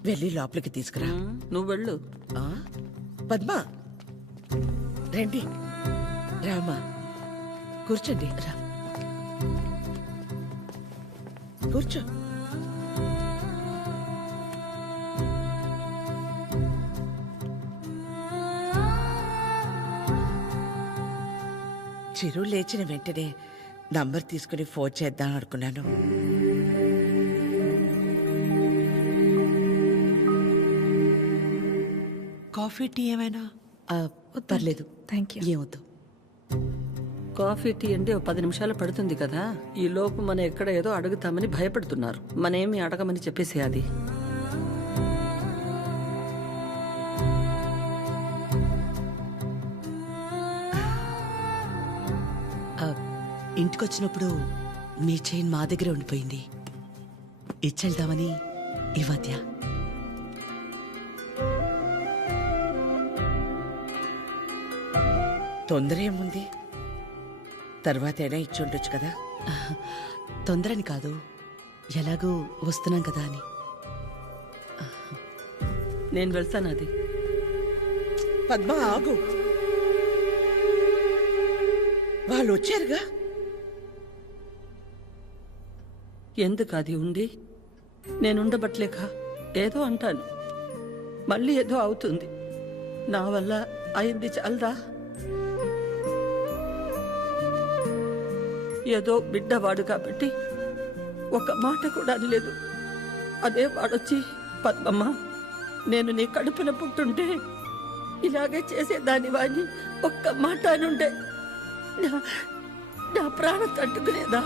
వెళ్ళి లోపలికి తీసుకురా. నువ్వు వెళ్ళు. పద్మ రండి, రామా కూర్చోండి. రా కూర్చో. చిరు లేచిన వెంటనే నంబర్ తీసుకుని ఫోన్ చేద్దాం అనుకున్నాను. కాఫీ టీ ఏమైనా? పర్లేదు, థ్యాంక్ యూ. ఏమొద్దు. కాఫీ టీ అంటే 10 నిమిషాలు పడుతుంది కదా. ఈ లోపు మనం ఎక్కడ ఏదో అడుగుతామని భయపడుతున్నారు. మనేమి అడగమని చెప్పేసి అది. ఇంటికొచ్చినప్పుడు మీ చైన్ మా దగ్గరే ఉండిపోయింది, ఇచ్చెళ్దామని ఈ మధ్య. తొందర ఏముంది, తర్వాత అయినా ఇచ్చి ఉండొచ్చు కదా. తొందరని కాదు, ఎలాగూ వస్తున్నాం కదా అని. నేను వెళ్తాను. అది పద్మ ఆగు, వాళ్ళు వచ్చారుగా. ఎందుకు అది ఉండి నేనుండబట్లేక ఏదో అంటాను, మళ్ళీ ఏదో అవుతుంది. నా వల్ల అయింది చాలదా? ఏదో బిడ్డవాడు కాబట్టి ఒక మాట కూడా అనలేదు. అదే వాడొచ్చి పద్మమ్మ నేను నీ కడుపున పుట్టుంటే ఇలాగే చేసేదాని వాడిని ఒక్క మాట అనుంటే నా ప్రాణం తట్టుకునేదా?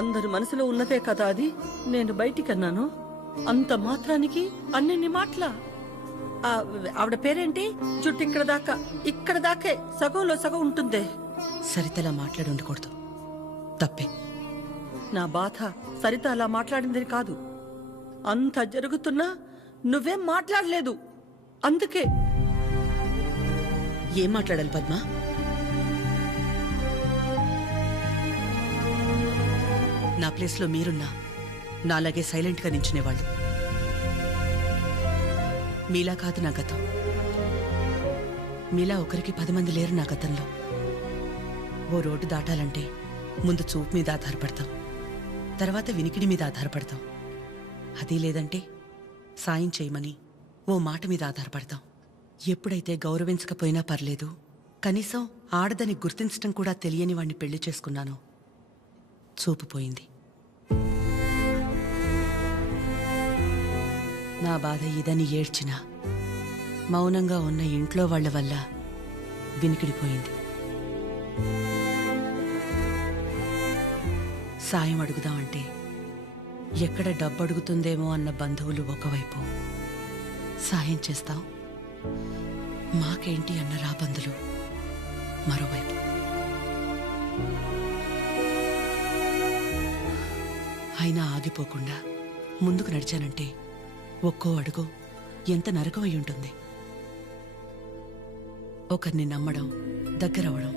అందరి మనసులో ఉన్నదే కదా అది. నేను బయటికన్నాను, అంత మాత్రానికి అన్ని మాటలా? ఆవిడ పేరేంటి? జుట్టు ఇక్కడ దాకే సగంలో సగం ఉంటుందే. సరితలా మాట్లాడి ఉండకూడదు, తప్పే. నా బాధ సరిత అలా మాట్లాడిందని కాదు, అంత జరుగుతున్నా నువ్వేం మాట్లాడలేదు, అందుకే. ఏం మాట్లాడాలి పద్మ? నా ప్లేస్లో మీరున్నా నాలాగే సైలెంట్గా నించునేవాళ్ళు. మీలా కాదు నా గతం. మీలా ఒకరికి 10 మంది లేరు నా గతంలో. ఓ రోడ్డు దాటాలంటే ముందు చూపు మీద ఆధారపడతాం, తర్వాత వినికిడి మీద ఆధారపడతాం. అదీ లేదంటే సాయం చేయమని ఓ మాట మీద ఆధారపడతాం. ఎప్పుడైతే గౌరవించకపోయినా పర్లేదు, కనీసం ఆడదని గుర్తించటం కూడా తెలియని వాణ్ణి పెళ్లి చేసుకున్నానో చూపు పోయింది. నా బాధ ఇదని ఏడ్చినా మౌనంగా ఉన్న ఇంట్లో వాళ్ల వల్ల వినికిడిపోయింది. సాయం అడుగుదామంటే ఎక్కడ డబ్బు అడుగుతుందేమో అన్న బంధువులు ఒకవైపు, సాయం చేస్తాం మాకేంటి అన్న రాబందులు మరోవైపు. అయినా ఆగిపోకుండా ముందుకు నడిచానంటే ఒక్కో అడుగు ఎంత నరకమై ఉంటుంది. ఒకరిని నమ్మడం, దగ్గరవడం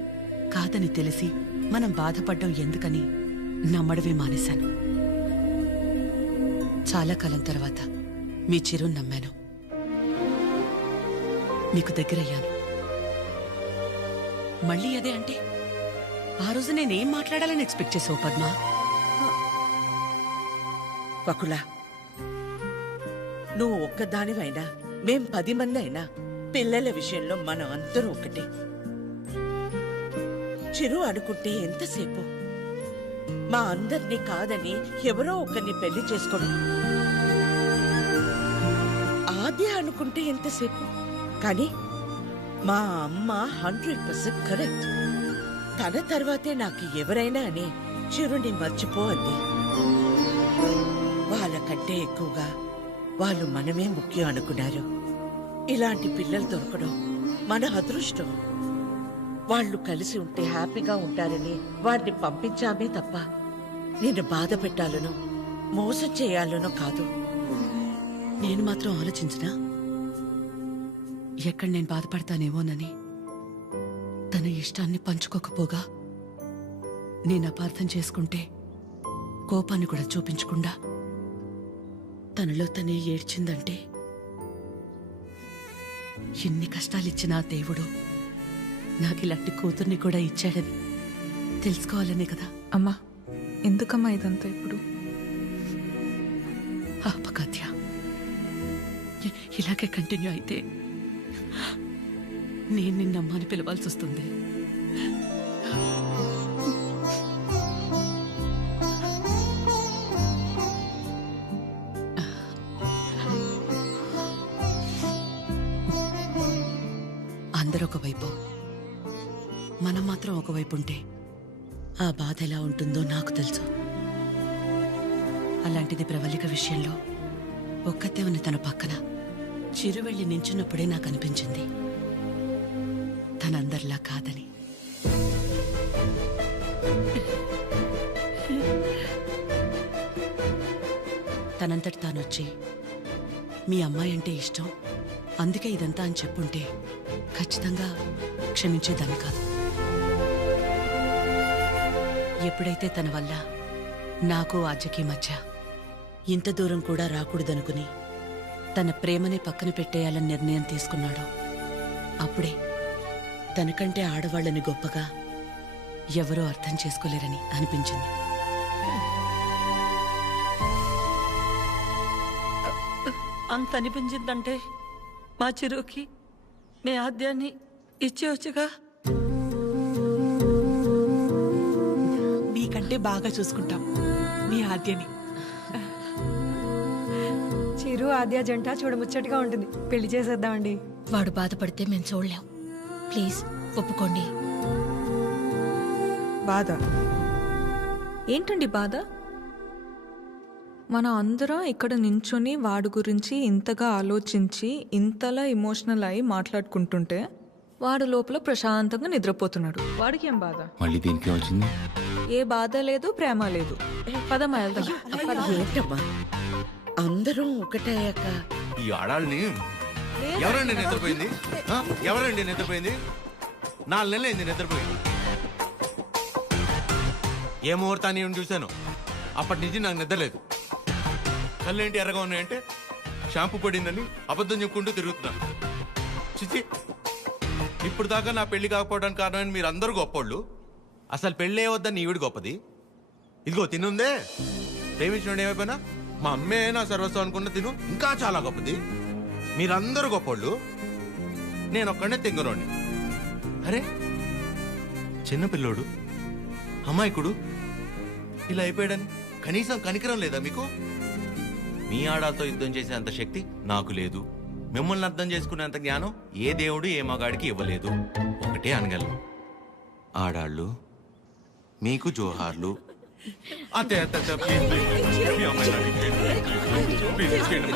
కాదని తెలిసి మనం బాధపడ్డం ఎందుకని నమ్మడమే మానేశాను. చాలా కాలం తర్వాత మీ చిరుని నమ్మాను, మీకు దగ్గరయ్యాను. మళ్ళీ అదే అంటే ఆ రోజు నేనేం మాట్లాడాలని ఎక్స్పెక్ట్ చేసావు పద్మ? వకులా, నువ్వు ఒక్కదానివైనా మేం 10 మంది అయినా పిల్లల విషయంలో మనం అందరూ ఒకటే. చిరు అనుకుంటే ఎంతసేపు మా అందరినీ కాదని ఎవరో ఒకరిని పెళ్లి చేసుకోవడం, ఆద్య అనుకుంటే ఎంతసేపు. కానీ మా అమ్మ 100% కరెక్ట్. తన తర్వాతే నాకు ఎవరైనా అని చిరుని మర్చిపో అంది. వాళ్ళకంటే ఎక్కువగా వాళ్ళు మనమే ముఖ్యం అనుకున్నారు. ఇలాంటి పిల్లలు దొరకడం మన అదృష్టం. వాళ్ళు కలిసి ఉంటే హ్యాపీగా ఉంటారని వాడిని పంపించామే తప్ప నిన్ను బాధ పెట్టాలనో మోసం చేయాలనో కాదు. నేను మాత్రం ఆలోచించినా ఎక్కడ నేను బాధపడతానేమోనని. తన ఇష్టాన్ని పంచుకోకపోగా నేను అపార్థం చేసుకుంటే కోపాన్ని కూడా చూపించకుండా తనలో తనే ఏడ్చిందంటే ఎన్ని కష్టాలిచ్చినా దేవుడు నాకిలాంటి కూతుర్ని కూడా ఇచ్చాడని తెలుసుకోవాలనే కదా. అమ్మా, ఎందుకమ్మా ఇదంతా ఇప్పుడు? ఆపకాత్య, ఇలాగే కంటిన్యూ అయితే నేను నిన్నమ్మని పిలవాల్సి వస్తుంది. అందరూ ఒకవైపు, మనం మాత్రం ఒకవైపు ఉంటే ఆ బాధ ఎలా ఉంటుందో నాకు తెలుసు. అలాంటిది ప్రవళిక విషయంలో ఒక్కతే ఉన్న తన పక్కన చిరు వెళ్ళి నించున్నప్పుడే నాకు అనిపించింది తనందరిలా కాదని. తనంతటి తానొచ్చి మీ అమ్మాయి అంటే ఇష్టం అందుకే ఇదంతా అని చెప్పుంటే ఖచ్చితంగా క్షమించేదాన్ని కాదు. ఎప్పుడైతే తన వల్ల నాకు ఆద్యకి మధ్య ఇంత దూరం కూడా రాకూడదనుకుని తన ప్రేమని పక్కన పెట్టేయాలని నిర్ణయం తీసుకున్నాడో అప్పుడే తనకంటే ఆడవాళ్ళని గొప్పగా ఎవరూ అర్థం చేసుకోలేరని అనిపించింది. అంత అనిపించిందంటే మా చిరుకి మీ ఆద్యాన్ని ఇచ్చేవచ్చుగా. మీకంటే బాగా చూసుకుంటాం మీ ఆద్యని. చిరు ఆద్య జంట చూడముచ్చటగా ఉంటుంది. పెళ్లి చేసేద్దామండి. వాడు బాధపడితే మేము చూడలేం. ప్లీజ్ ఒప్పుకోండి. బాధ ఏంటండి? బాధ మన అందరం ఇక్కడ నించుని వాడి గురించి ఇంతగా ఆలోచించి ఇంతలా ఎమోషనల్ అయి మాట్లాడుకుంటుంటే వాడు లోపల ప్రశాంతంగా నిద్రపోతున్నాడు. వాడికి ఏం బాధ? మళ్ళీ దీనికి వచ్చింది. ఏ బాధ లేదు, ప్రేమ లేదు. పదమ్మా వెళ్దాం. ఏంటమ్మా అందరం ఒకటయ్యాక ఈ ఆడాళ్ళని ఎవరండి నిద్రపోయింది? ఆ? ఎవరండి నిద్రపోయింది? 4 నెలలు అయింది నిద్రపోయింది. ఏ ముహూర్తాన్ని చూశాను, అప్పటి నుంచి నాకు నిద్రలేదు. కళ్ళేంటి ఎర్రగా ఉన్నాయంటే షాంపూ పడిందని అబద్ధం చెప్పుకుంటూ తిరుగుతున్నాను. చిచి, ఇప్పుడు దాకా నా పెళ్లి కాకపోవడానికి కారణమైన మీరు అందరూ గొప్పోళ్ళు. అసలు పెళ్ళే వద్దని ఈవిడ గొప్పది. ఇదిగో తినుందే, ప్రేమించినోడు ఏమైపోయినా మా అమ్మే నా సర్వస్వం అనుకున్న తిను ఇంకా చాలా గొప్పది. మీరందరూ గొప్పోళ్ళు, నేను ఒక్కడనే తెంగరోని. అరే చిన్నపిల్లోడు, అమాయకుడు ఇలా అయిపోయాడని కనీసం కనికరం లేదా మీకు? మీ ఆడాలతో యుద్ధం చేసే అంత శక్తి నాకు లేదు. మిమ్మల్ని అర్థం చేసుకునేంత జ్ఞానం ఏ దేవుడు ఏ మగాడికి ఇవ్వలేదు. ఒకటే అనగలను, ఆడాళ్ళు మీకు జోహార్లు. అతే అతే అతే, ప్లీజ్ ప్లీజ్, మీ అమ్మాయి నాకు ప్లీజ్ చేయండి.